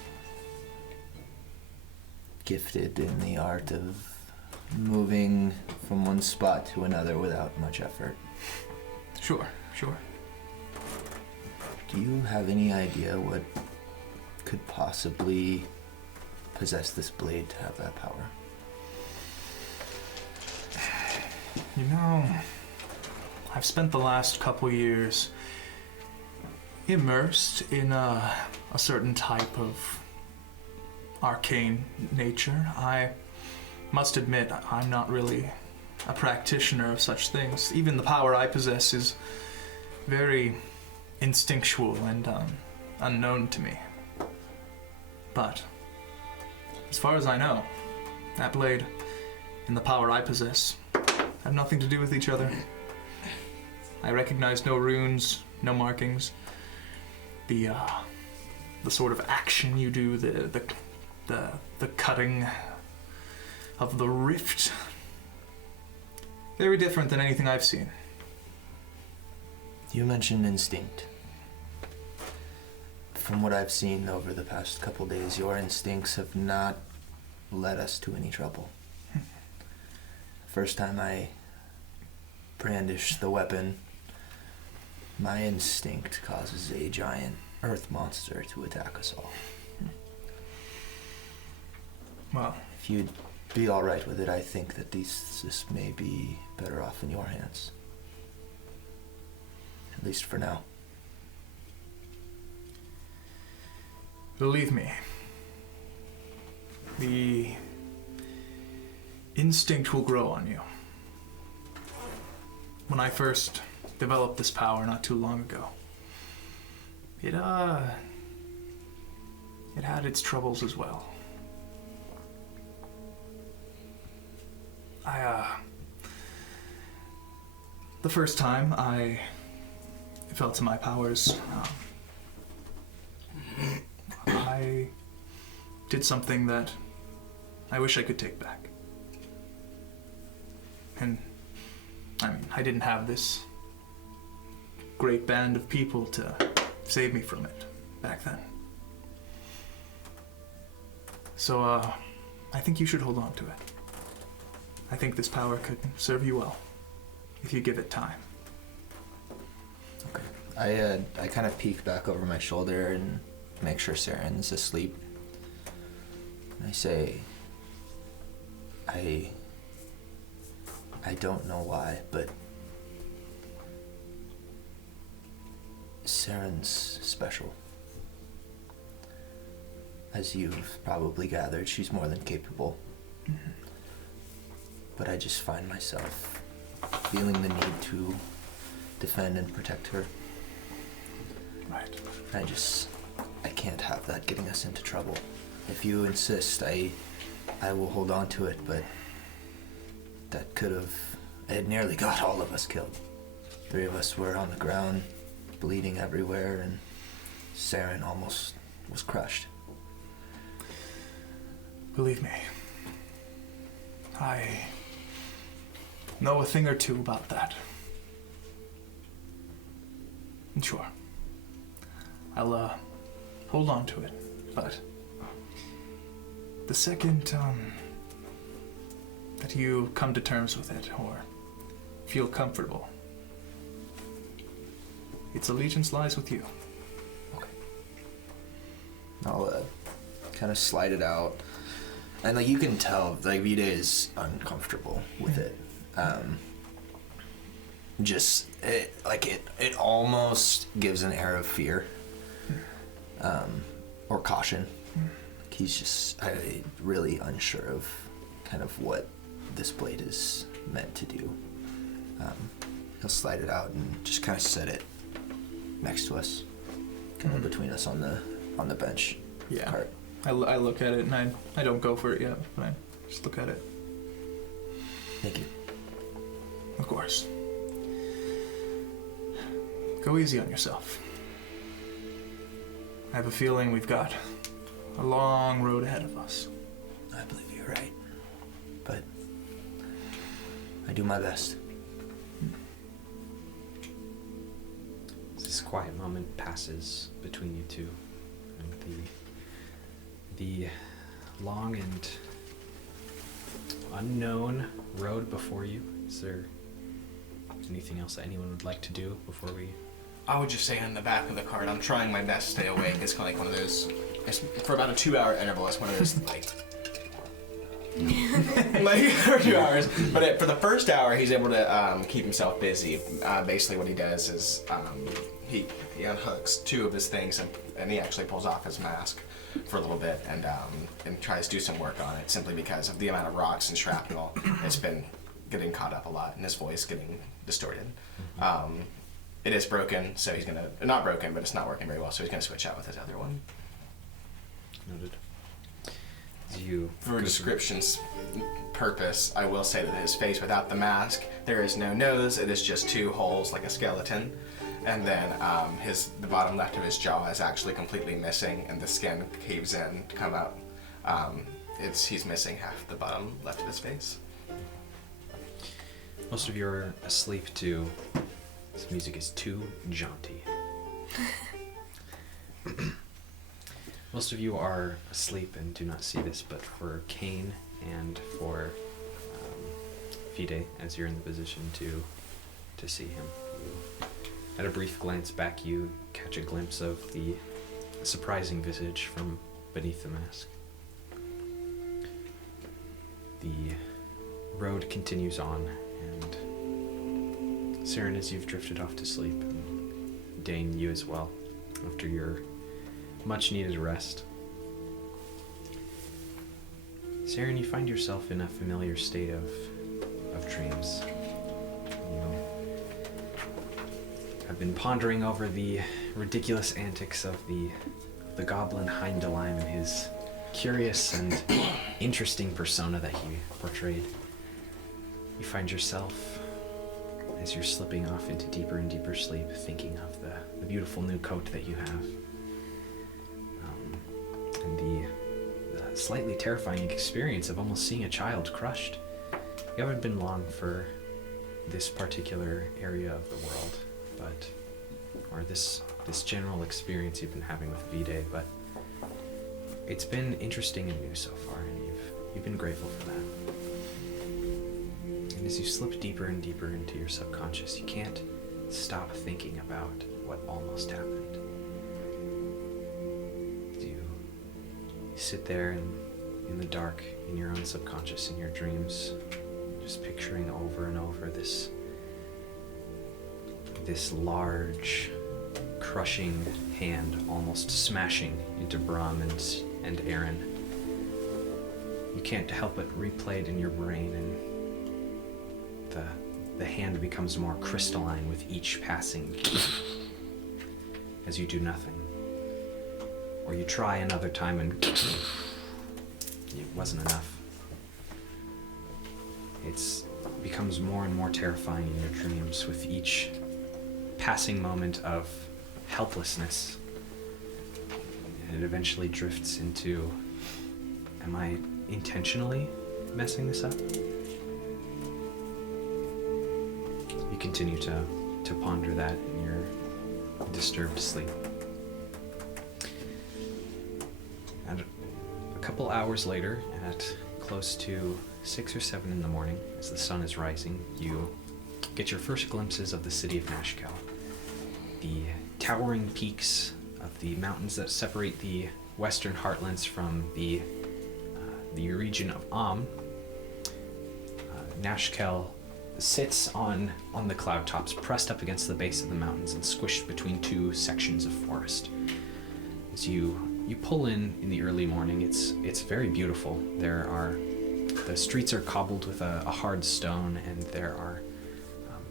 gifted in the art of moving from one spot to another without much effort. Sure. Do you have any idea what could possibly possess this blade to have that power? I've spent the last couple years immersed in a certain type of arcane nature. I must admit, I'm not really a practitioner of such things. Even the power I possess is very instinctual and unknown to me. But as far as I know, that blade and the power I possess have nothing to do with each other. I recognize no runes, no markings. The sort of action you do, the cutting of the rift, very different than anything I've seen. You mentioned instinct. From what I've seen over the past couple days, your instincts have not led us to any trouble. First time I brandished the weapon, my instinct causes a giant earth monster to attack us all. Well, If you'd be alright with it, I think that this may be better off in your hands. At least for now. believe me, the instinct will grow on you. When I first developed this power not too long ago, it had its troubles as well. The first time I felt to my powers, I did something that I wish I could take back. And I mean, I didn't have this great band of people to save me from it back then. So, I think you should hold on to it. I think this power could serve you well if you give it time. Okay. I kind of peek back over my shoulder and make sure Saren's asleep. And I say, I don't know why, but Saren's special. As you've probably gathered, she's more than capable. Mm-hmm. But I just find myself feeling the need to defend and protect her. Right. I can't have that getting us into trouble. If you insist, I will hold on to it, but that it nearly got all of us killed. 3 of us were on the ground, bleeding everywhere, and Saren almost was crushed. Believe me, I know a thing or two about that. And sure, I'll hold on to it, but the second that you come to terms with it or feel comfortable, its allegiance lies with you. Okay. I'll kind of slide it out. And like you can tell, like Vida is uncomfortable with it. It almost gives an air of fear, or caution. He's just really unsure of kind of what this blade is meant to do. He'll slide it out and just kind of set it next to us, kind of between us on the bench. Yeah. Cart. I look at it and I don't go for it yet, but I just look at it. Thank you. Of course. Go easy on yourself. I have a feeling we've got a long road ahead of us. I believe you're right, but I do my best. This quiet moment passes between you two, and the long and unknown road before you. Is there anything else that anyone would like to do before we? I would just say on the back of the cart, I'm trying my best to stay awake. It's kind of like one of those, for about a 2-hour interval, it's one of those, like for 2 hours. But for the first hour, he's able to keep himself busy. Basically what he does is he unhooks 2 of his things and he actually pulls off his mask for a little bit and tries to do some work on it, simply because of the amount of rocks and shrapnel. It's been getting caught up a lot and his voice getting distorted. It is broken, so he's gonna, not broken, but it's not working very well, so he's gonna switch out with his other one. Noted. You For description's purpose, I will say that his face without the mask, there is no nose, it is just 2 holes like a skeleton. And then the bottom left of his jaw is actually completely missing and the skin caves in to come out. He's missing half the bottom left of his face. Most of you are asleep too. This music is too jaunty. Most of you are asleep and do not see this, but for Kane and for Fide, as you're in the position to see him, at a brief glance back, you catch a glimpse of the surprising visage from beneath the mask. The road continues on, and Saren, as you've drifted off to sleep, and Dane, you as well, after your much-needed rest. Saren, you find yourself in a familiar state of dreams. You have been pondering over the ridiculous antics of the goblin Heimdallheim and his curious and interesting persona that he portrayed. You find yourself, as you're slipping off into deeper and deeper sleep, thinking of the beautiful new coat that you have. And the slightly terrifying experience of almost seeing a child crushed. You haven't been long for this particular area of the world, or this general experience you've been having with V-Day, but it's been interesting and new so far, and you've been grateful for that. And as you slip deeper and deeper into your subconscious, you can't stop thinking about what almost happened. You sit there in the dark, in your own subconscious, in your dreams, just picturing over and over this large, crushing hand almost smashing into Brahm and Aaron. You can't help but replay it in your brain, and the hand becomes more crystalline with each passing as you do nothing. Or you try another time and it wasn't enough. It becomes more and more terrifying in your dreams with each passing moment of helplessness. And it eventually drifts into, am I intentionally messing this up? You continue to ponder that in your disturbed sleep. And a couple hours later, at close to 6 or 7 in the morning, as the sun is rising, you get your first glimpses of the city of Nashkel. The towering peaks of the mountains that separate the western heartlands from the region of Am. Nashkel sits on the cloud tops, pressed up against the base of the mountains and squished between two sections of forest. As you pull in the early morning, it's very beautiful. The streets are cobbled with a hard stone, and there are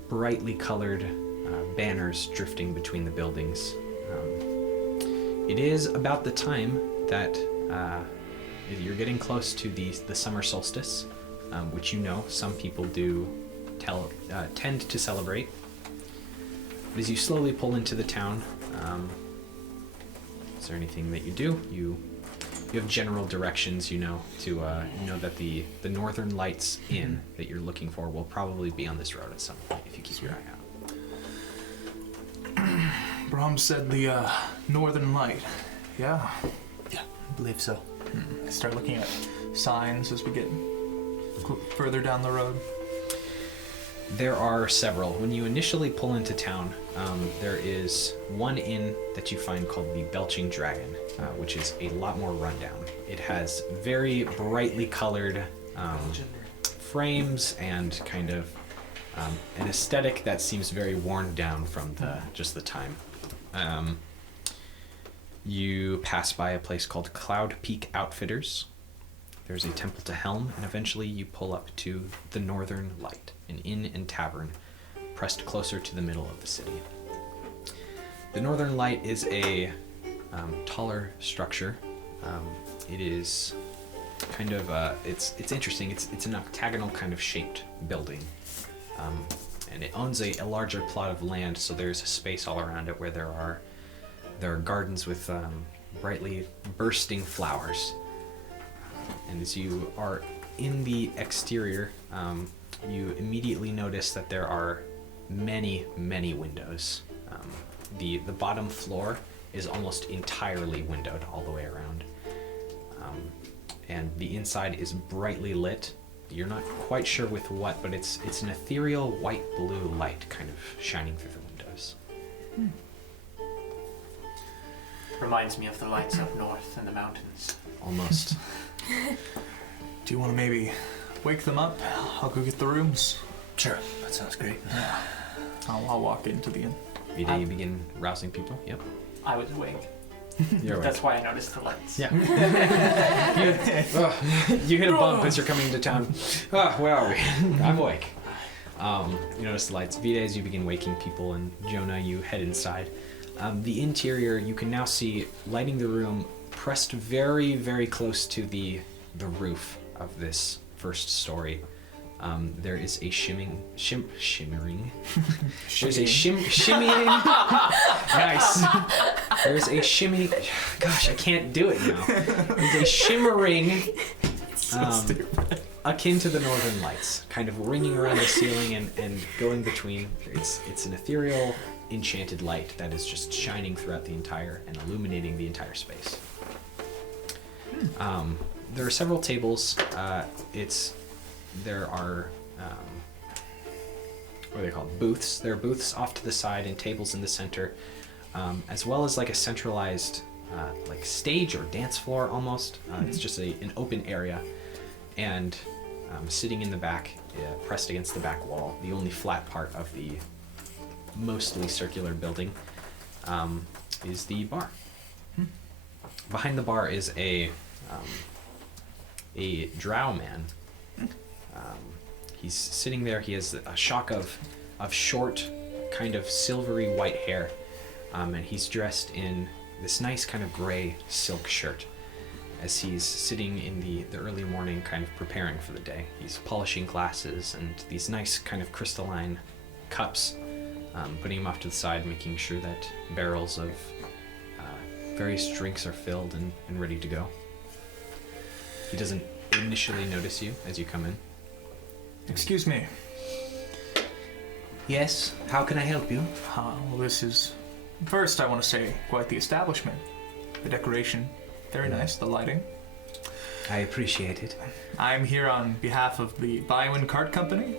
brightly colored banners drifting between the buildings. It is about the time that you're getting close to the summer solstice, which some people do tend to celebrate. But as you slowly pull into the town, is there anything that you do? You have general directions, to that the Northern Lights Inn that you're looking for will probably be on this road at some point if you keep your eye out. Brahm said the Northern Light. Yeah. Yeah, I believe so. I start looking at signs as we get further down the road. There are several. When you initially pull into town, there is one inn that you find called the Belching Dragon, which is a lot more rundown. It has very brightly colored frames and kind of an aesthetic that seems very worn down from just the time. You pass by a place called Cloud Peak Outfitters. There's a temple to Helm, and eventually you pull up to the Northern Light, an inn and tavern pressed closer to the middle of the city. The Northern Light is a taller structure. It is kind of it's interesting. It's an octagonal kind of shaped building, and it owns a larger plot of land. So there's a space all around it where there are gardens with brightly bursting flowers. And as you are in the exterior, you immediately notice that there are many, many windows. The bottom floor is almost entirely windowed all the way around. And the inside is brightly lit. You're not quite sure with what, but it's an ethereal white-blue light kind of shining through the windows. Reminds me of the lights up north in the mountains. Almost. Do you want to maybe wake them up? I'll go get the rooms. Sure, that sounds great. I'll walk into the inn. Vida, you begin rousing people. Yep. I was awake. You're That's why I noticed the lights. Yeah. You hit a bump as you're coming into town. Oh, where are we? I'm awake. You notice the lights. Vida, as you begin waking people, and Jonah, you head inside. The interior, you can now see lighting the room pressed very, very close to the roof of this first story. There is a shimmering. There's a shimmying. Nice. There's a shimmy. Gosh, I can't do it now. There's a shimmering, akin to the northern lights, kind of ringing around the ceiling and going between. It's an ethereal, enchanted light that is just shining throughout the entire and illuminating the entire space. There are several tables. There are, what are they called? Booths. There are booths off to the side and tables in the center, as well as like a centralized like stage or dance floor almost. It's just an open area, and sitting in the back, pressed against the back wall, the only flat part of the mostly circular building, is the bar. Behind the bar is a drow man. He's sitting there. He has a shock of short, kind of silvery white hair, and he's dressed in this nice kind of gray silk shirt. As he's sitting in the early morning, kind of preparing for the day, he's polishing glasses and these nice kind of crystalline cups, putting them off to the side, making sure that barrels of various drinks are filled and ready to go. He doesn't initially notice you as you come in. Excuse me. Yes, how can I help you? Well, this is... First, I want to say quite the establishment. The decoration, very nice. The lighting. I appreciate it. I'm here on behalf of the Bywin Cart Company.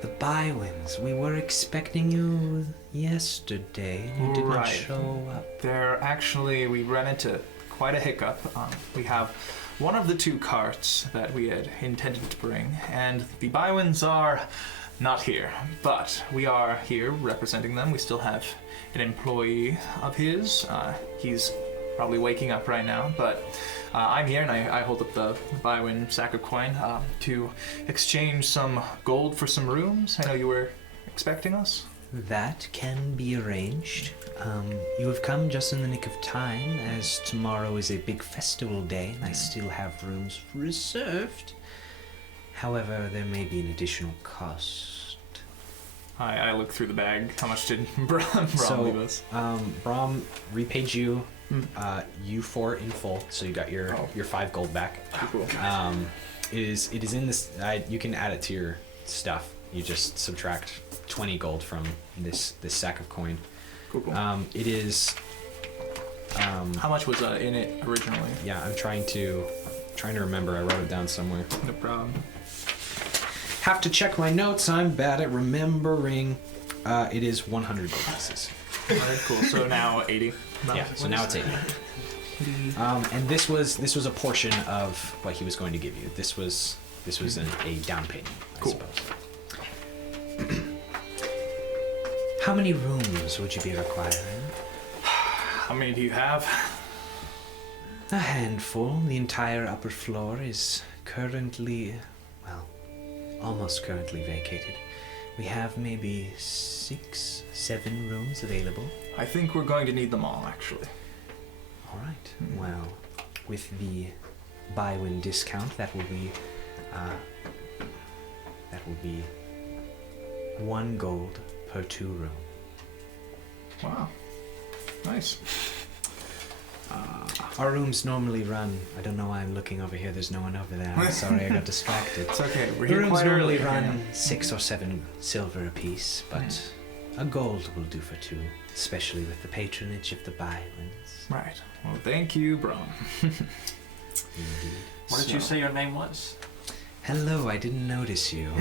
The Bywins, we were expecting you yesterday. You did not Right. show up. We ran into quite a hiccup. We have one of the two carts that we had intended to bring, and the Bywins are not here. But we are here representing them. We still have an employee of his. He's probably waking up right now, but I'm here, and I hold up the Bywin sack of coin to exchange some gold for some rooms. I know you were expecting us. That can be arranged. You have come just in the nick of time, as tomorrow is a big festival day, and I still have rooms reserved. However, there may be an additional cost. I look through the bag. How much did Brom leave us? Brahm repaid you you 4 in full, so you got your 5 gold back. Cool. It is in this. You can add it to your stuff. You just subtract 20 gold from this sack of coin. Cool. It is. How much was in it originally? Yeah, I'm trying to remember. I wrote it down somewhere. No problem. Have to check my notes. I'm bad at remembering. It is 100 gold pieces. Alright, cool. So now 80. Yeah. So now it's 80. And this was a portion of what he was going to give you. This was a down payment, I suppose. How many rooms would you be requiring? How many do you have? A handful. The entire upper floor is currently, almost currently vacated. We have maybe 6, 7 rooms available. I think we're going to need them all, actually. All right. Well, with the Bywin discount, that will be 1 gold per 2 room. Wow. Nice. Our rooms normally run. I don't know why I'm looking over here. There's no one over there. I'm sorry, I got distracted. It's okay. We're The here rooms quite normally early. run 6 or 7 silver apiece, but A gold will do for 2, especially with the patronage of the Bywins. Right. Well, thank you, Brom. Indeed. What did you say your name was? Hello, I didn't notice you.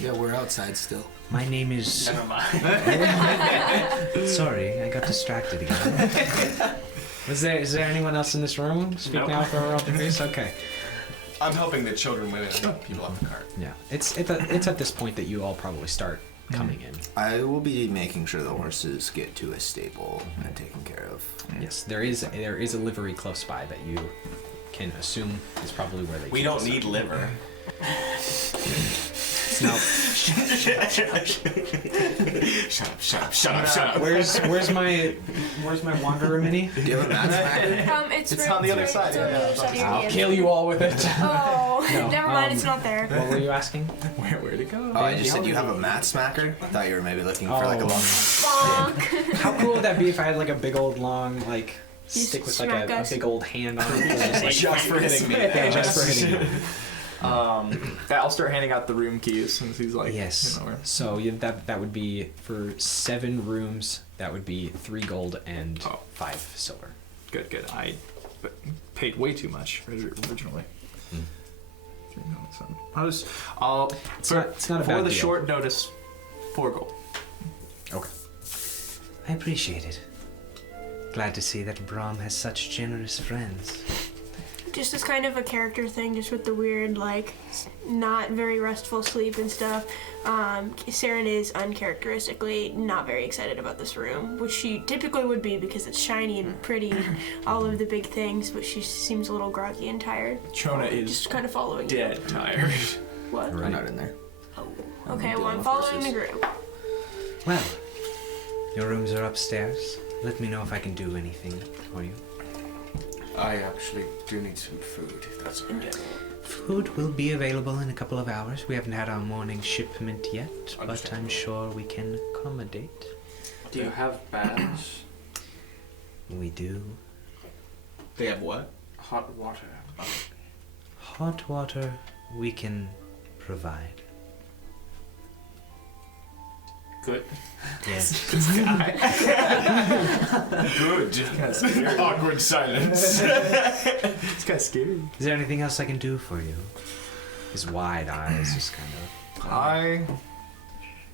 Yeah, we're outside still. My name is... Never mind. Sorry, I got distracted again. Is there anyone else in this room? Speak Nope. now for a roll face? Okay. I'm helping the children, women, and people off the cart. Yeah, it's at this point that you all probably start coming in. I will be making sure the horses get to a stable and taken care of. Yes, there is a livery close by that you can assume is probably where they. We keep don't this need up. liver. No. Shut up. Where's my wanderer mini? Do you have a matchmaker? It's It's on the other side, It's on the yeah. other side of your I'll hand. kill you all with it. Oh, No, never mind. It's not there. What were you asking? Where'd it go? Oh, I just said you have a mat smacker? I thought you were maybe looking for like a Oh. long... Bonk. How cool would that be if I had like a big old long like You stick with like smack a us. big old hand on it? Just, like, Just for hitting me. yeah, just for hitting you. Yeah, I'll start handing out the room keys since he's like, Yes. you know, So that would be for 7 rooms. That would be 3 gold and Oh. 5 silver. good. I paid way too much originally. I'll It's not a for bad the deal. short notice, 4 gold. Okay. I appreciate it. Glad to see that Brahm has such generous friends. Just as kind of a character thing, just with the weird, like, not very restful sleep and stuff. Saren is uncharacteristically not very excited about this room, which she typically would be because it's shiny and pretty and all of the big things, but she seems a little groggy and tired. Chona is Just kind of following dead tired. you. What? I'm not in there. Okay, well, dealing I'm with following the horses. group. Well, your rooms are upstairs. Let me know if I can do anything for you. I actually do need some food, if that's alright. Food will be available in a couple of hours. We haven't had our morning shipment yet, but Understand. I'm sure we can accommodate. Do you have baths? We do. They have what? Hot water. Hot water we can provide. Good. Yes. Good. Awkward silence. It's kind of scary. Is there anything else I can do for you? His wide eyes just kind of... I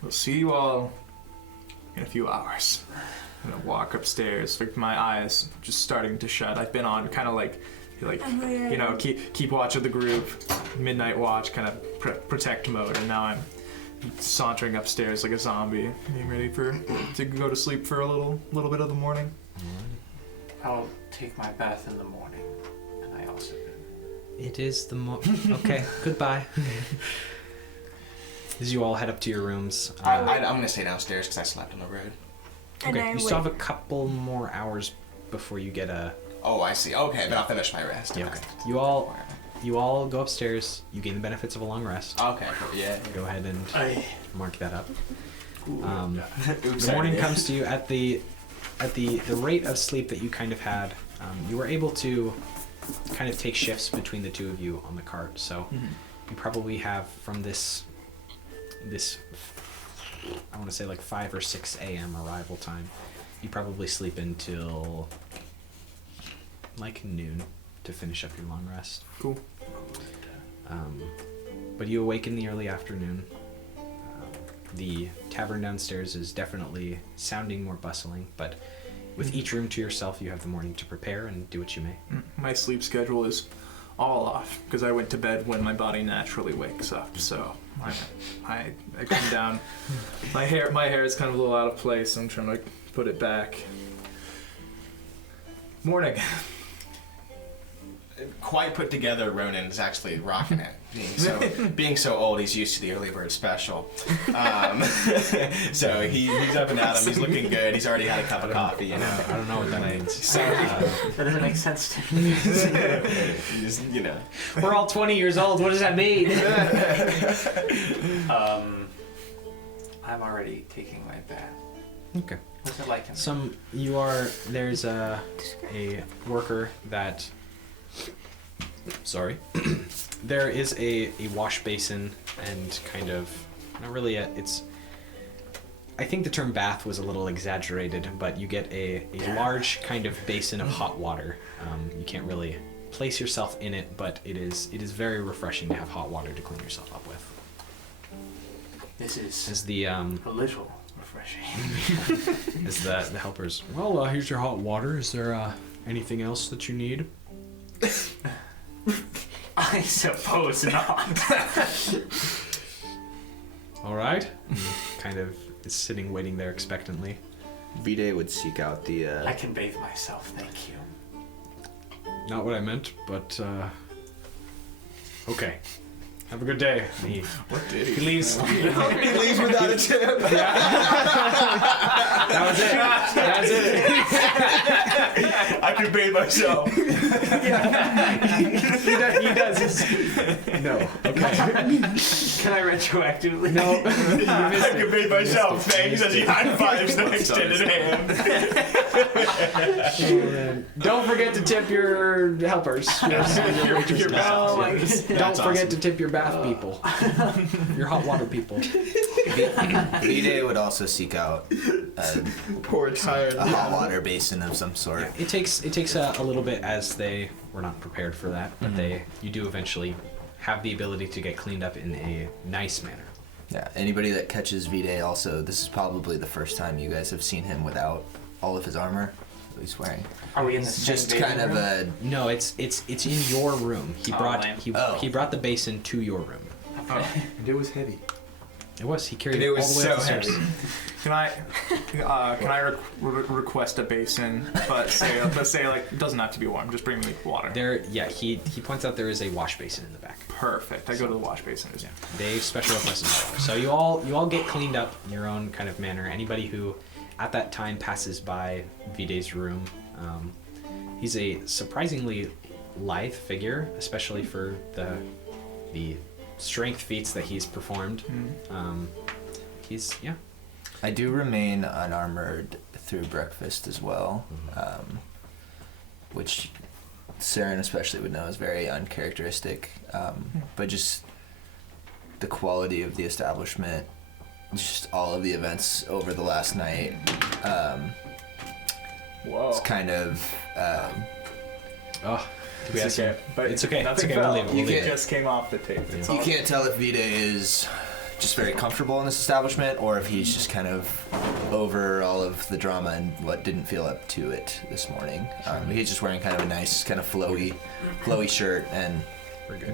will see you all in a few hours. I'm gonna walk upstairs with my eyes just starting to shut. I've been on kind of like you know, keep watch of the group, midnight watch, kind of protect mode, and now I'm sauntering upstairs like a zombie, getting ready to go to sleep for a little bit of the morning. I'll take my bath in the morning, and I also do. It is the okay. Goodbye. As you all head up to your rooms. I'm gonna stay downstairs because I slept on the road. And Okay, I you still have a couple more hours before you get a. Oh, I see. Okay, then I'll finish my rest. Yeah, okay. You all go upstairs. You gain the benefits of a long rest. Okay, cool. Yeah. Go ahead and mark that up. Oops, The morning sorry. comes to you at the rate of sleep that you kind of had. You were able to kind of take shifts between the two of you on the cart. So you probably have from this I want to say like 5 or 6 a.m. arrival time. You probably sleep until like noon to finish up your long rest. Cool. But you awake in the early afternoon. The tavern downstairs is definitely sounding more bustling, but with each room to yourself, you have the morning to prepare and do what you may. My sleep schedule is all off because I went to bed when my body naturally wakes up. So I come down. My hair is kind of a little out of place. I'm trying to put it back. Morning. Quite put together, Ronan is actually rocking it. Being so old, he's used to the early bird special. So he's up and at him. He's looking good. He's already had a cup of coffee, you know. I don't know what that means. So That doesn't make sense to me. just, you know. We're all 20 years old. What does that mean? I'm already taking my bath. Okay. What's it like? There's a worker that. Sorry. There is a wash basin and kind of not really it's I think the term bath was a little exaggerated, but you get a large kind of basin of hot water. You can't really place yourself in it, but it is very refreshing to have hot water to clean yourself up with. This is As the a little refreshing. as the helpers. Well, here's your hot water. Is there anything else that you need? I suppose not. All right. Kind of is sitting, waiting there expectantly. Vide would seek out the. I can bathe myself, thank you. Not what I meant, but okay. Have a good day. What did He leaves. He leaves without a tip. That was it. That's it. I can bathe myself. He does. No. Okay. Can I retroactively? No. You I missed can it. bathe myself. Thanks as he high fives the extended hand. Don't forget to tip your helpers. Your bath. Don't forget to tip your bath people. Your hot water people. Vide would also seek out Poor tired. a hot water basin of some sort. It takes a little bit, as they were not prepared for that, but you do eventually have the ability to get cleaned up in a nice manner. Yeah, anybody that catches Vide also, this is probably the first time you guys have seen him without all of his armor that he's wearing. Are we in the It's same just bathing kind of room? a. No, it's in your room. He Oh, brought lame. he brought the basin to your room. It was heavy. It was. He carried It it all was the way up the so stairs. heavy. Can I request a basin, but say like it doesn't have to be warm. Just bring me water. There, yeah. He points out there is a wash basin in the back. Perfect. I go to the wash basin. Yeah, they special requested water. So you all get cleaned up in your own kind of manner. Anybody who at that time passes by Vide's room, he's a surprisingly lithe figure, especially for the strength feats that he's performed. He's I do remain unarmored through breakfast as well, which Saren especially would know is very uncharacteristic. But just the quality of the establishment, just all of the events over the last night, Whoa. it's kind of. Did we ask him? But It's okay. Nothing It's okay. We'll fell. leave it. We'll It leave it. just came off the tape. It's You all can't tell if Vide is just very comfortable in this establishment or if he's just kind of over all of the drama and what didn't feel up to it this morning. He's just wearing kind of a nice, kind of flowy shirt and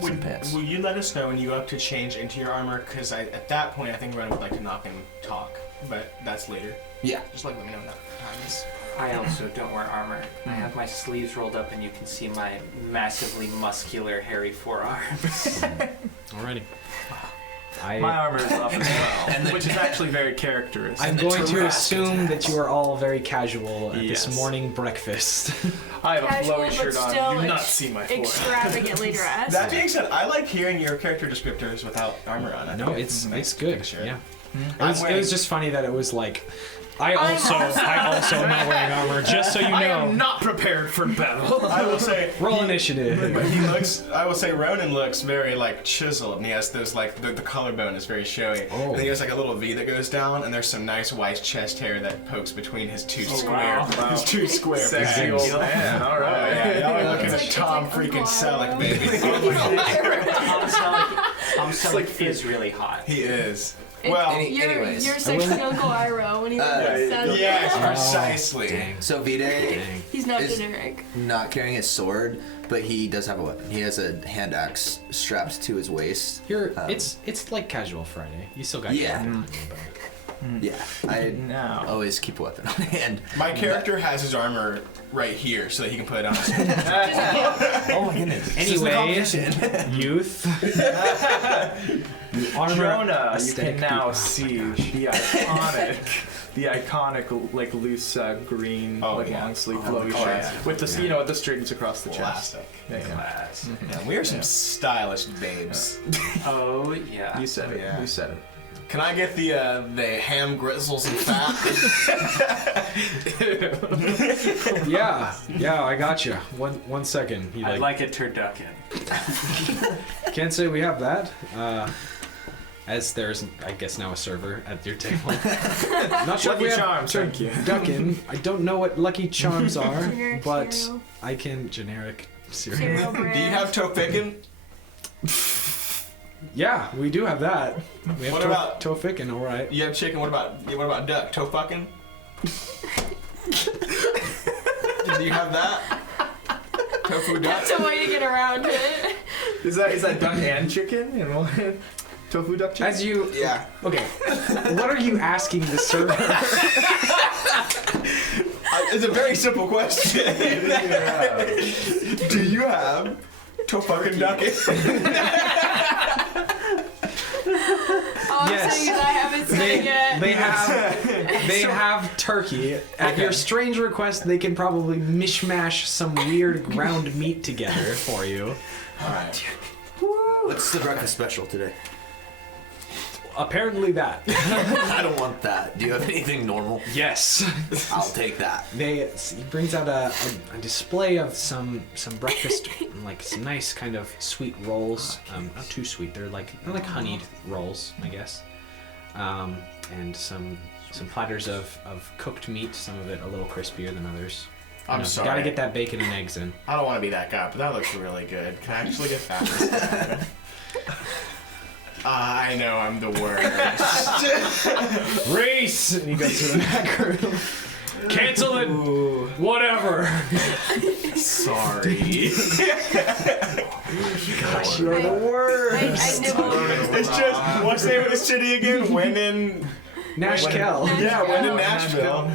some pants. Will you let us know when you go up to change into your armor? Because at that point, I think Ren would like to knock and talk, but that's later. Yeah. Just let me know when that time is. I also don't wear armor. I have my sleeves rolled up, and you can see my massively muscular, hairy forearms. Alrighty. My armor is up as well, which is actually very characteristic. I'm going to assume that you are all very casual at Yes. this morning breakfast. I have a Casual, flowy but shirt on. still Do not see my forehead. extravagantly dressed. That being said, I like hearing your character descriptors without armor on. I No, think it's nice good. picture. Yeah. I'm It wearing- was just funny that it was like, I also am not wearing armor, just so you I am know. not prepared for battle. I will say. Roll initiative. But he looks. I will say Ronan looks very like chiseled, and he has those like the collarbone is very showy. Oh. And then he has like a little V that goes down, and there's some nice white chest hair that pokes between his two wow. his two square. Sexy pecs. old man. All Oh, right. yeah, y'all are looking It's at like- Tom it's like freaking Uncle Selleck, baby. Tom Selleck is really hot. He is. Well, anyways. You're sexy Uncle Iroh when he says yes, Oh, precisely. Dang. So Vide Dang. he's not is- generic. not carrying his sword, but he does have a weapon. He has a hand axe strapped to his waist. You're, it's like casual Friday. You still got Yeah. your weapon on you, but- Yeah, I Now. always keep a weapon on hand. My character has his armor right here so that he can put it on. Oh my goodness. Anyway, youth. Armor Jonah, you aesthetic can now people. see the iconic, like loose green, Oh, like yeah. long sleeve Oh, flowy oh, shirt yeah. with the with the strings across the chest. Classic. Yeah. Yeah, we are some stylish babes. Oh yeah. You said it. Yeah. You said it. Can I get the ham grizzles and fat? Yeah, I got you. One second. He I'd like a turducken. can't say we have that. as there's, I guess, now a server at your table. Not sure Lucky if we Charms, have thank you. Duckin. I don't know what Lucky Charms are, Generic but cereal. I can generic cereal. Cereal brand. Do you have Tofikin? Yeah, we do have that. We have What about- Tofikin, all right. You have chicken. What about duck? Tofucking? Do you have that? Tofu duck? That's a way to get around it. Is that duck and chicken and one? Tofu duck chicken? As you, Yeah. okay, what are you asking the server? It's a very simple question. Do you have Tofucking duck? All I'm Yes. saying is I haven't said it yet. They have turkey. At your strange request, they can probably mishmash some weird ground meat together for you. Alright. What's the breakfast special today? Apparently that. I don't want that. Do you have anything normal? Yes. I'll take that. He brings out a display of some breakfast, like some nice kind of sweet rolls. Not too sweet. They're like honeyed rolls, I guess. And some platters of cooked meat. Some of it a little crispier than others. I'm sorry. Gotta get that bacon and eggs in. I don't want to be that guy, but that looks really good. Can I actually get that? I know I'm the worst. Race! And he goes to the back room. Cancel it! Whatever! Sorry. Gosh, you're the worst! I nibble. It's just, what's the name of the city again? When in... Nashkel. Yeah, when in Nashville.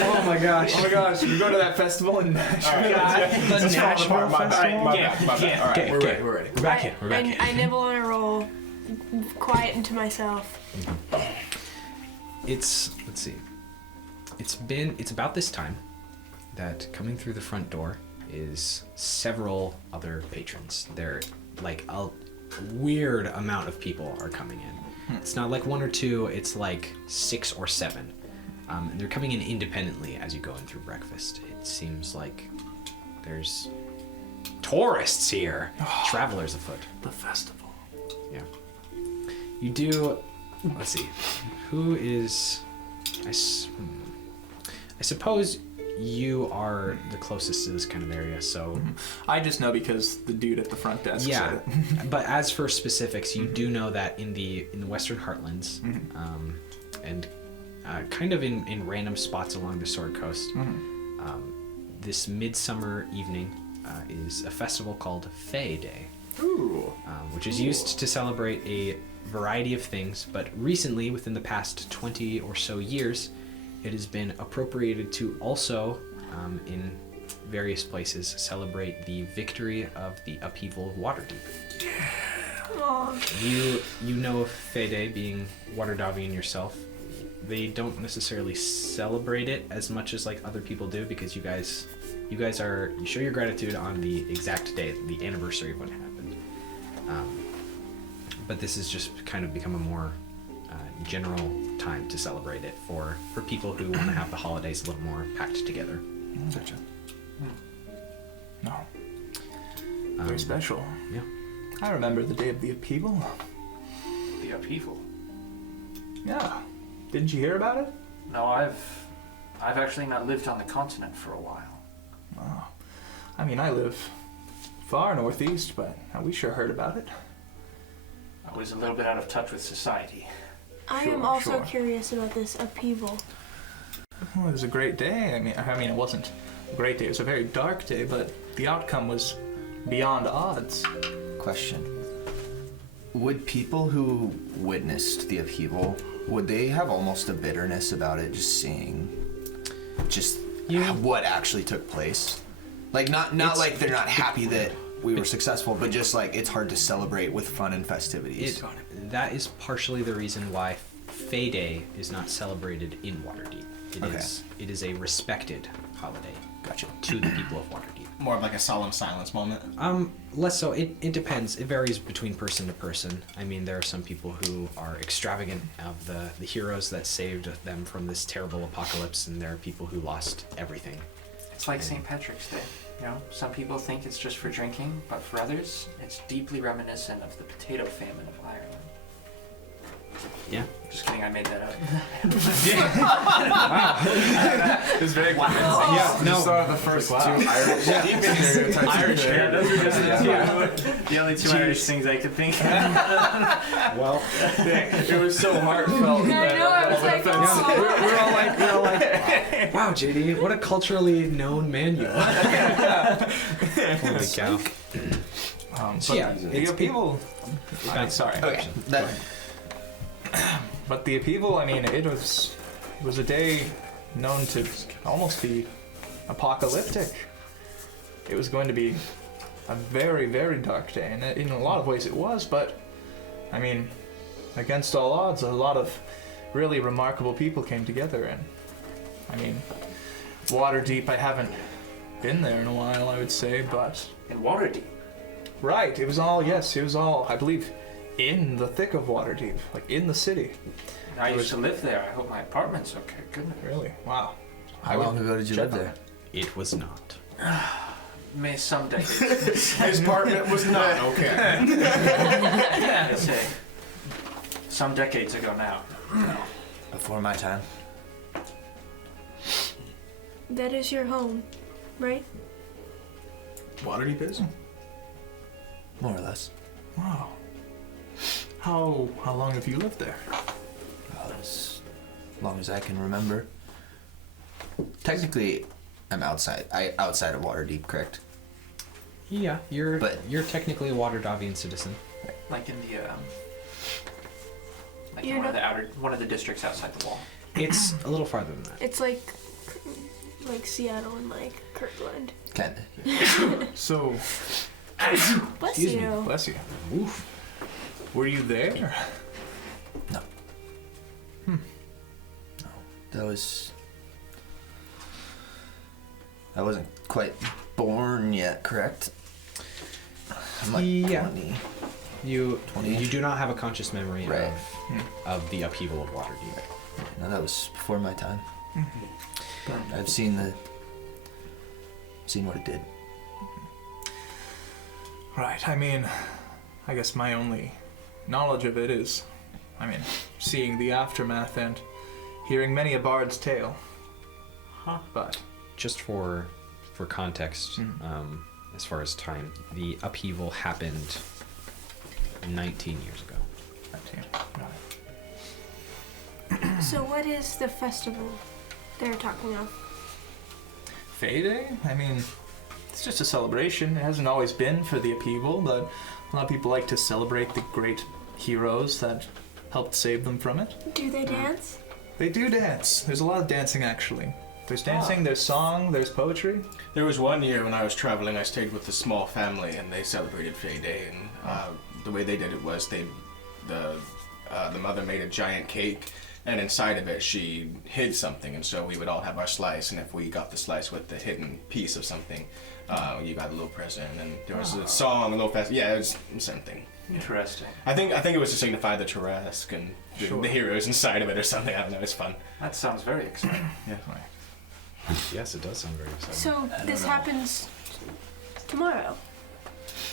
Oh my gosh. Oh my gosh, we go to that festival in Nashville. The Nashville Festival? My bad. Okay, We're okay. ready, we're ready. We're back in. We're back in. I nibble on a roll, quiet into myself. Let's see. It's about this time that coming through the front door is several other patrons. They're like a weird amount of people are coming in. It's not like one or two, it's like 6 or 7. And they're coming in independently as you go in through breakfast. It seems like there's tourists here, travelers afoot. The festival. Yeah. You do. Let's see. Who is? I suppose you are the closest to this kind of area, so. I just know because the dude at the front desk Yeah. said it. But as for specifics, you do know that in the Western Heartlands, and kind of in random spots along the Sword Coast, this midsummer evening is a festival called Fae Day. Ooh. Which is used to celebrate a variety of things, but recently, within the past 20 or so years, it has been appropriated to also, in various places, celebrate the victory of the upheaval of Waterdeep. Oh, You know of Fae Day, being Waterdavian yourself. They don't necessarily celebrate it as much as like other people do, because you guys you show your gratitude on the exact day, the anniversary of when it happened. But this has just kind of become a more general time to celebrate it for people who want to have the holidays a little more packed together. Gotcha. No. Very special. Yeah. I remember the day of the upheaval. The upheaval. Yeah. Didn't you hear about it? No, I've actually not lived on the continent for a while. Oh. I mean, I live far northeast, but we sure heard about it. I was a little bit out of touch with society. I Sure, am also sure. curious about this upheaval. Well, it was a great day. I mean, it wasn't a great day. It was a very dark day, but the outcome was beyond odds. Question. Would people who witnessed the upheaval, would they have almost a bitterness about it, just seeing what actually took place? Like, not like they're not happy that we were successful, but just like it's hard to celebrate with fun and festivities. That is partially the reason why Fae Day is not celebrated in Waterdeep. It is a respected holiday. Gotcha. To the people of Waterdeep. More of like a solemn silence moment. Less so. It depends. It varies between person to person. I mean, there are some people who are extravagant of the heroes that saved them from this terrible apocalypse, and there are people who lost everything. It's like St. Patrick's Day. You know, some people think it's just for drinking, but for others, it's deeply reminiscent of the potato famine of Ireland. Yeah. Just kidding, I made that up. It's very convincing. Yeah, no. You saw the first two Irish stereotypes. Irish, Yeah, those are just the only two Irish things I could think of. Well, It was so heartfelt. I know, I was like, oh. we're all like, wow, JD, what a culturally known man you are. Holy cow. So yeah, the upheaval. I'm sorry. Okay. That, But the upheaval, I mean, it was a day known to almost be apocalyptic. It was going to be a very, very dark day, and in a lot of ways it was, but, I mean, against all odds, a lot of really remarkable people came together, and, I mean, Waterdeep, I haven't been there in a while, I would say, but... In Waterdeep. Right, it was all, I believe, in the thick of Waterdeep, like in the city. I used to live there. I hope my apartment's okay. Goodness. Really? Wow. how long ago did you live there? It was not. May some decades. His apartment was not okay. I say. Some decades ago now. Before my time. That is your home, right? Waterdeep is? More or less. Wow. How long have you lived there? Well, as long as I can remember. Technically, I'm outside of Waterdeep, correct? Yeah, you're But- technically a Waterdavian citizen. Like in the like You're in one of the districts outside the wall. It's a little farther than that. It's like Seattle and like Kirkland. Kinda. So, Bless Excuse me, you. bless you. Oof. Were you there? No. No. That was... I wasn't quite born yet, correct? I'm like Yeah. 20. You 20-ish? you do not have a conscious memory Right. of the upheaval of Waterdeep. No, that was before my time. Mm-hmm. I've seen what it did. Right, I mean, I guess my only knowledge of it is, seeing the aftermath and hearing many a bard's tale. Huh. But, Just for context, Mhm. as far as time, the upheaval happened 19 years ago. So what is the festival they're talking of? Fae Day? It's just a celebration. It hasn't always been for the upheaval, but a lot of people like to celebrate the great heroes that helped save them from it. Do they dance? They do dance. There's a lot of dancing, actually. There's dancing, there's song, there's poetry. There was one year when I was traveling, I stayed with a small family, and they celebrated Fae Day. And the way they did it was the mother made a giant cake, and inside of it she hid something, and so we would all have our slice. And if we got the slice with the hidden piece of something, you got a little present. And there was a song, a little fest. Yeah, it was something. Interesting. I think it was to signify the Tarrasque and the heroes inside of it or something. I don't know. It's fun. That sounds very exciting. Yeah. Yes, it does sound very exciting. So this happens tomorrow.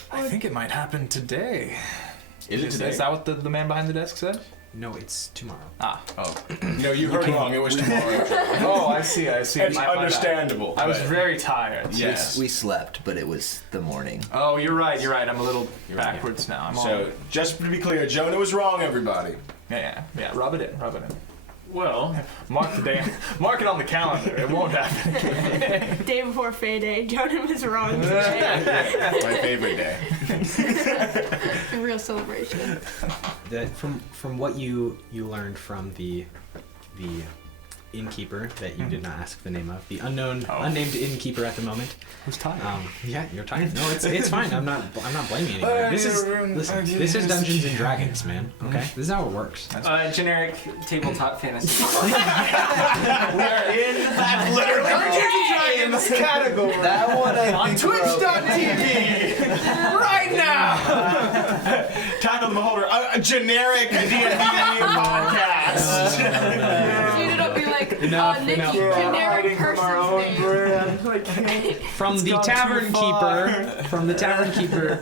I think it might happen today. Is it today? Is that what the man behind the desk said? No, it's tomorrow. Ah. Oh. No, you heard wrong. It was tomorrow. Oh, I see. It's My bad. understandable. I was but- very tired. Yes. We slept, but it was the morning. Oh, you're right. I'm a little backwards now. I'm So, just to be clear, Jonah was wrong, everybody. yeah. Rub it in. Well, Mark the day. Mark it on the calendar. It won't happen. Day before Fae Day, Jonah was wrong today. My favorite day. A real celebration. From what you learned from the innkeeper that you did not ask the name of, the unnamed innkeeper at the moment. Who's tired? Yeah, you're tired. No, it's fine. I'm not blaming anybody. This is Dungeons and Dragons, man. Okay, this is how it works. generic tabletop fantasy. We are in literally in this category. That one I On Twitch.tv right now. Tackle the Beholder, a generic D&D podcast. You ended up being like, Enough. Nikki, enough. generic person's name. From the tavern keeper,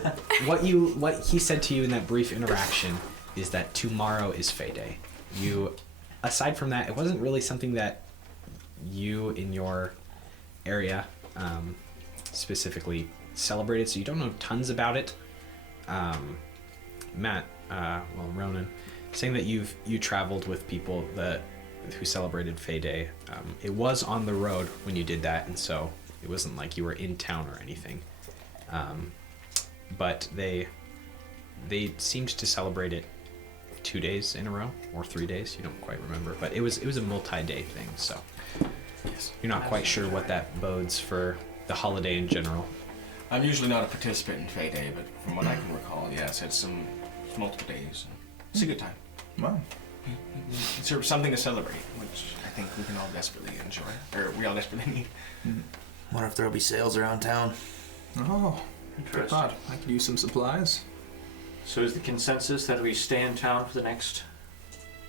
what he said to you in that brief interaction is that tomorrow is Fey Day. You, aside from that, it wasn't really something that you in your area specifically celebrated, so you don't know tons about it. Ronan, saying that you traveled with people who celebrated Fey Day. It was on the road when you did that, and so it wasn't like you were in town or anything. But they seemed to celebrate it 2 days in a row or 3 days. You don't quite remember, but it was a multi-day thing. So you're not quite sure what that bodes for the holiday in general. I'm usually not a participant in Fey Day, but from what I can recall, yes, it's multiple days. It's a good time. Wow. It's something to celebrate, which I think we can all desperately enjoy, or we all desperately need. Wonder if there'll be sales around town. Oh, good Interesting. thought. I could use some supplies. So is the consensus that we stay in town for the next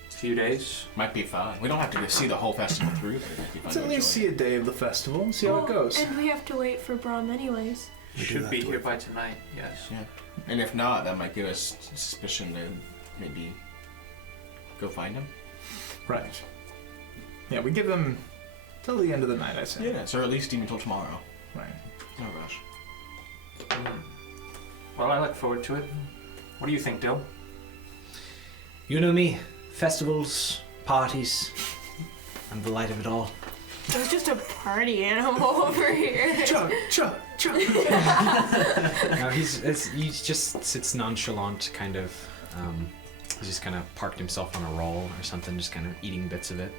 few days? Might be fun. We don't have to go see the whole festival through, but it might be fun Let's to at least enjoy. see a day of the festival and see how it goes. And we have to wait for Braum anyways. We do Should have be to here wait. by tonight, yes. Yeah. And if not, that might give us suspicion to maybe go find him. Right. Yeah, we give them till the end of the night, I say. Yeah, so at least even till tomorrow. Right. No rush. Well, I look forward to it. What do you think, Dill? You know me, festivals, parties. I'm the light of it all. It was just a party animal over here. Chug, chug, chug. No, he just sits nonchalant, kind of. He's just kind of parked himself on a roll or something, just kind of eating bits of it,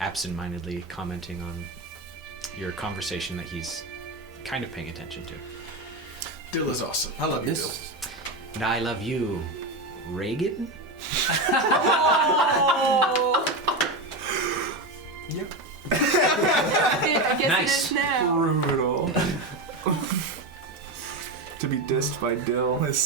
absent-mindedly commenting on your conversation that he's kind of paying attention to. Dill is awesome. I love you, Dill. This And I love you, Reagan? Oh. Yep. I guess Nice. it is now. Brutal. To be dissed by Dill is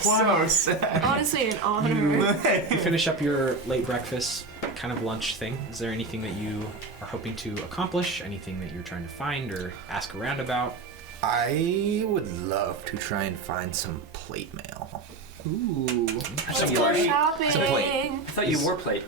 so sad. Honestly, an honor. You finish up your late breakfast, kind of lunch thing. Is there anything that you are hoping to accomplish? Anything that you're trying to find or ask around about? I would love to try and find some plate mail. Ooh. Let's go shopping. Some plate. I thought you wore plate.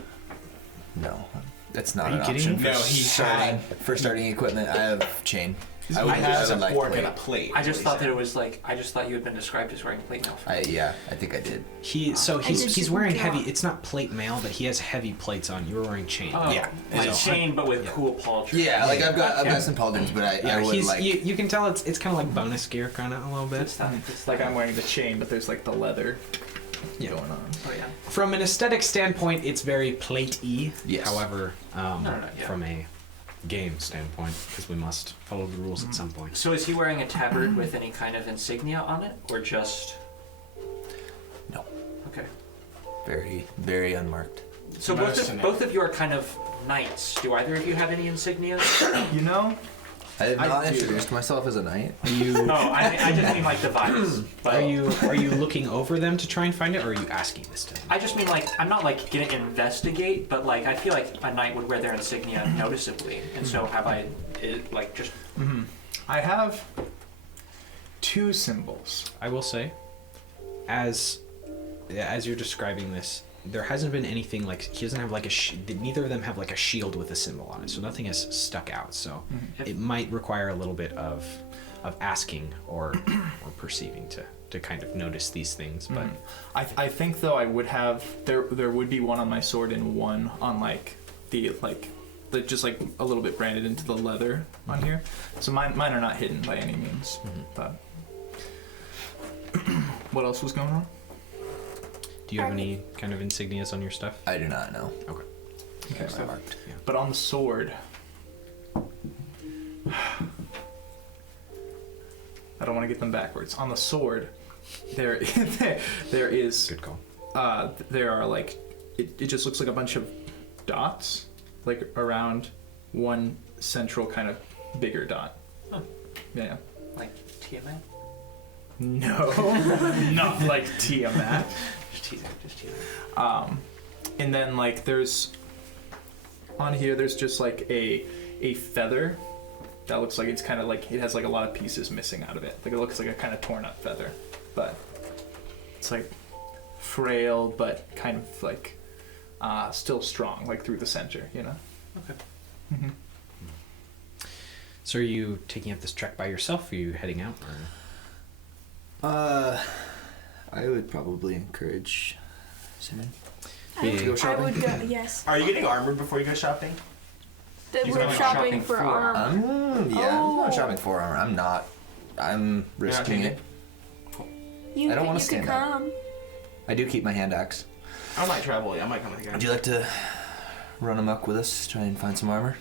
No, that's not Are you an kidding option me? for No, he starting equipment. I have chain. I would have a like fork plate. and a plate. I just thought that it was like, I just thought you had been described as wearing plate now. I think I did. He's did he's too. wearing Yeah. heavy. It's not plate mail, but he has heavy plates on. You were wearing chain. Oh, Yeah. like So- chain, but with yeah. cool pauldrons. Yeah, like I've got Okay. some pauldrons, but I Yeah, would he's like. you can tell it's kind of like bonus gear, kind of a little bit. Good stuff. Good It's stuff. like I'm wearing the chain, but there's like the leather Yeah. going on. Oh yeah. From an aesthetic standpoint, it's very plate-y. Yes. However, No, yeah. from a game standpoint, because we must follow the rules at some point. So is he wearing a tabard with any kind of insignia on it, or just? No. Okay. Very, very unmarked. So Nice to know. both of you are kind of knights. Do either of you have any insignia? You know, I have I not do. introduced myself as a knight. Are you No, I just mean like the vibes. But are you looking over them to try and find it, or are you asking this to them? I just mean like I'm not like gonna investigate, but like I feel like a knight would wear their insignia noticeably, and so have I, like just I have two symbols. I will say, as you're describing this, there hasn't been anything like he doesn't have like neither of them have like a shield with a symbol on it, so nothing has stuck out. So it might require a little bit of asking or perceiving to kind of notice these things. But I think though I would have there would be one on my sword and one on like the just like a little bit branded into the leather on here. So mine are not hidden by any means. But what else was going on? do you have any kind of insignias on your stuff? I do not know. Okay. Okay, Not marked. but on the sword, I don't want to get them backwards. On the sword, there is Good call. there are like it just looks like a bunch of dots like around one central kind of bigger dot. Huh. Yeah. like Tiamat. No, not like Tiamat. Just teasing. Just teasing. And then like there's On here, there's just like a feather that looks like it's kind of like it has like a lot of pieces missing out of it. Like it looks like a kind of torn up feather, but it's like frail but kind of like still strong, like through the center, you know. Okay. Mm-hmm. So are you taking up this trek by yourself? Or are you heading out? Or? I would probably encourage Simon. I to go shopping? would go. Yes. Are you getting armored before you go shopping? That He's we're going shopping shopping for for armor. I'm Oh. not shopping for armor. I'm not. I'm risking taking it. You, I don't wanna you stand can up. come. I do keep my hand axe. I might travel. I might come with you guys. Would you like to run amok with us? Try and find some armor?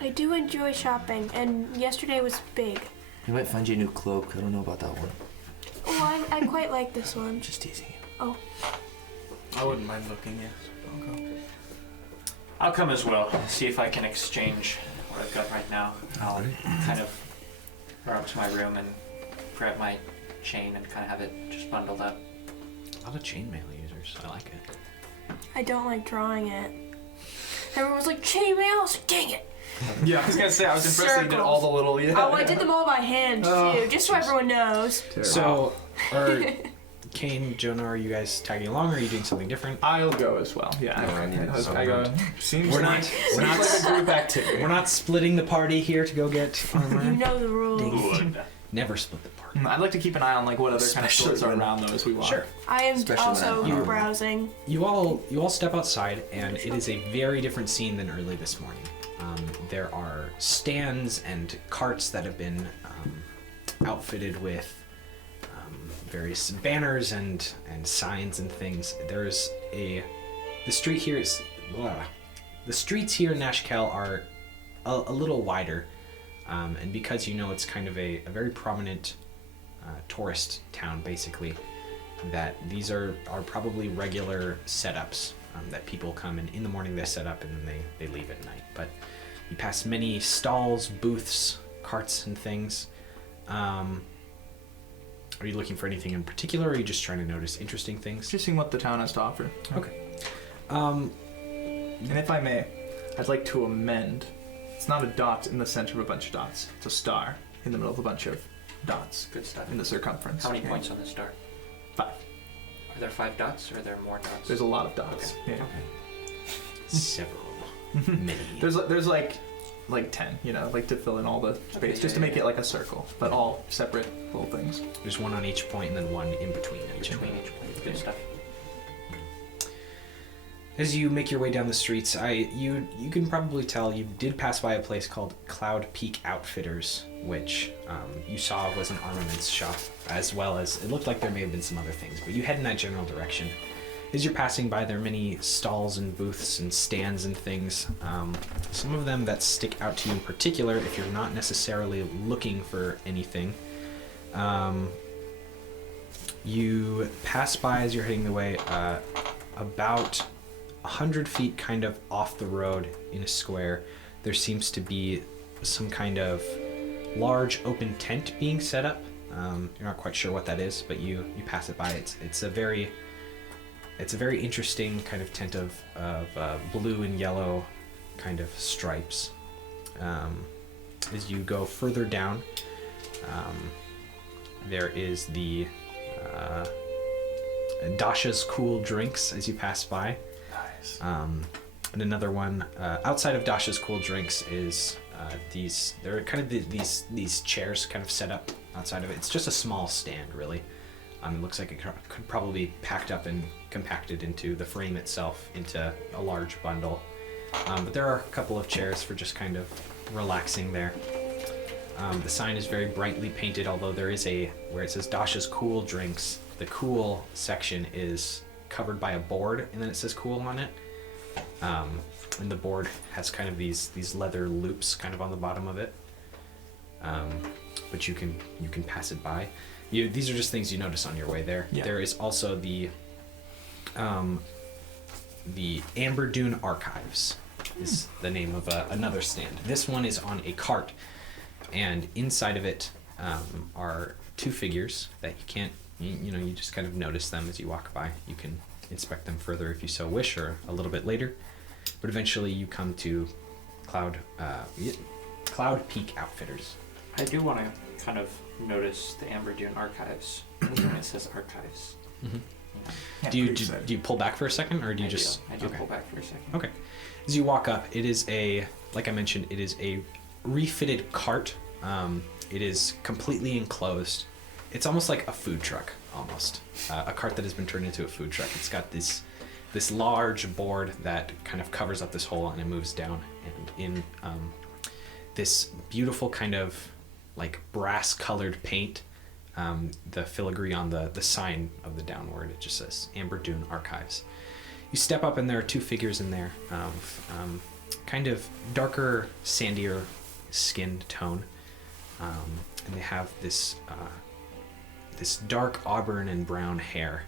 I do enjoy shopping, and yesterday was big. We might find you a new cloak. I don't know about that one. Oh, I quite like this one. Just teasing you. Oh, I wouldn't mind looking, yes. I'll go. I'll come as well. See if I can exchange what I've got right now. I'll kind of run up to my room and grab my chain and kind of have it just bundled up. A lot of chainmail users. I like it. I don't like drawing it. Everyone was like, chainmail? I was like, dang it. Yeah, I was gonna say I was impressed that you did all the little. Yeah. Oh, I did them all by hand too, just so everyone knows. So, are Kane, Jonah, are you guys tagging along, or are you doing something different? I'll go as well. Yeah, No, I need I go. someone. Seems We're like, not- seems we're not- like a group activity. We're not splitting the party here to go get You armor. know the rules. Would. Never split the party. I'd like to keep an eye on like what other kind of Especially stores are when- around though as we walk. Sure. I am Especially when also I'm hungry. browsing. You all step outside, and it is a very different scene than early this morning. There are stands and carts that have been outfitted with various banners and signs and things. There's the street here is the streets here in Nashkel are a little wider, and because you know it's kind of a very prominent tourist town, basically, that these are probably regular setups that people come and in the morning they set up and then they leave at night. But you pass many stalls, booths, carts, and things. Are you looking for anything in particular, or are you just trying to notice interesting things? Just seeing what the town has to offer. Okay. And if I may, I'd like to amend. It's not a dot in the center of a bunch of dots. It's a star in the middle of a bunch of dots Good stuff. in the circumference. How many points on the star? 5. Are there 5 dots, or are there more dots? There's a lot of dots. Yeah. Several. Many. There's like 10, you know, like to fill in all the space, just to make it like a circle, but all separate little things. There's one on each point and then one in between each. Between each point. Good stuff. As you make your way down the streets, you can probably tell you did pass by a place called Cloud Peak Outfitters, which you saw was an armaments shop, as well as it looked like there may have been some other things, but you head in that general direction. As you're passing by, there are many stalls and booths and stands and things. Some of them that stick out to you in particular, if you're not necessarily looking for anything. You pass by as you're heading the way about 100 feet kind of off the road in a square. There seems to be some kind of large open tent being set up. You're not quite sure what that is, but you pass it by. It's a very interesting kind of tent of blue and yellow kind of stripes. As you go further down, there is the Dasha's Cool Drinks as you pass by. Nice. And another one outside of Dasha's Cool Drinks is there are kind of these chairs kind of set up outside of it. It's just a small stand, really. It looks like it could probably be packed up and compacted into the frame itself into a large bundle. But there are a couple of chairs for just kind of relaxing there. The sign is very brightly painted, although there is where it says Dasha's Cool Drinks, the cool section is covered by a board, and then it says cool on it. And the board has kind of these leather loops kind of on the bottom of it. But you can pass it by. These are just things you notice on your way there. Yeah. There is also the Amber Dune Archives is the name of another stand. This one is on a cart, and inside of it are 2 figures that you can't, you just kind of notice them as you walk by. You can inspect them further if you so wish, or a little bit later. But but eventually you come to Cloud Peak Outfitters. I do want to kind of notice the Amber Dune archives. It says archives. Mm-hmm. Yeah, Do you pretty excited. do you pull back for a second, or do you I just? do. I do okay. pull back for a second. Okay. As you walk up, it is like I mentioned, it is a refitted cart. It is completely enclosed. It's almost like a food truck, almost. A cart that has been turned into a food truck. It's got this large board that kind of covers up this hole, and it moves down. And in this beautiful kind of like brass-colored paint, the filigree on the sign of the downward, it just says Amber Dune Archives. You step up and there are two figures in there of kind of darker, sandier skin tone, and they have this dark auburn and brown hair.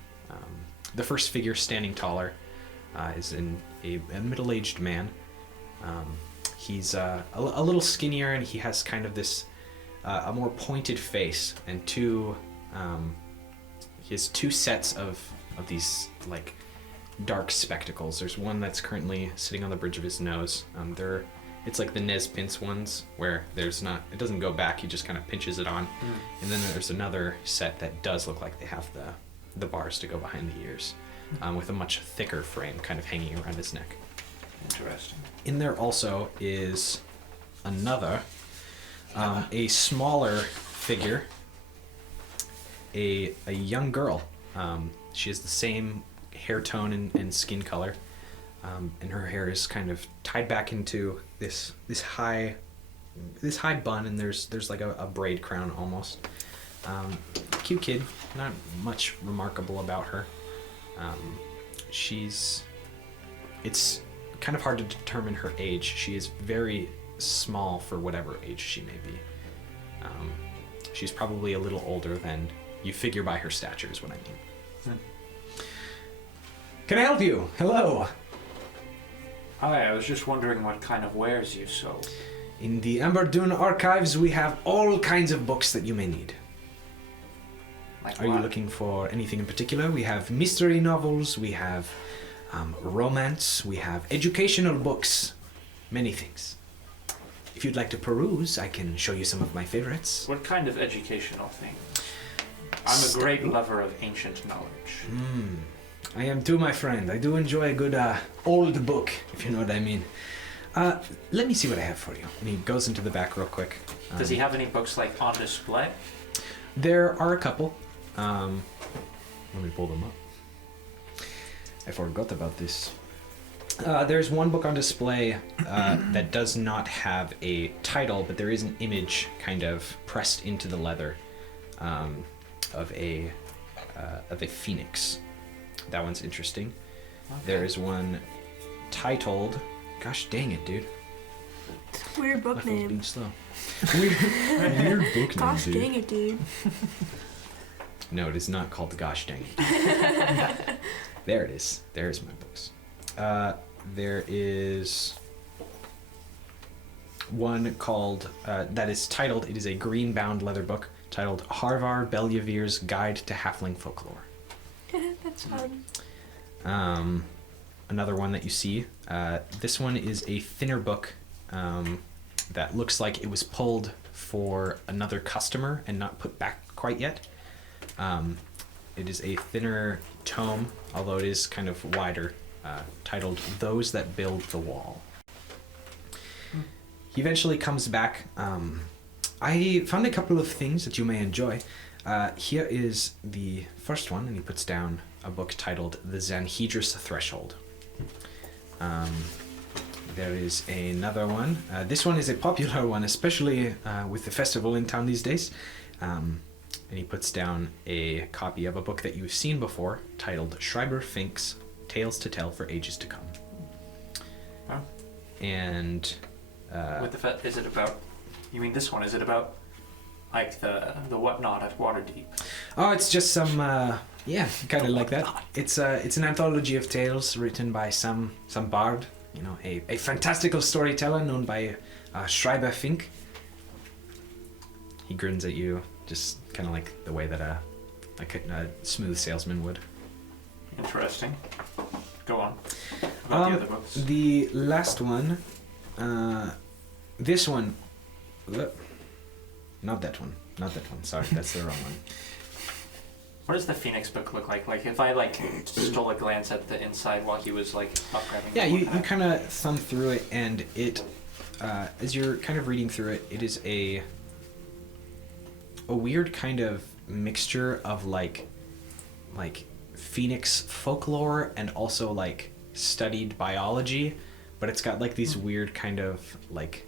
The first figure standing taller is a middle-aged man. He's a little skinnier, and he has kind of this a more pointed face and he has two sets of these like dark spectacles. There's one that's currently sitting on the bridge of his nose. It's like the Nezpince ones where it doesn't go back, he just kind of pinches it on. And then there's another set that does look like they have the bars to go behind the ears, with a much thicker frame kind of hanging around his neck. Interesting. In there also is another, a smaller figure, a young girl. She has the same hair tone and skin color, and her hair is kind of tied back into this high bun, and there's like a braid crown almost. Cute kid, not much remarkable about her. It's kind of hard to determine her age. She is very small for whatever age she may be. She's probably a little older than you figure by her stature is what I mean. Can I help you? Hello. Hi, I was just wondering what kind of wares you sold. In the Amber Dune Archives, we have all kinds of books that you may need. Like Are you what? looking for anything in particular? We have mystery novels, we have romance, we have educational books, many things. If you'd like to peruse, I can show you some of my favorites. What kind of educational thing? I'm a great lover of ancient knowledge. I am too, my friend. I do enjoy a good old book, if you know what I mean. Let me see what I have for you. And he goes into the back real quick. Does he have any books like on display? There are a couple. Let me pull them up. I forgot about this. There's one book on display that does not have a title, but there is an image kind of pressed into the leather of a phoenix. That one's interesting. Okay. There is one titled, gosh dang it, dude. Weird book My phone's name. being slow. Weird book name, Gosh dude. dang it, dude. No, it is not called Gosh Dang It. There it is. There's my books. There is one called, that is titled, it is a green-bound leather book, titled Harvar Belyavir's Guide to Halfling Folklore. That's fun. Another one that you see, this one is a thinner book that looks like it was pulled for another customer and not put back quite yet. It is a thinner tome, although it is kind of wider, titled Those That Build the Wall. He eventually comes back. I found a couple of things that you may enjoy. Here is the first one, and he puts down a book titled The Zanhedris Threshold. There is another one. This one is a popular one, especially with the festival in town these days. And he puts down a copy of a book that you've seen before, titled Schreiber Fink's Tales to Tell for Ages to Come. Oh. And With the is it about? You mean this one? Is it about like the whatnot at Waterdeep? oh, it's just some kind of like that. It's an anthology of tales written by some bard, a fantastical storyteller known by Schreiber Fink. He grins at you, just kind of like the way that a smooth salesman would. Interesting. Go on. About the other books. The last one, this one, not that one, sorry, that's the wrong one. What does the Phoenix book look like? Like if I stole a glance at the inside while he was upgrading. Yeah, you kind of thumb through it, and it, as you're kind of reading through it, it is a weird kind of mixture of like Phoenix folklore and also like studied biology, but it's got like these weird kind of like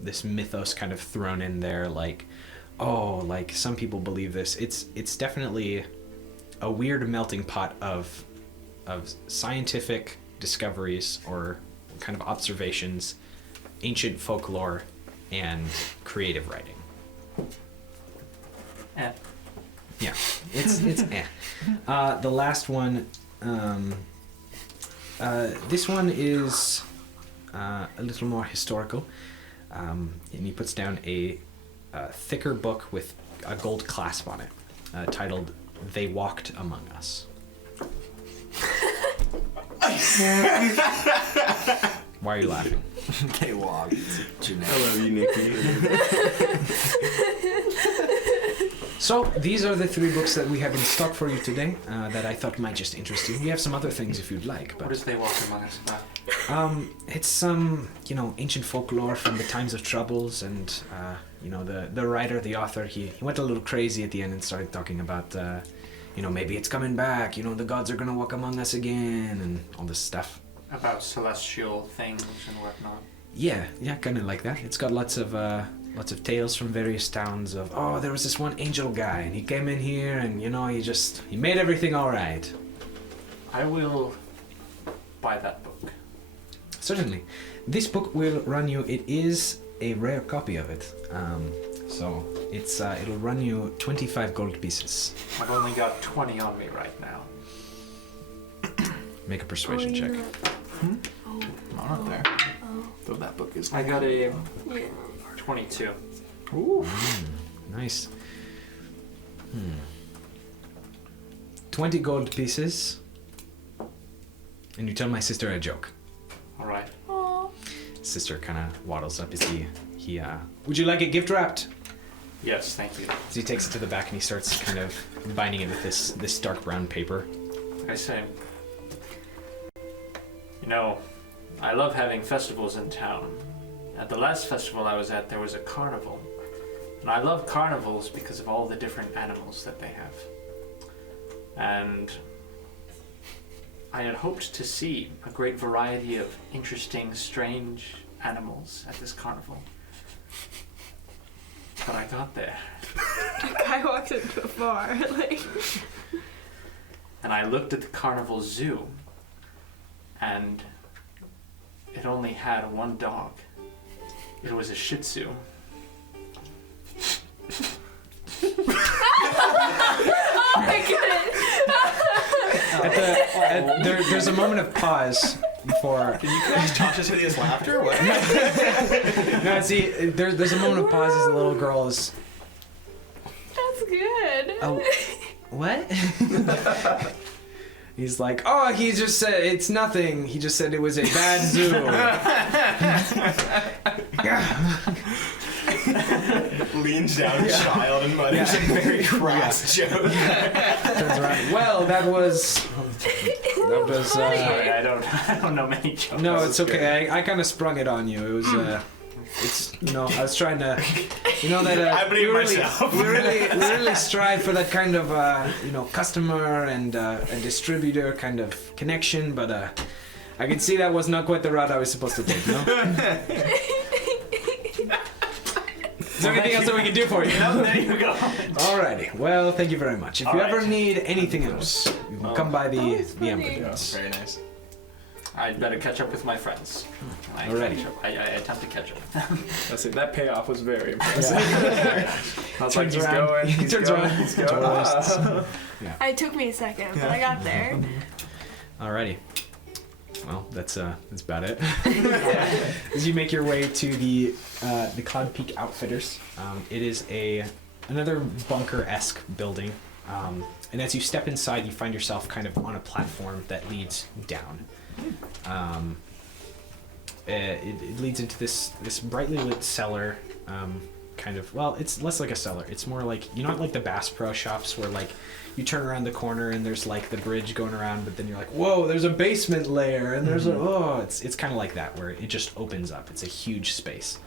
this mythos kind of thrown in there, like, oh, like some people believe this. It's definitely a weird melting pot of scientific discoveries or kind of observations, ancient folklore, and creative writing. Eh. Yeah, it's eh. The last one, this one is a little more historical, and he puts down a thicker book with a gold clasp on it, titled "They Walked Among Us." Why are you laughing? They walked. Generic. I love you, Nikki. So these are the 3 books that we have in stock for you today that I thought might just interest you. We have some other things if you'd like, What but is They Walk Among Us about? it's some ancient folklore from the times of troubles, and the writer, the author, he went a little crazy at the end and started talking about maybe it's coming back. The gods are gonna walk among us again, and all this stuff. About celestial things and whatnot. Yeah, kind of like that. It's got lots of tales from various towns of, oh, there was this one angel guy, and he came in here, and he made everything all right. I will buy that book. Certainly, this book will run you. It is a rare copy of it, so it'll run you 25 gold pieces. I've only got 20 on me right now. Make a persuasion check. Come on up there. Though that book is. I got a Yeah. 22. Ooh. Nice. 20 gold pieces, and you tell my sister a joke. All right. Aw. Sister kind of waddles up as he would you like it gift wrapped? Yes, thank you. So he takes it to the back and he starts kind of binding it with this dark brown paper. I say, I love having festivals in town. At the last festival I was at, there was a carnival. And I love carnivals because of all the different animals that they have. And I had hoped to see a great variety of interesting, strange animals at this carnival. But I got there, The guy walks into a bar, and I looked at the carnival zoo, and it only had one dog. It was a Shih Tzu. Oh my goodness! There's a moment of pause before. Can you guys touch us hideous laughter? What? No, see, there's a moment of pause as the little girl is. That's good. Oh, what? He's like, oh, he just said it's nothing. He just said it was a bad zoo. Leans down, child, and mutters a very crass joke. Turns around. Well, that was. Sorry, I don't know many jokes. No, it's okay. I kind of sprung it on you. It was. It's I was trying to. That I believe we really, myself. we really strive for that kind of customer and distributor kind of connection, but I could see that was not quite the route I was supposed to take. No. Is there anything else that we can do for you? No, there you go. Alrighty. Well, thank you very much. If you ever need anything else, you can come by the Ember Yeah, Dunes. very nice. I'd better catch up with my friends. I attempt to catch up with them. That's it. That payoff was very impressive. I was like, Turns he's around. going. He He's turns going. around. He's going. Totally. It took me a second, but I got there. Alrighty. Well, that's about it. As you make your way to the Cloud Peak Outfitters, it is another bunker-esque building, and as you step inside, you find yourself kind of on a platform that leads down. It leads into this brightly lit cellar. Kind of, well, it's less like a cellar. It's more like, you know, like the Bass Pro Shops where like you turn around the corner and there's like the bridge going around, but then you're like, whoa, there's a basement layer, and there's it's kind of like that where it just opens up. It's a huge space.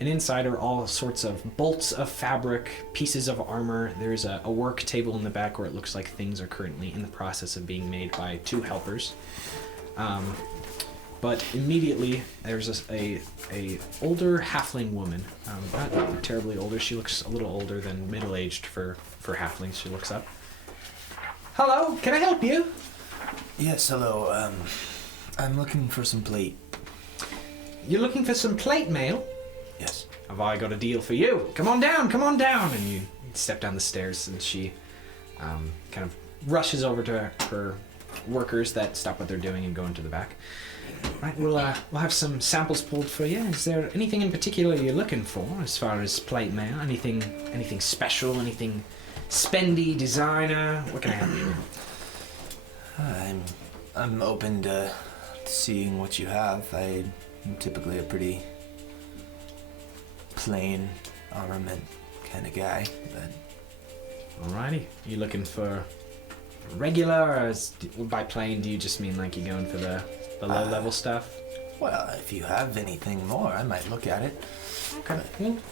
And inside are all sorts of bolts of fabric, pieces of armor. There's a work table in the back where it looks like things are currently in the process of being made by 2 helpers. But immediately there's a older halfling woman, not terribly older. She looks a little older than middle-aged for halflings. She looks up. Hello, can I help you? Yes, hello. I'm looking for some plate. You're looking for some plate mail? Yes. Have I got a deal for you? Come on down. And you step down the stairs, and she kind of rushes over to her workers that stop what they're doing and go into the back. Right, we'll have some samples pulled for you. Is there anything in particular you're looking for as far as plate mail? Anything special? Anything spendy, designer? What can I help you with? I'm open to seeing what you have. I'm typically a pretty plain armament kind of guy, but Alrighty. You looking for regular, or by plain do you just mean like you're going for the low level stuff? well, if you have anything more, I might look at it. Okay.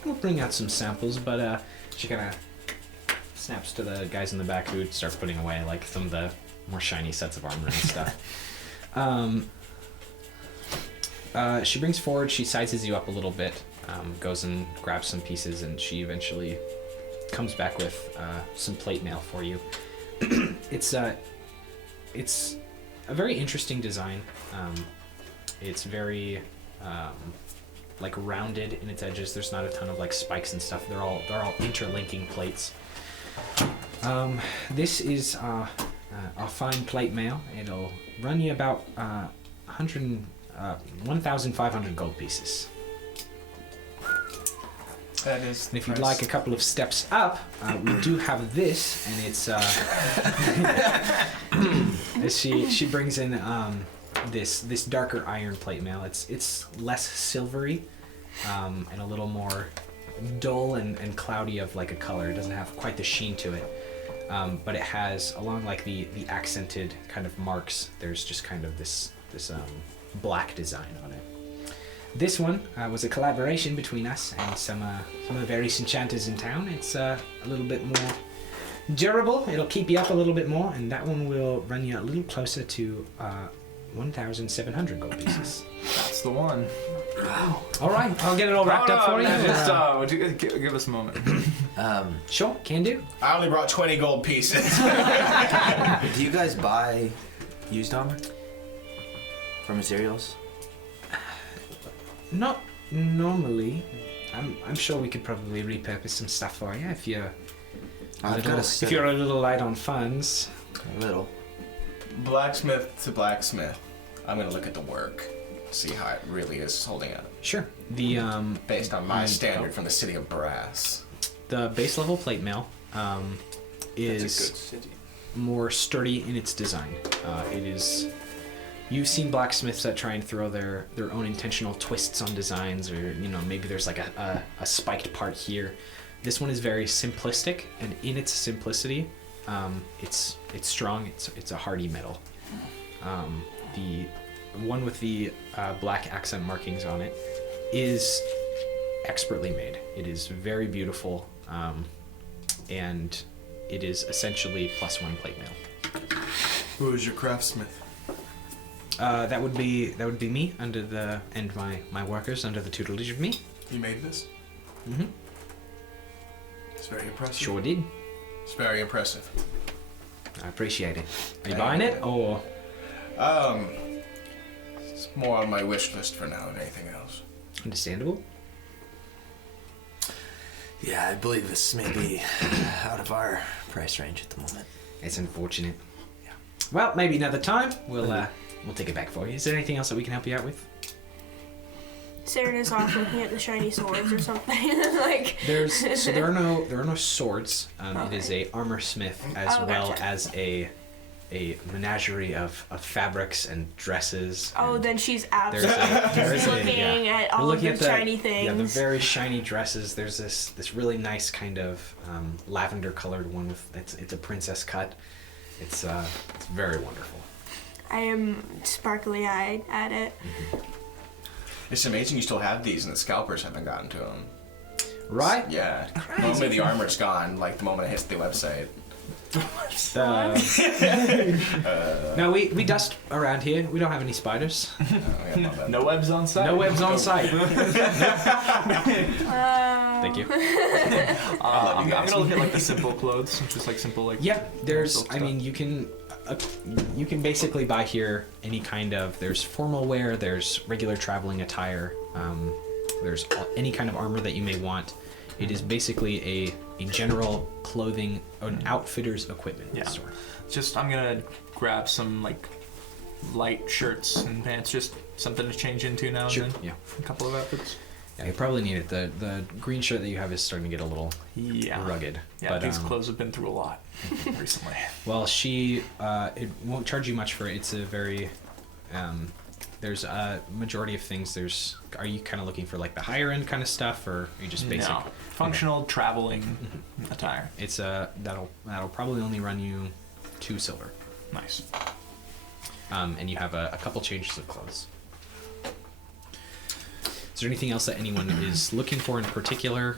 We'll bring out some samples, but she kind of snaps to the guys in the back who start putting away like some of the more shiny sets of armor and stuff. She brings forward, she sizes you up a little bit, goes and grabs some pieces, and she eventually comes back with some plate mail for you. It's a very interesting design. It's very like rounded in its edges. There's not a ton of like spikes and stuff. They're all interlinking plates. This is our fine plate mail. It'll run you about 1,500 gold pieces. That is. And if you'd like a couple of steps up, we do have this, and it's she brings in this darker iron plate mail. It's less silvery and a little more dull and cloudy of like a color. It doesn't have quite the sheen to it, but it has, along like the accented kind of marks, there's just kind of this black design on it. This one was a collaboration between us and some of the various enchanters in town. It's a little bit more durable. It'll keep you up a little bit more, and that one will run you a little closer to 1,700 gold pieces. That's the one. Wow. All right, I'll get it all wrapped up for you. Just, would you give us a moment? Sure, can do. I only brought 20 gold pieces. Do you guys buy used armor for materials? Not normally. I'm sure we could probably repurpose some stuff for you if you're if you're a little light on funds. A little. Blacksmith to blacksmith. I'm gonna look at the work, see how it really is holding up. Sure. The Based on my standard from the city of Brass. the base level plate mail is That's a good city. more sturdy in its design. It is. You've seen blacksmiths that try and throw their own intentional twists on designs, or maybe there's like a spiked part here. This one is very simplistic, and in its simplicity, it's strong. It's a hardy metal. The one with the black accent markings on it is expertly made. It is very beautiful, and it is essentially +1 plate mail. Who is your craftsmith? That would be me and my workers under the tutelage of me. You made this? Mm-hmm. It's very impressive. Sure did. It's very impressive. I appreciate it. Are you buying it or? It's more on my wish list for now than anything else. Understandable. Yeah, I believe this may be out of our price range at the moment. It's unfortunate. Yeah. Well, maybe another time we'll take it back for you. Is there anything else that we can help you out with? Saren is off looking at the shiny swords or something. Like there are no swords. It is a armor smith as well gotcha. as a a menagerie of fabrics and dresses. Oh, and then she's there's absolutely looking at all of the shiny things. Yeah, the very shiny dresses. There's this really nice kind of lavender colored one with it's a princess cut. It's very wonderful. I am sparkly eyed at it. It's amazing you still have these and the scalpers haven't gotten to them. Right? Yeah. Normally the armor's gone, like the moment it hits the website. No, we dust around here. We don't have any spiders. Oh, yeah, my bad. No webs on site. No webs on site. Thank you. I'm gonna look at like the simple clothes, just like simple like. Yep, there's. silk I stuff. mean, you can basically buy here any kind of. There's formal wear. There's regular traveling attire. There's any kind of armor that you may want. It is basically a general clothing, an outfitter's equipment Yeah. store. Just I'm gonna grab some like light shirts and pants, just something to change into now Sure. and then. Yeah. A couple of outfits. Yeah, you probably need it. The green shirt that you have is starting to get a little Yeah. rugged. Yeah, but, these clothes have been through a lot recently. Well, it won't charge you much for it. It's a very, there's a majority of things. Are you kind of looking for like the higher end kind of stuff, or are you just basic? No. Functional traveling attire. It's that'll probably only run you 2 silver. Nice. And you have a couple changes of clothes. Is there anything else that anyone is looking for in particular?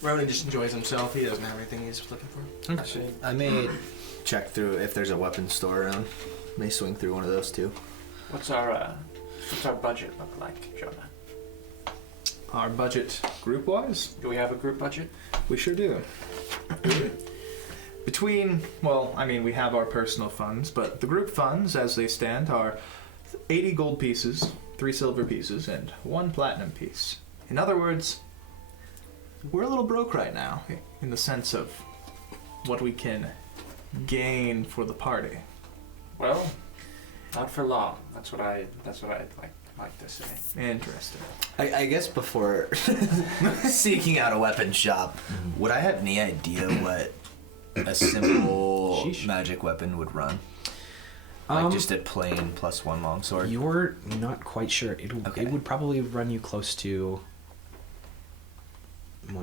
Ronan just enjoys himself. He doesn't have anything he's looking for. Okay. I may check through if there's a weapons store around. May swing through one of those too. What's our budget look like, Jonah? Our budget group wise? Do we have a group budget? We sure do. We have our personal funds, but the group funds, as they stand, are 80 gold pieces, 3 silver pieces, and 1 platinum piece. In other words, we're a little broke right now, in the sense of what we can gain for the party. Well, not for long. That's what I like to say. Interesting. I guess before seeking out a weapon shop, would I have any idea what a simple Sheesh. magic weapon would run? Like just a plain +1 longsword? You're not quite sure. Okay. It would probably run you close to,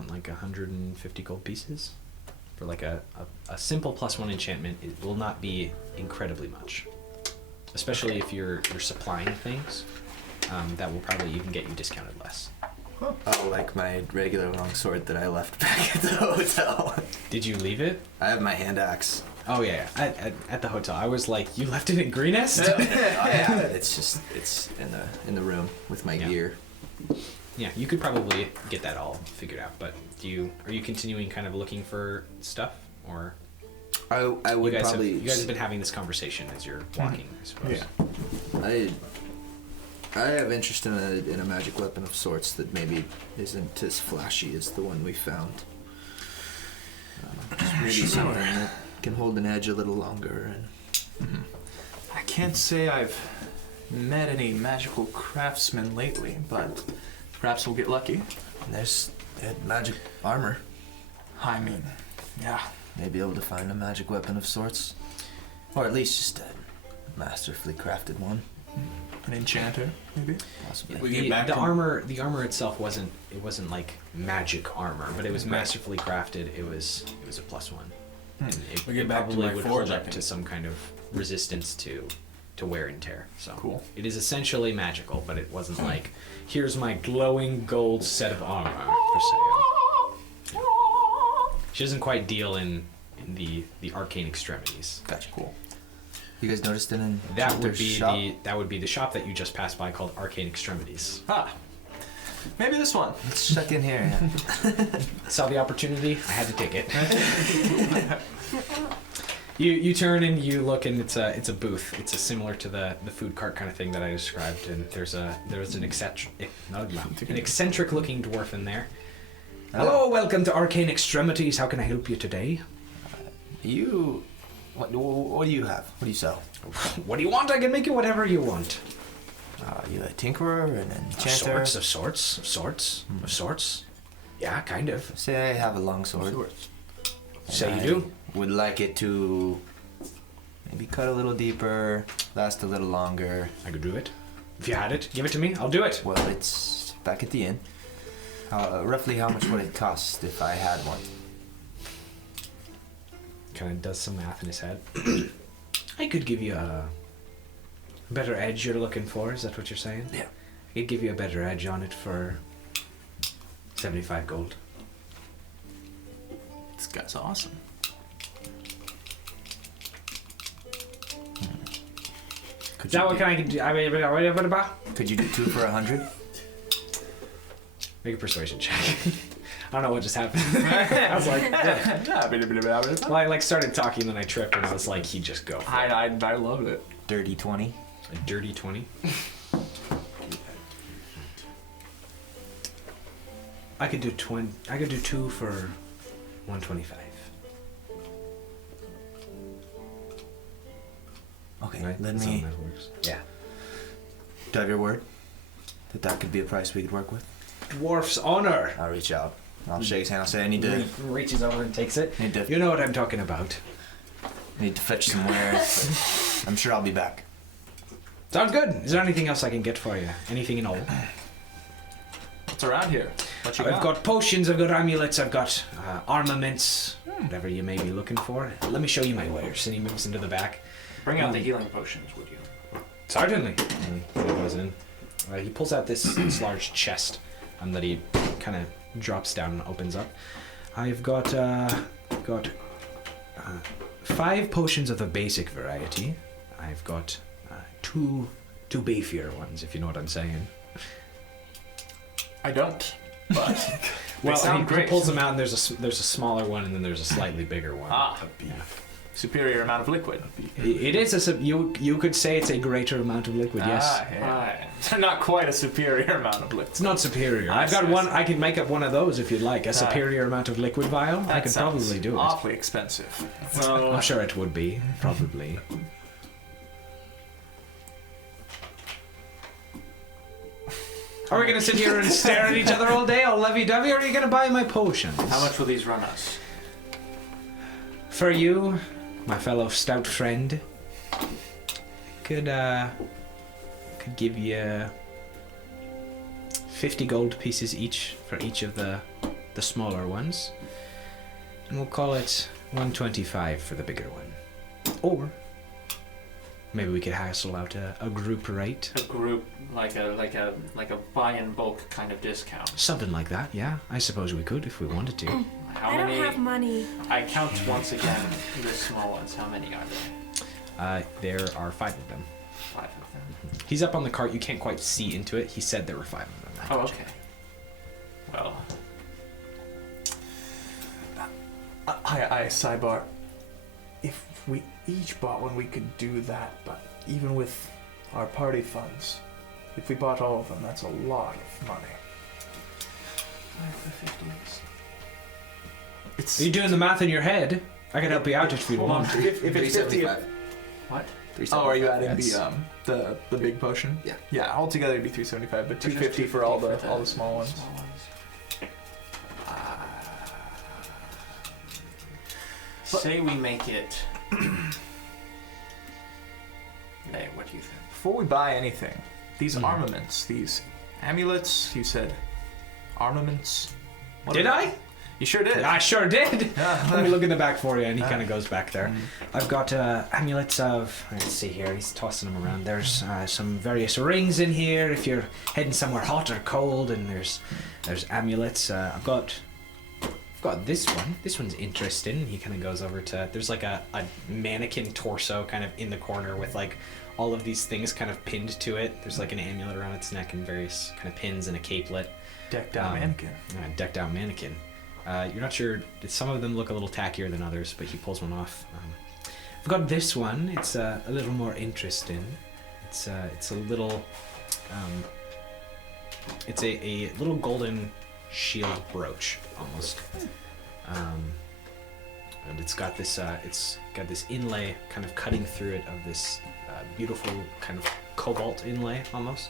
like 150 gold pieces for like a simple +1 enchantment. It will not be incredibly much, especially if you're supplying things. That will probably even get you discounted less. Oh, like my regular longsword that I left back at the hotel. Did you leave it? I have my hand axe. Oh yeah, at the hotel. I was like, you left it at Greenest? Oh, yeah, it's in the room with my Yeah. gear. Yeah, you could probably get that all figured out. But are you continuing kind of looking for stuff, or I would you probably. guys have been having this conversation as you're walking, I suppose. Yeah. I have interest in a magic weapon of sorts that maybe isn't as flashy as the one we found. Just maybe something that can hold an edge a little longer. And I can't say I've met any magical craftsmen lately, but perhaps we'll get lucky. there's magic armor. I mean, yeah. May be able to find a magic weapon of sorts, or at least just a masterfully crafted one, An enchanter, maybe? possibly. We get back The to- armor itself wasn't like magic armor, but it was masterfully crafted. It was a +1. And it, We get it back to probably my would forge, hold I up think. to some kind of resistance to wear and tear. So Cool. it is essentially magical, but it wasn't like, here's my glowing gold set of armor for sale. She doesn't quite deal in the arcane extremities. Gotcha. Cool. You guys noticed it in That would Hunter's be shop? the shop that you just passed by called Arcane Extremities. Ah. Maybe this one. Let's check in here. Yeah. Saw the opportunity, I had to take it. You turn and you look, and it's a booth. It's similar to the food cart kind of thing that I described, and there's an eccentric looking dwarf in there. Hello, welcome to Arcane Extremities. How can I help you today? What do you have? What do you sell? What do you want? I can make you whatever you want. Are you a tinkerer, an enchanter? Of sorts. Yeah, kind of. Say I have a longsword. Say and you do. I would like it to Maybe cut a little deeper, last a little longer. I could do it. If you had it, give it to me. I'll do it. Well, it's back at the inn. Roughly how much would it cost if I had one? Kind of does some math in his head. I could give you a better edge you're looking for. Is that what you're saying? Yeah. I could give you a better edge on it for 75 gold. This guy's awesome. Is that what can I do? I mean, what about? Could you do 2 for 100? Make a persuasion check. I don't know what just happened. I was like, well, I like started talking, then I tripped, and I was like, he just go. For it. I love it. Dirty 20. A dirty 20. I could do 20. I could do 2 for 125. Okay, Right? let That's how me. that works. Yeah. Do I have your word that could be a price we could work with? Dwarf's honor. I'll reach out. I'll shake his hand. I'll say I need to Reaches over and takes it. need to You know what I'm talking about. fetch some wares. I'm sure I'll be back. Sounds good. Is there anything else I can get for you? Anything in all? What's around here? What you I've got potions, I've got amulets, I've got armaments, whatever you may be looking for. Let me show you my wares. And he moves into the back. Bring out the healing potions, would you? Certainly. And he goes in. He pulls out this large chest that he kind of drops down and opens up. I've got 5 potions of the basic variety. I've got two beefier ones, if you know what I'm saying. I don't. But Well, sound he great. pulls them out, and there's a smaller one, and then there's a slightly bigger one. superior amount of liquid. It is you could say it's a greater amount of liquid. Yes. So not quite a superior amount of liquid. It's not superior. I I've got see, I one. see. I can make up one of those if you'd like. A superior amount of liquid vial. I That could sounds probably do it. awfully expensive. So I'm sure it would be. Probably. Are we gonna sit here and stare at each other all day, all lovey-dovey, or are you gonna buy my potions? How much will these run us? For you, my fellow stout friend, could give you 50 gold pieces each for each of the smaller ones, and we'll call it 125 for the bigger one. Or maybe we could hassle out a group rate, A group like a buy in bulk kind of discount. something like that. Yeah, I suppose we could if we wanted to. How I don't many? have money. I count once again the small ones. How many are there? There are 5 of them. 5 of them. He's up on the cart. You can't quite see into it. He said there were 5 of them. Oh, okay. Well, I sidebar. If we each bought one, we could do that. But even with our party funds, if we bought all of them, that's a lot of money. It's Are you doing the math in your head? I can help you out if you want. if it's 50. 375. what? Oh, are you adding That's- the big potion? Yeah. Yeah, altogether it'd be 375, but Just 250 for all the 250 small ones. Small ones. Say we make it. Hey, what do you think? Before we buy anything, these armaments, these amulets, you said armaments. What Did are I? they? You sure did. I sure did. Yeah. Let me look in the back for you, and he kind of goes back there. I've got amulets of. Let's see here. He's tossing them around. There's some various rings in here if you're heading somewhere hot or cold, and there's amulets. I've got this one. This one's interesting. He kind of goes over to. There's like a mannequin torso kind of in the corner with like all of these things kind of pinned to it. There's like an amulet around its neck and various kind of pins and a capelet. Decked out mannequin. Decked out mannequin. You're not sure. Some of them look a little tackier than others, but he pulls one off. I've got this one. It's a little more interesting. It's a little. It's a little golden shield brooch almost. And it's got this. It's got this inlay kind of cutting through it of this beautiful kind of cobalt inlay almost.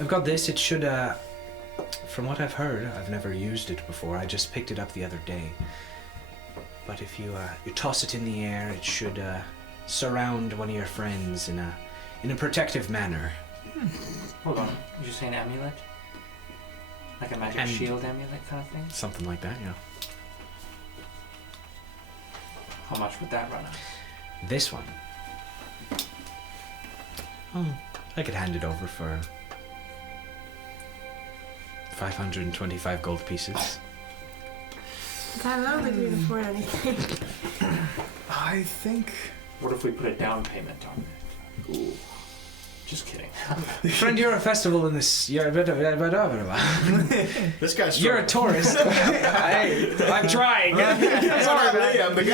I've got this. It should. From what I've heard, I've never used it before. I just picked it up the other day. but if you toss it in the air, it should surround one of your friends in a protective manner. Hold on. Did you say an amulet? Like a magic shield amulet kind of thing? Something like that, yeah. How much would that run us? This one. Oh, I could hand it over for 525 gold pieces. God, I don't think we can afford anything. I think. What if we put a down payment on it? Ooh. Just kidding. Friend, you're a festival in this. You're This guy's a tourist. I'm trying. Sorry, man. I'm the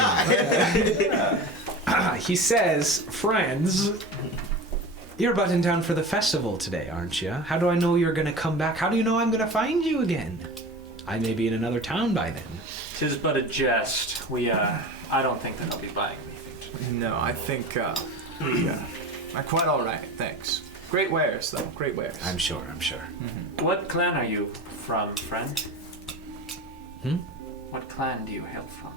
guy. He says, friends, you're but in town for the festival today, aren't you? How do I know you're gonna come back? How do you know I'm gonna find you again? I may be in another town by then. 'Tis but a jest. I don't think that I'll be buying anything today. No, I think we are quite all right. Thanks. Great wares, though. Great wares. I'm sure. What clan are you from, friend? Hmm? What clan do you hail from?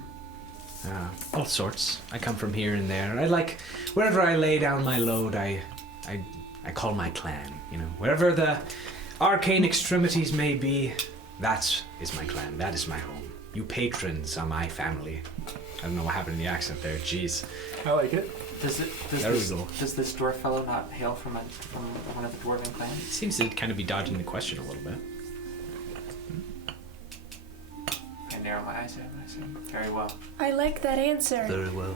All sorts. I come from here and there. I like wherever I lay down my load. I call my clan. You know, wherever the arcane extremities may be, that is my clan. That is my home. You patrons are my family. I don't know what happened in the accent there. Jeez. I like it. Does this dwarf fellow not hail from one of the dwarven clans? Seems to kind of be dodging the question a little bit. I narrow my eyes there when I say very well. I like that answer. Very well.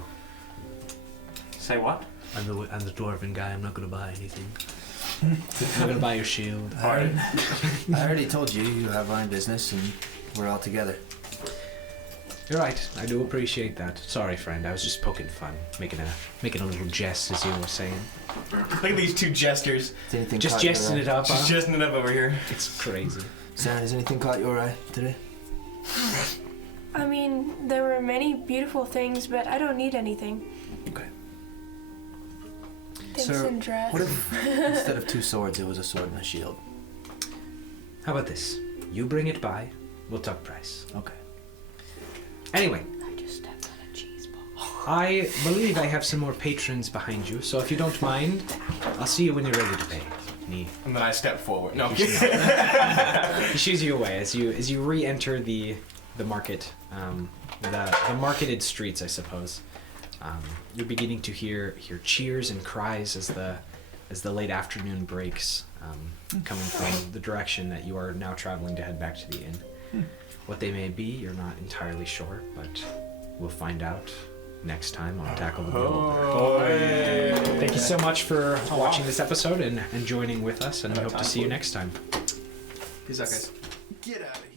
Say what? I'm the dwarven guy. I'm not gonna buy anything. I'm gonna buy your shield. I already told you you have my business and we're all together. You're right. I do appreciate that. Sorry, friend. I was just poking fun, making a little jest, as you were saying. Look at these two jesters. Has anything Just caught your jesting eye? it up. Just Huh? jesting it up over here. It's crazy. Sarah, has anything caught your eye today? I mean, there were many beautiful things, but I don't need anything. Okay. Thanks, So, Indra. What if instead of 2 swords, it was a sword and a shield? How about this? You bring it by. We'll talk price. Okay. Anyway, I just stepped on a cheese ball. I believe I have some more patrons behind you, so if you don't mind, I'll see you when you're ready to pay. And And then I step forward. No. he shoos you away as you re-enter the market, the marketed streets, I suppose. You're beginning to hear cheers and cries as the late afternoon breaks, coming from the direction that you are now traveling to head back to the inn. What they may be, you're not entirely sure, but we'll find out next time on Tackle the Bull. Thank you so much for watching this episode and joining with us, and we hope to see you next time. Peace out, guys. Get out of here.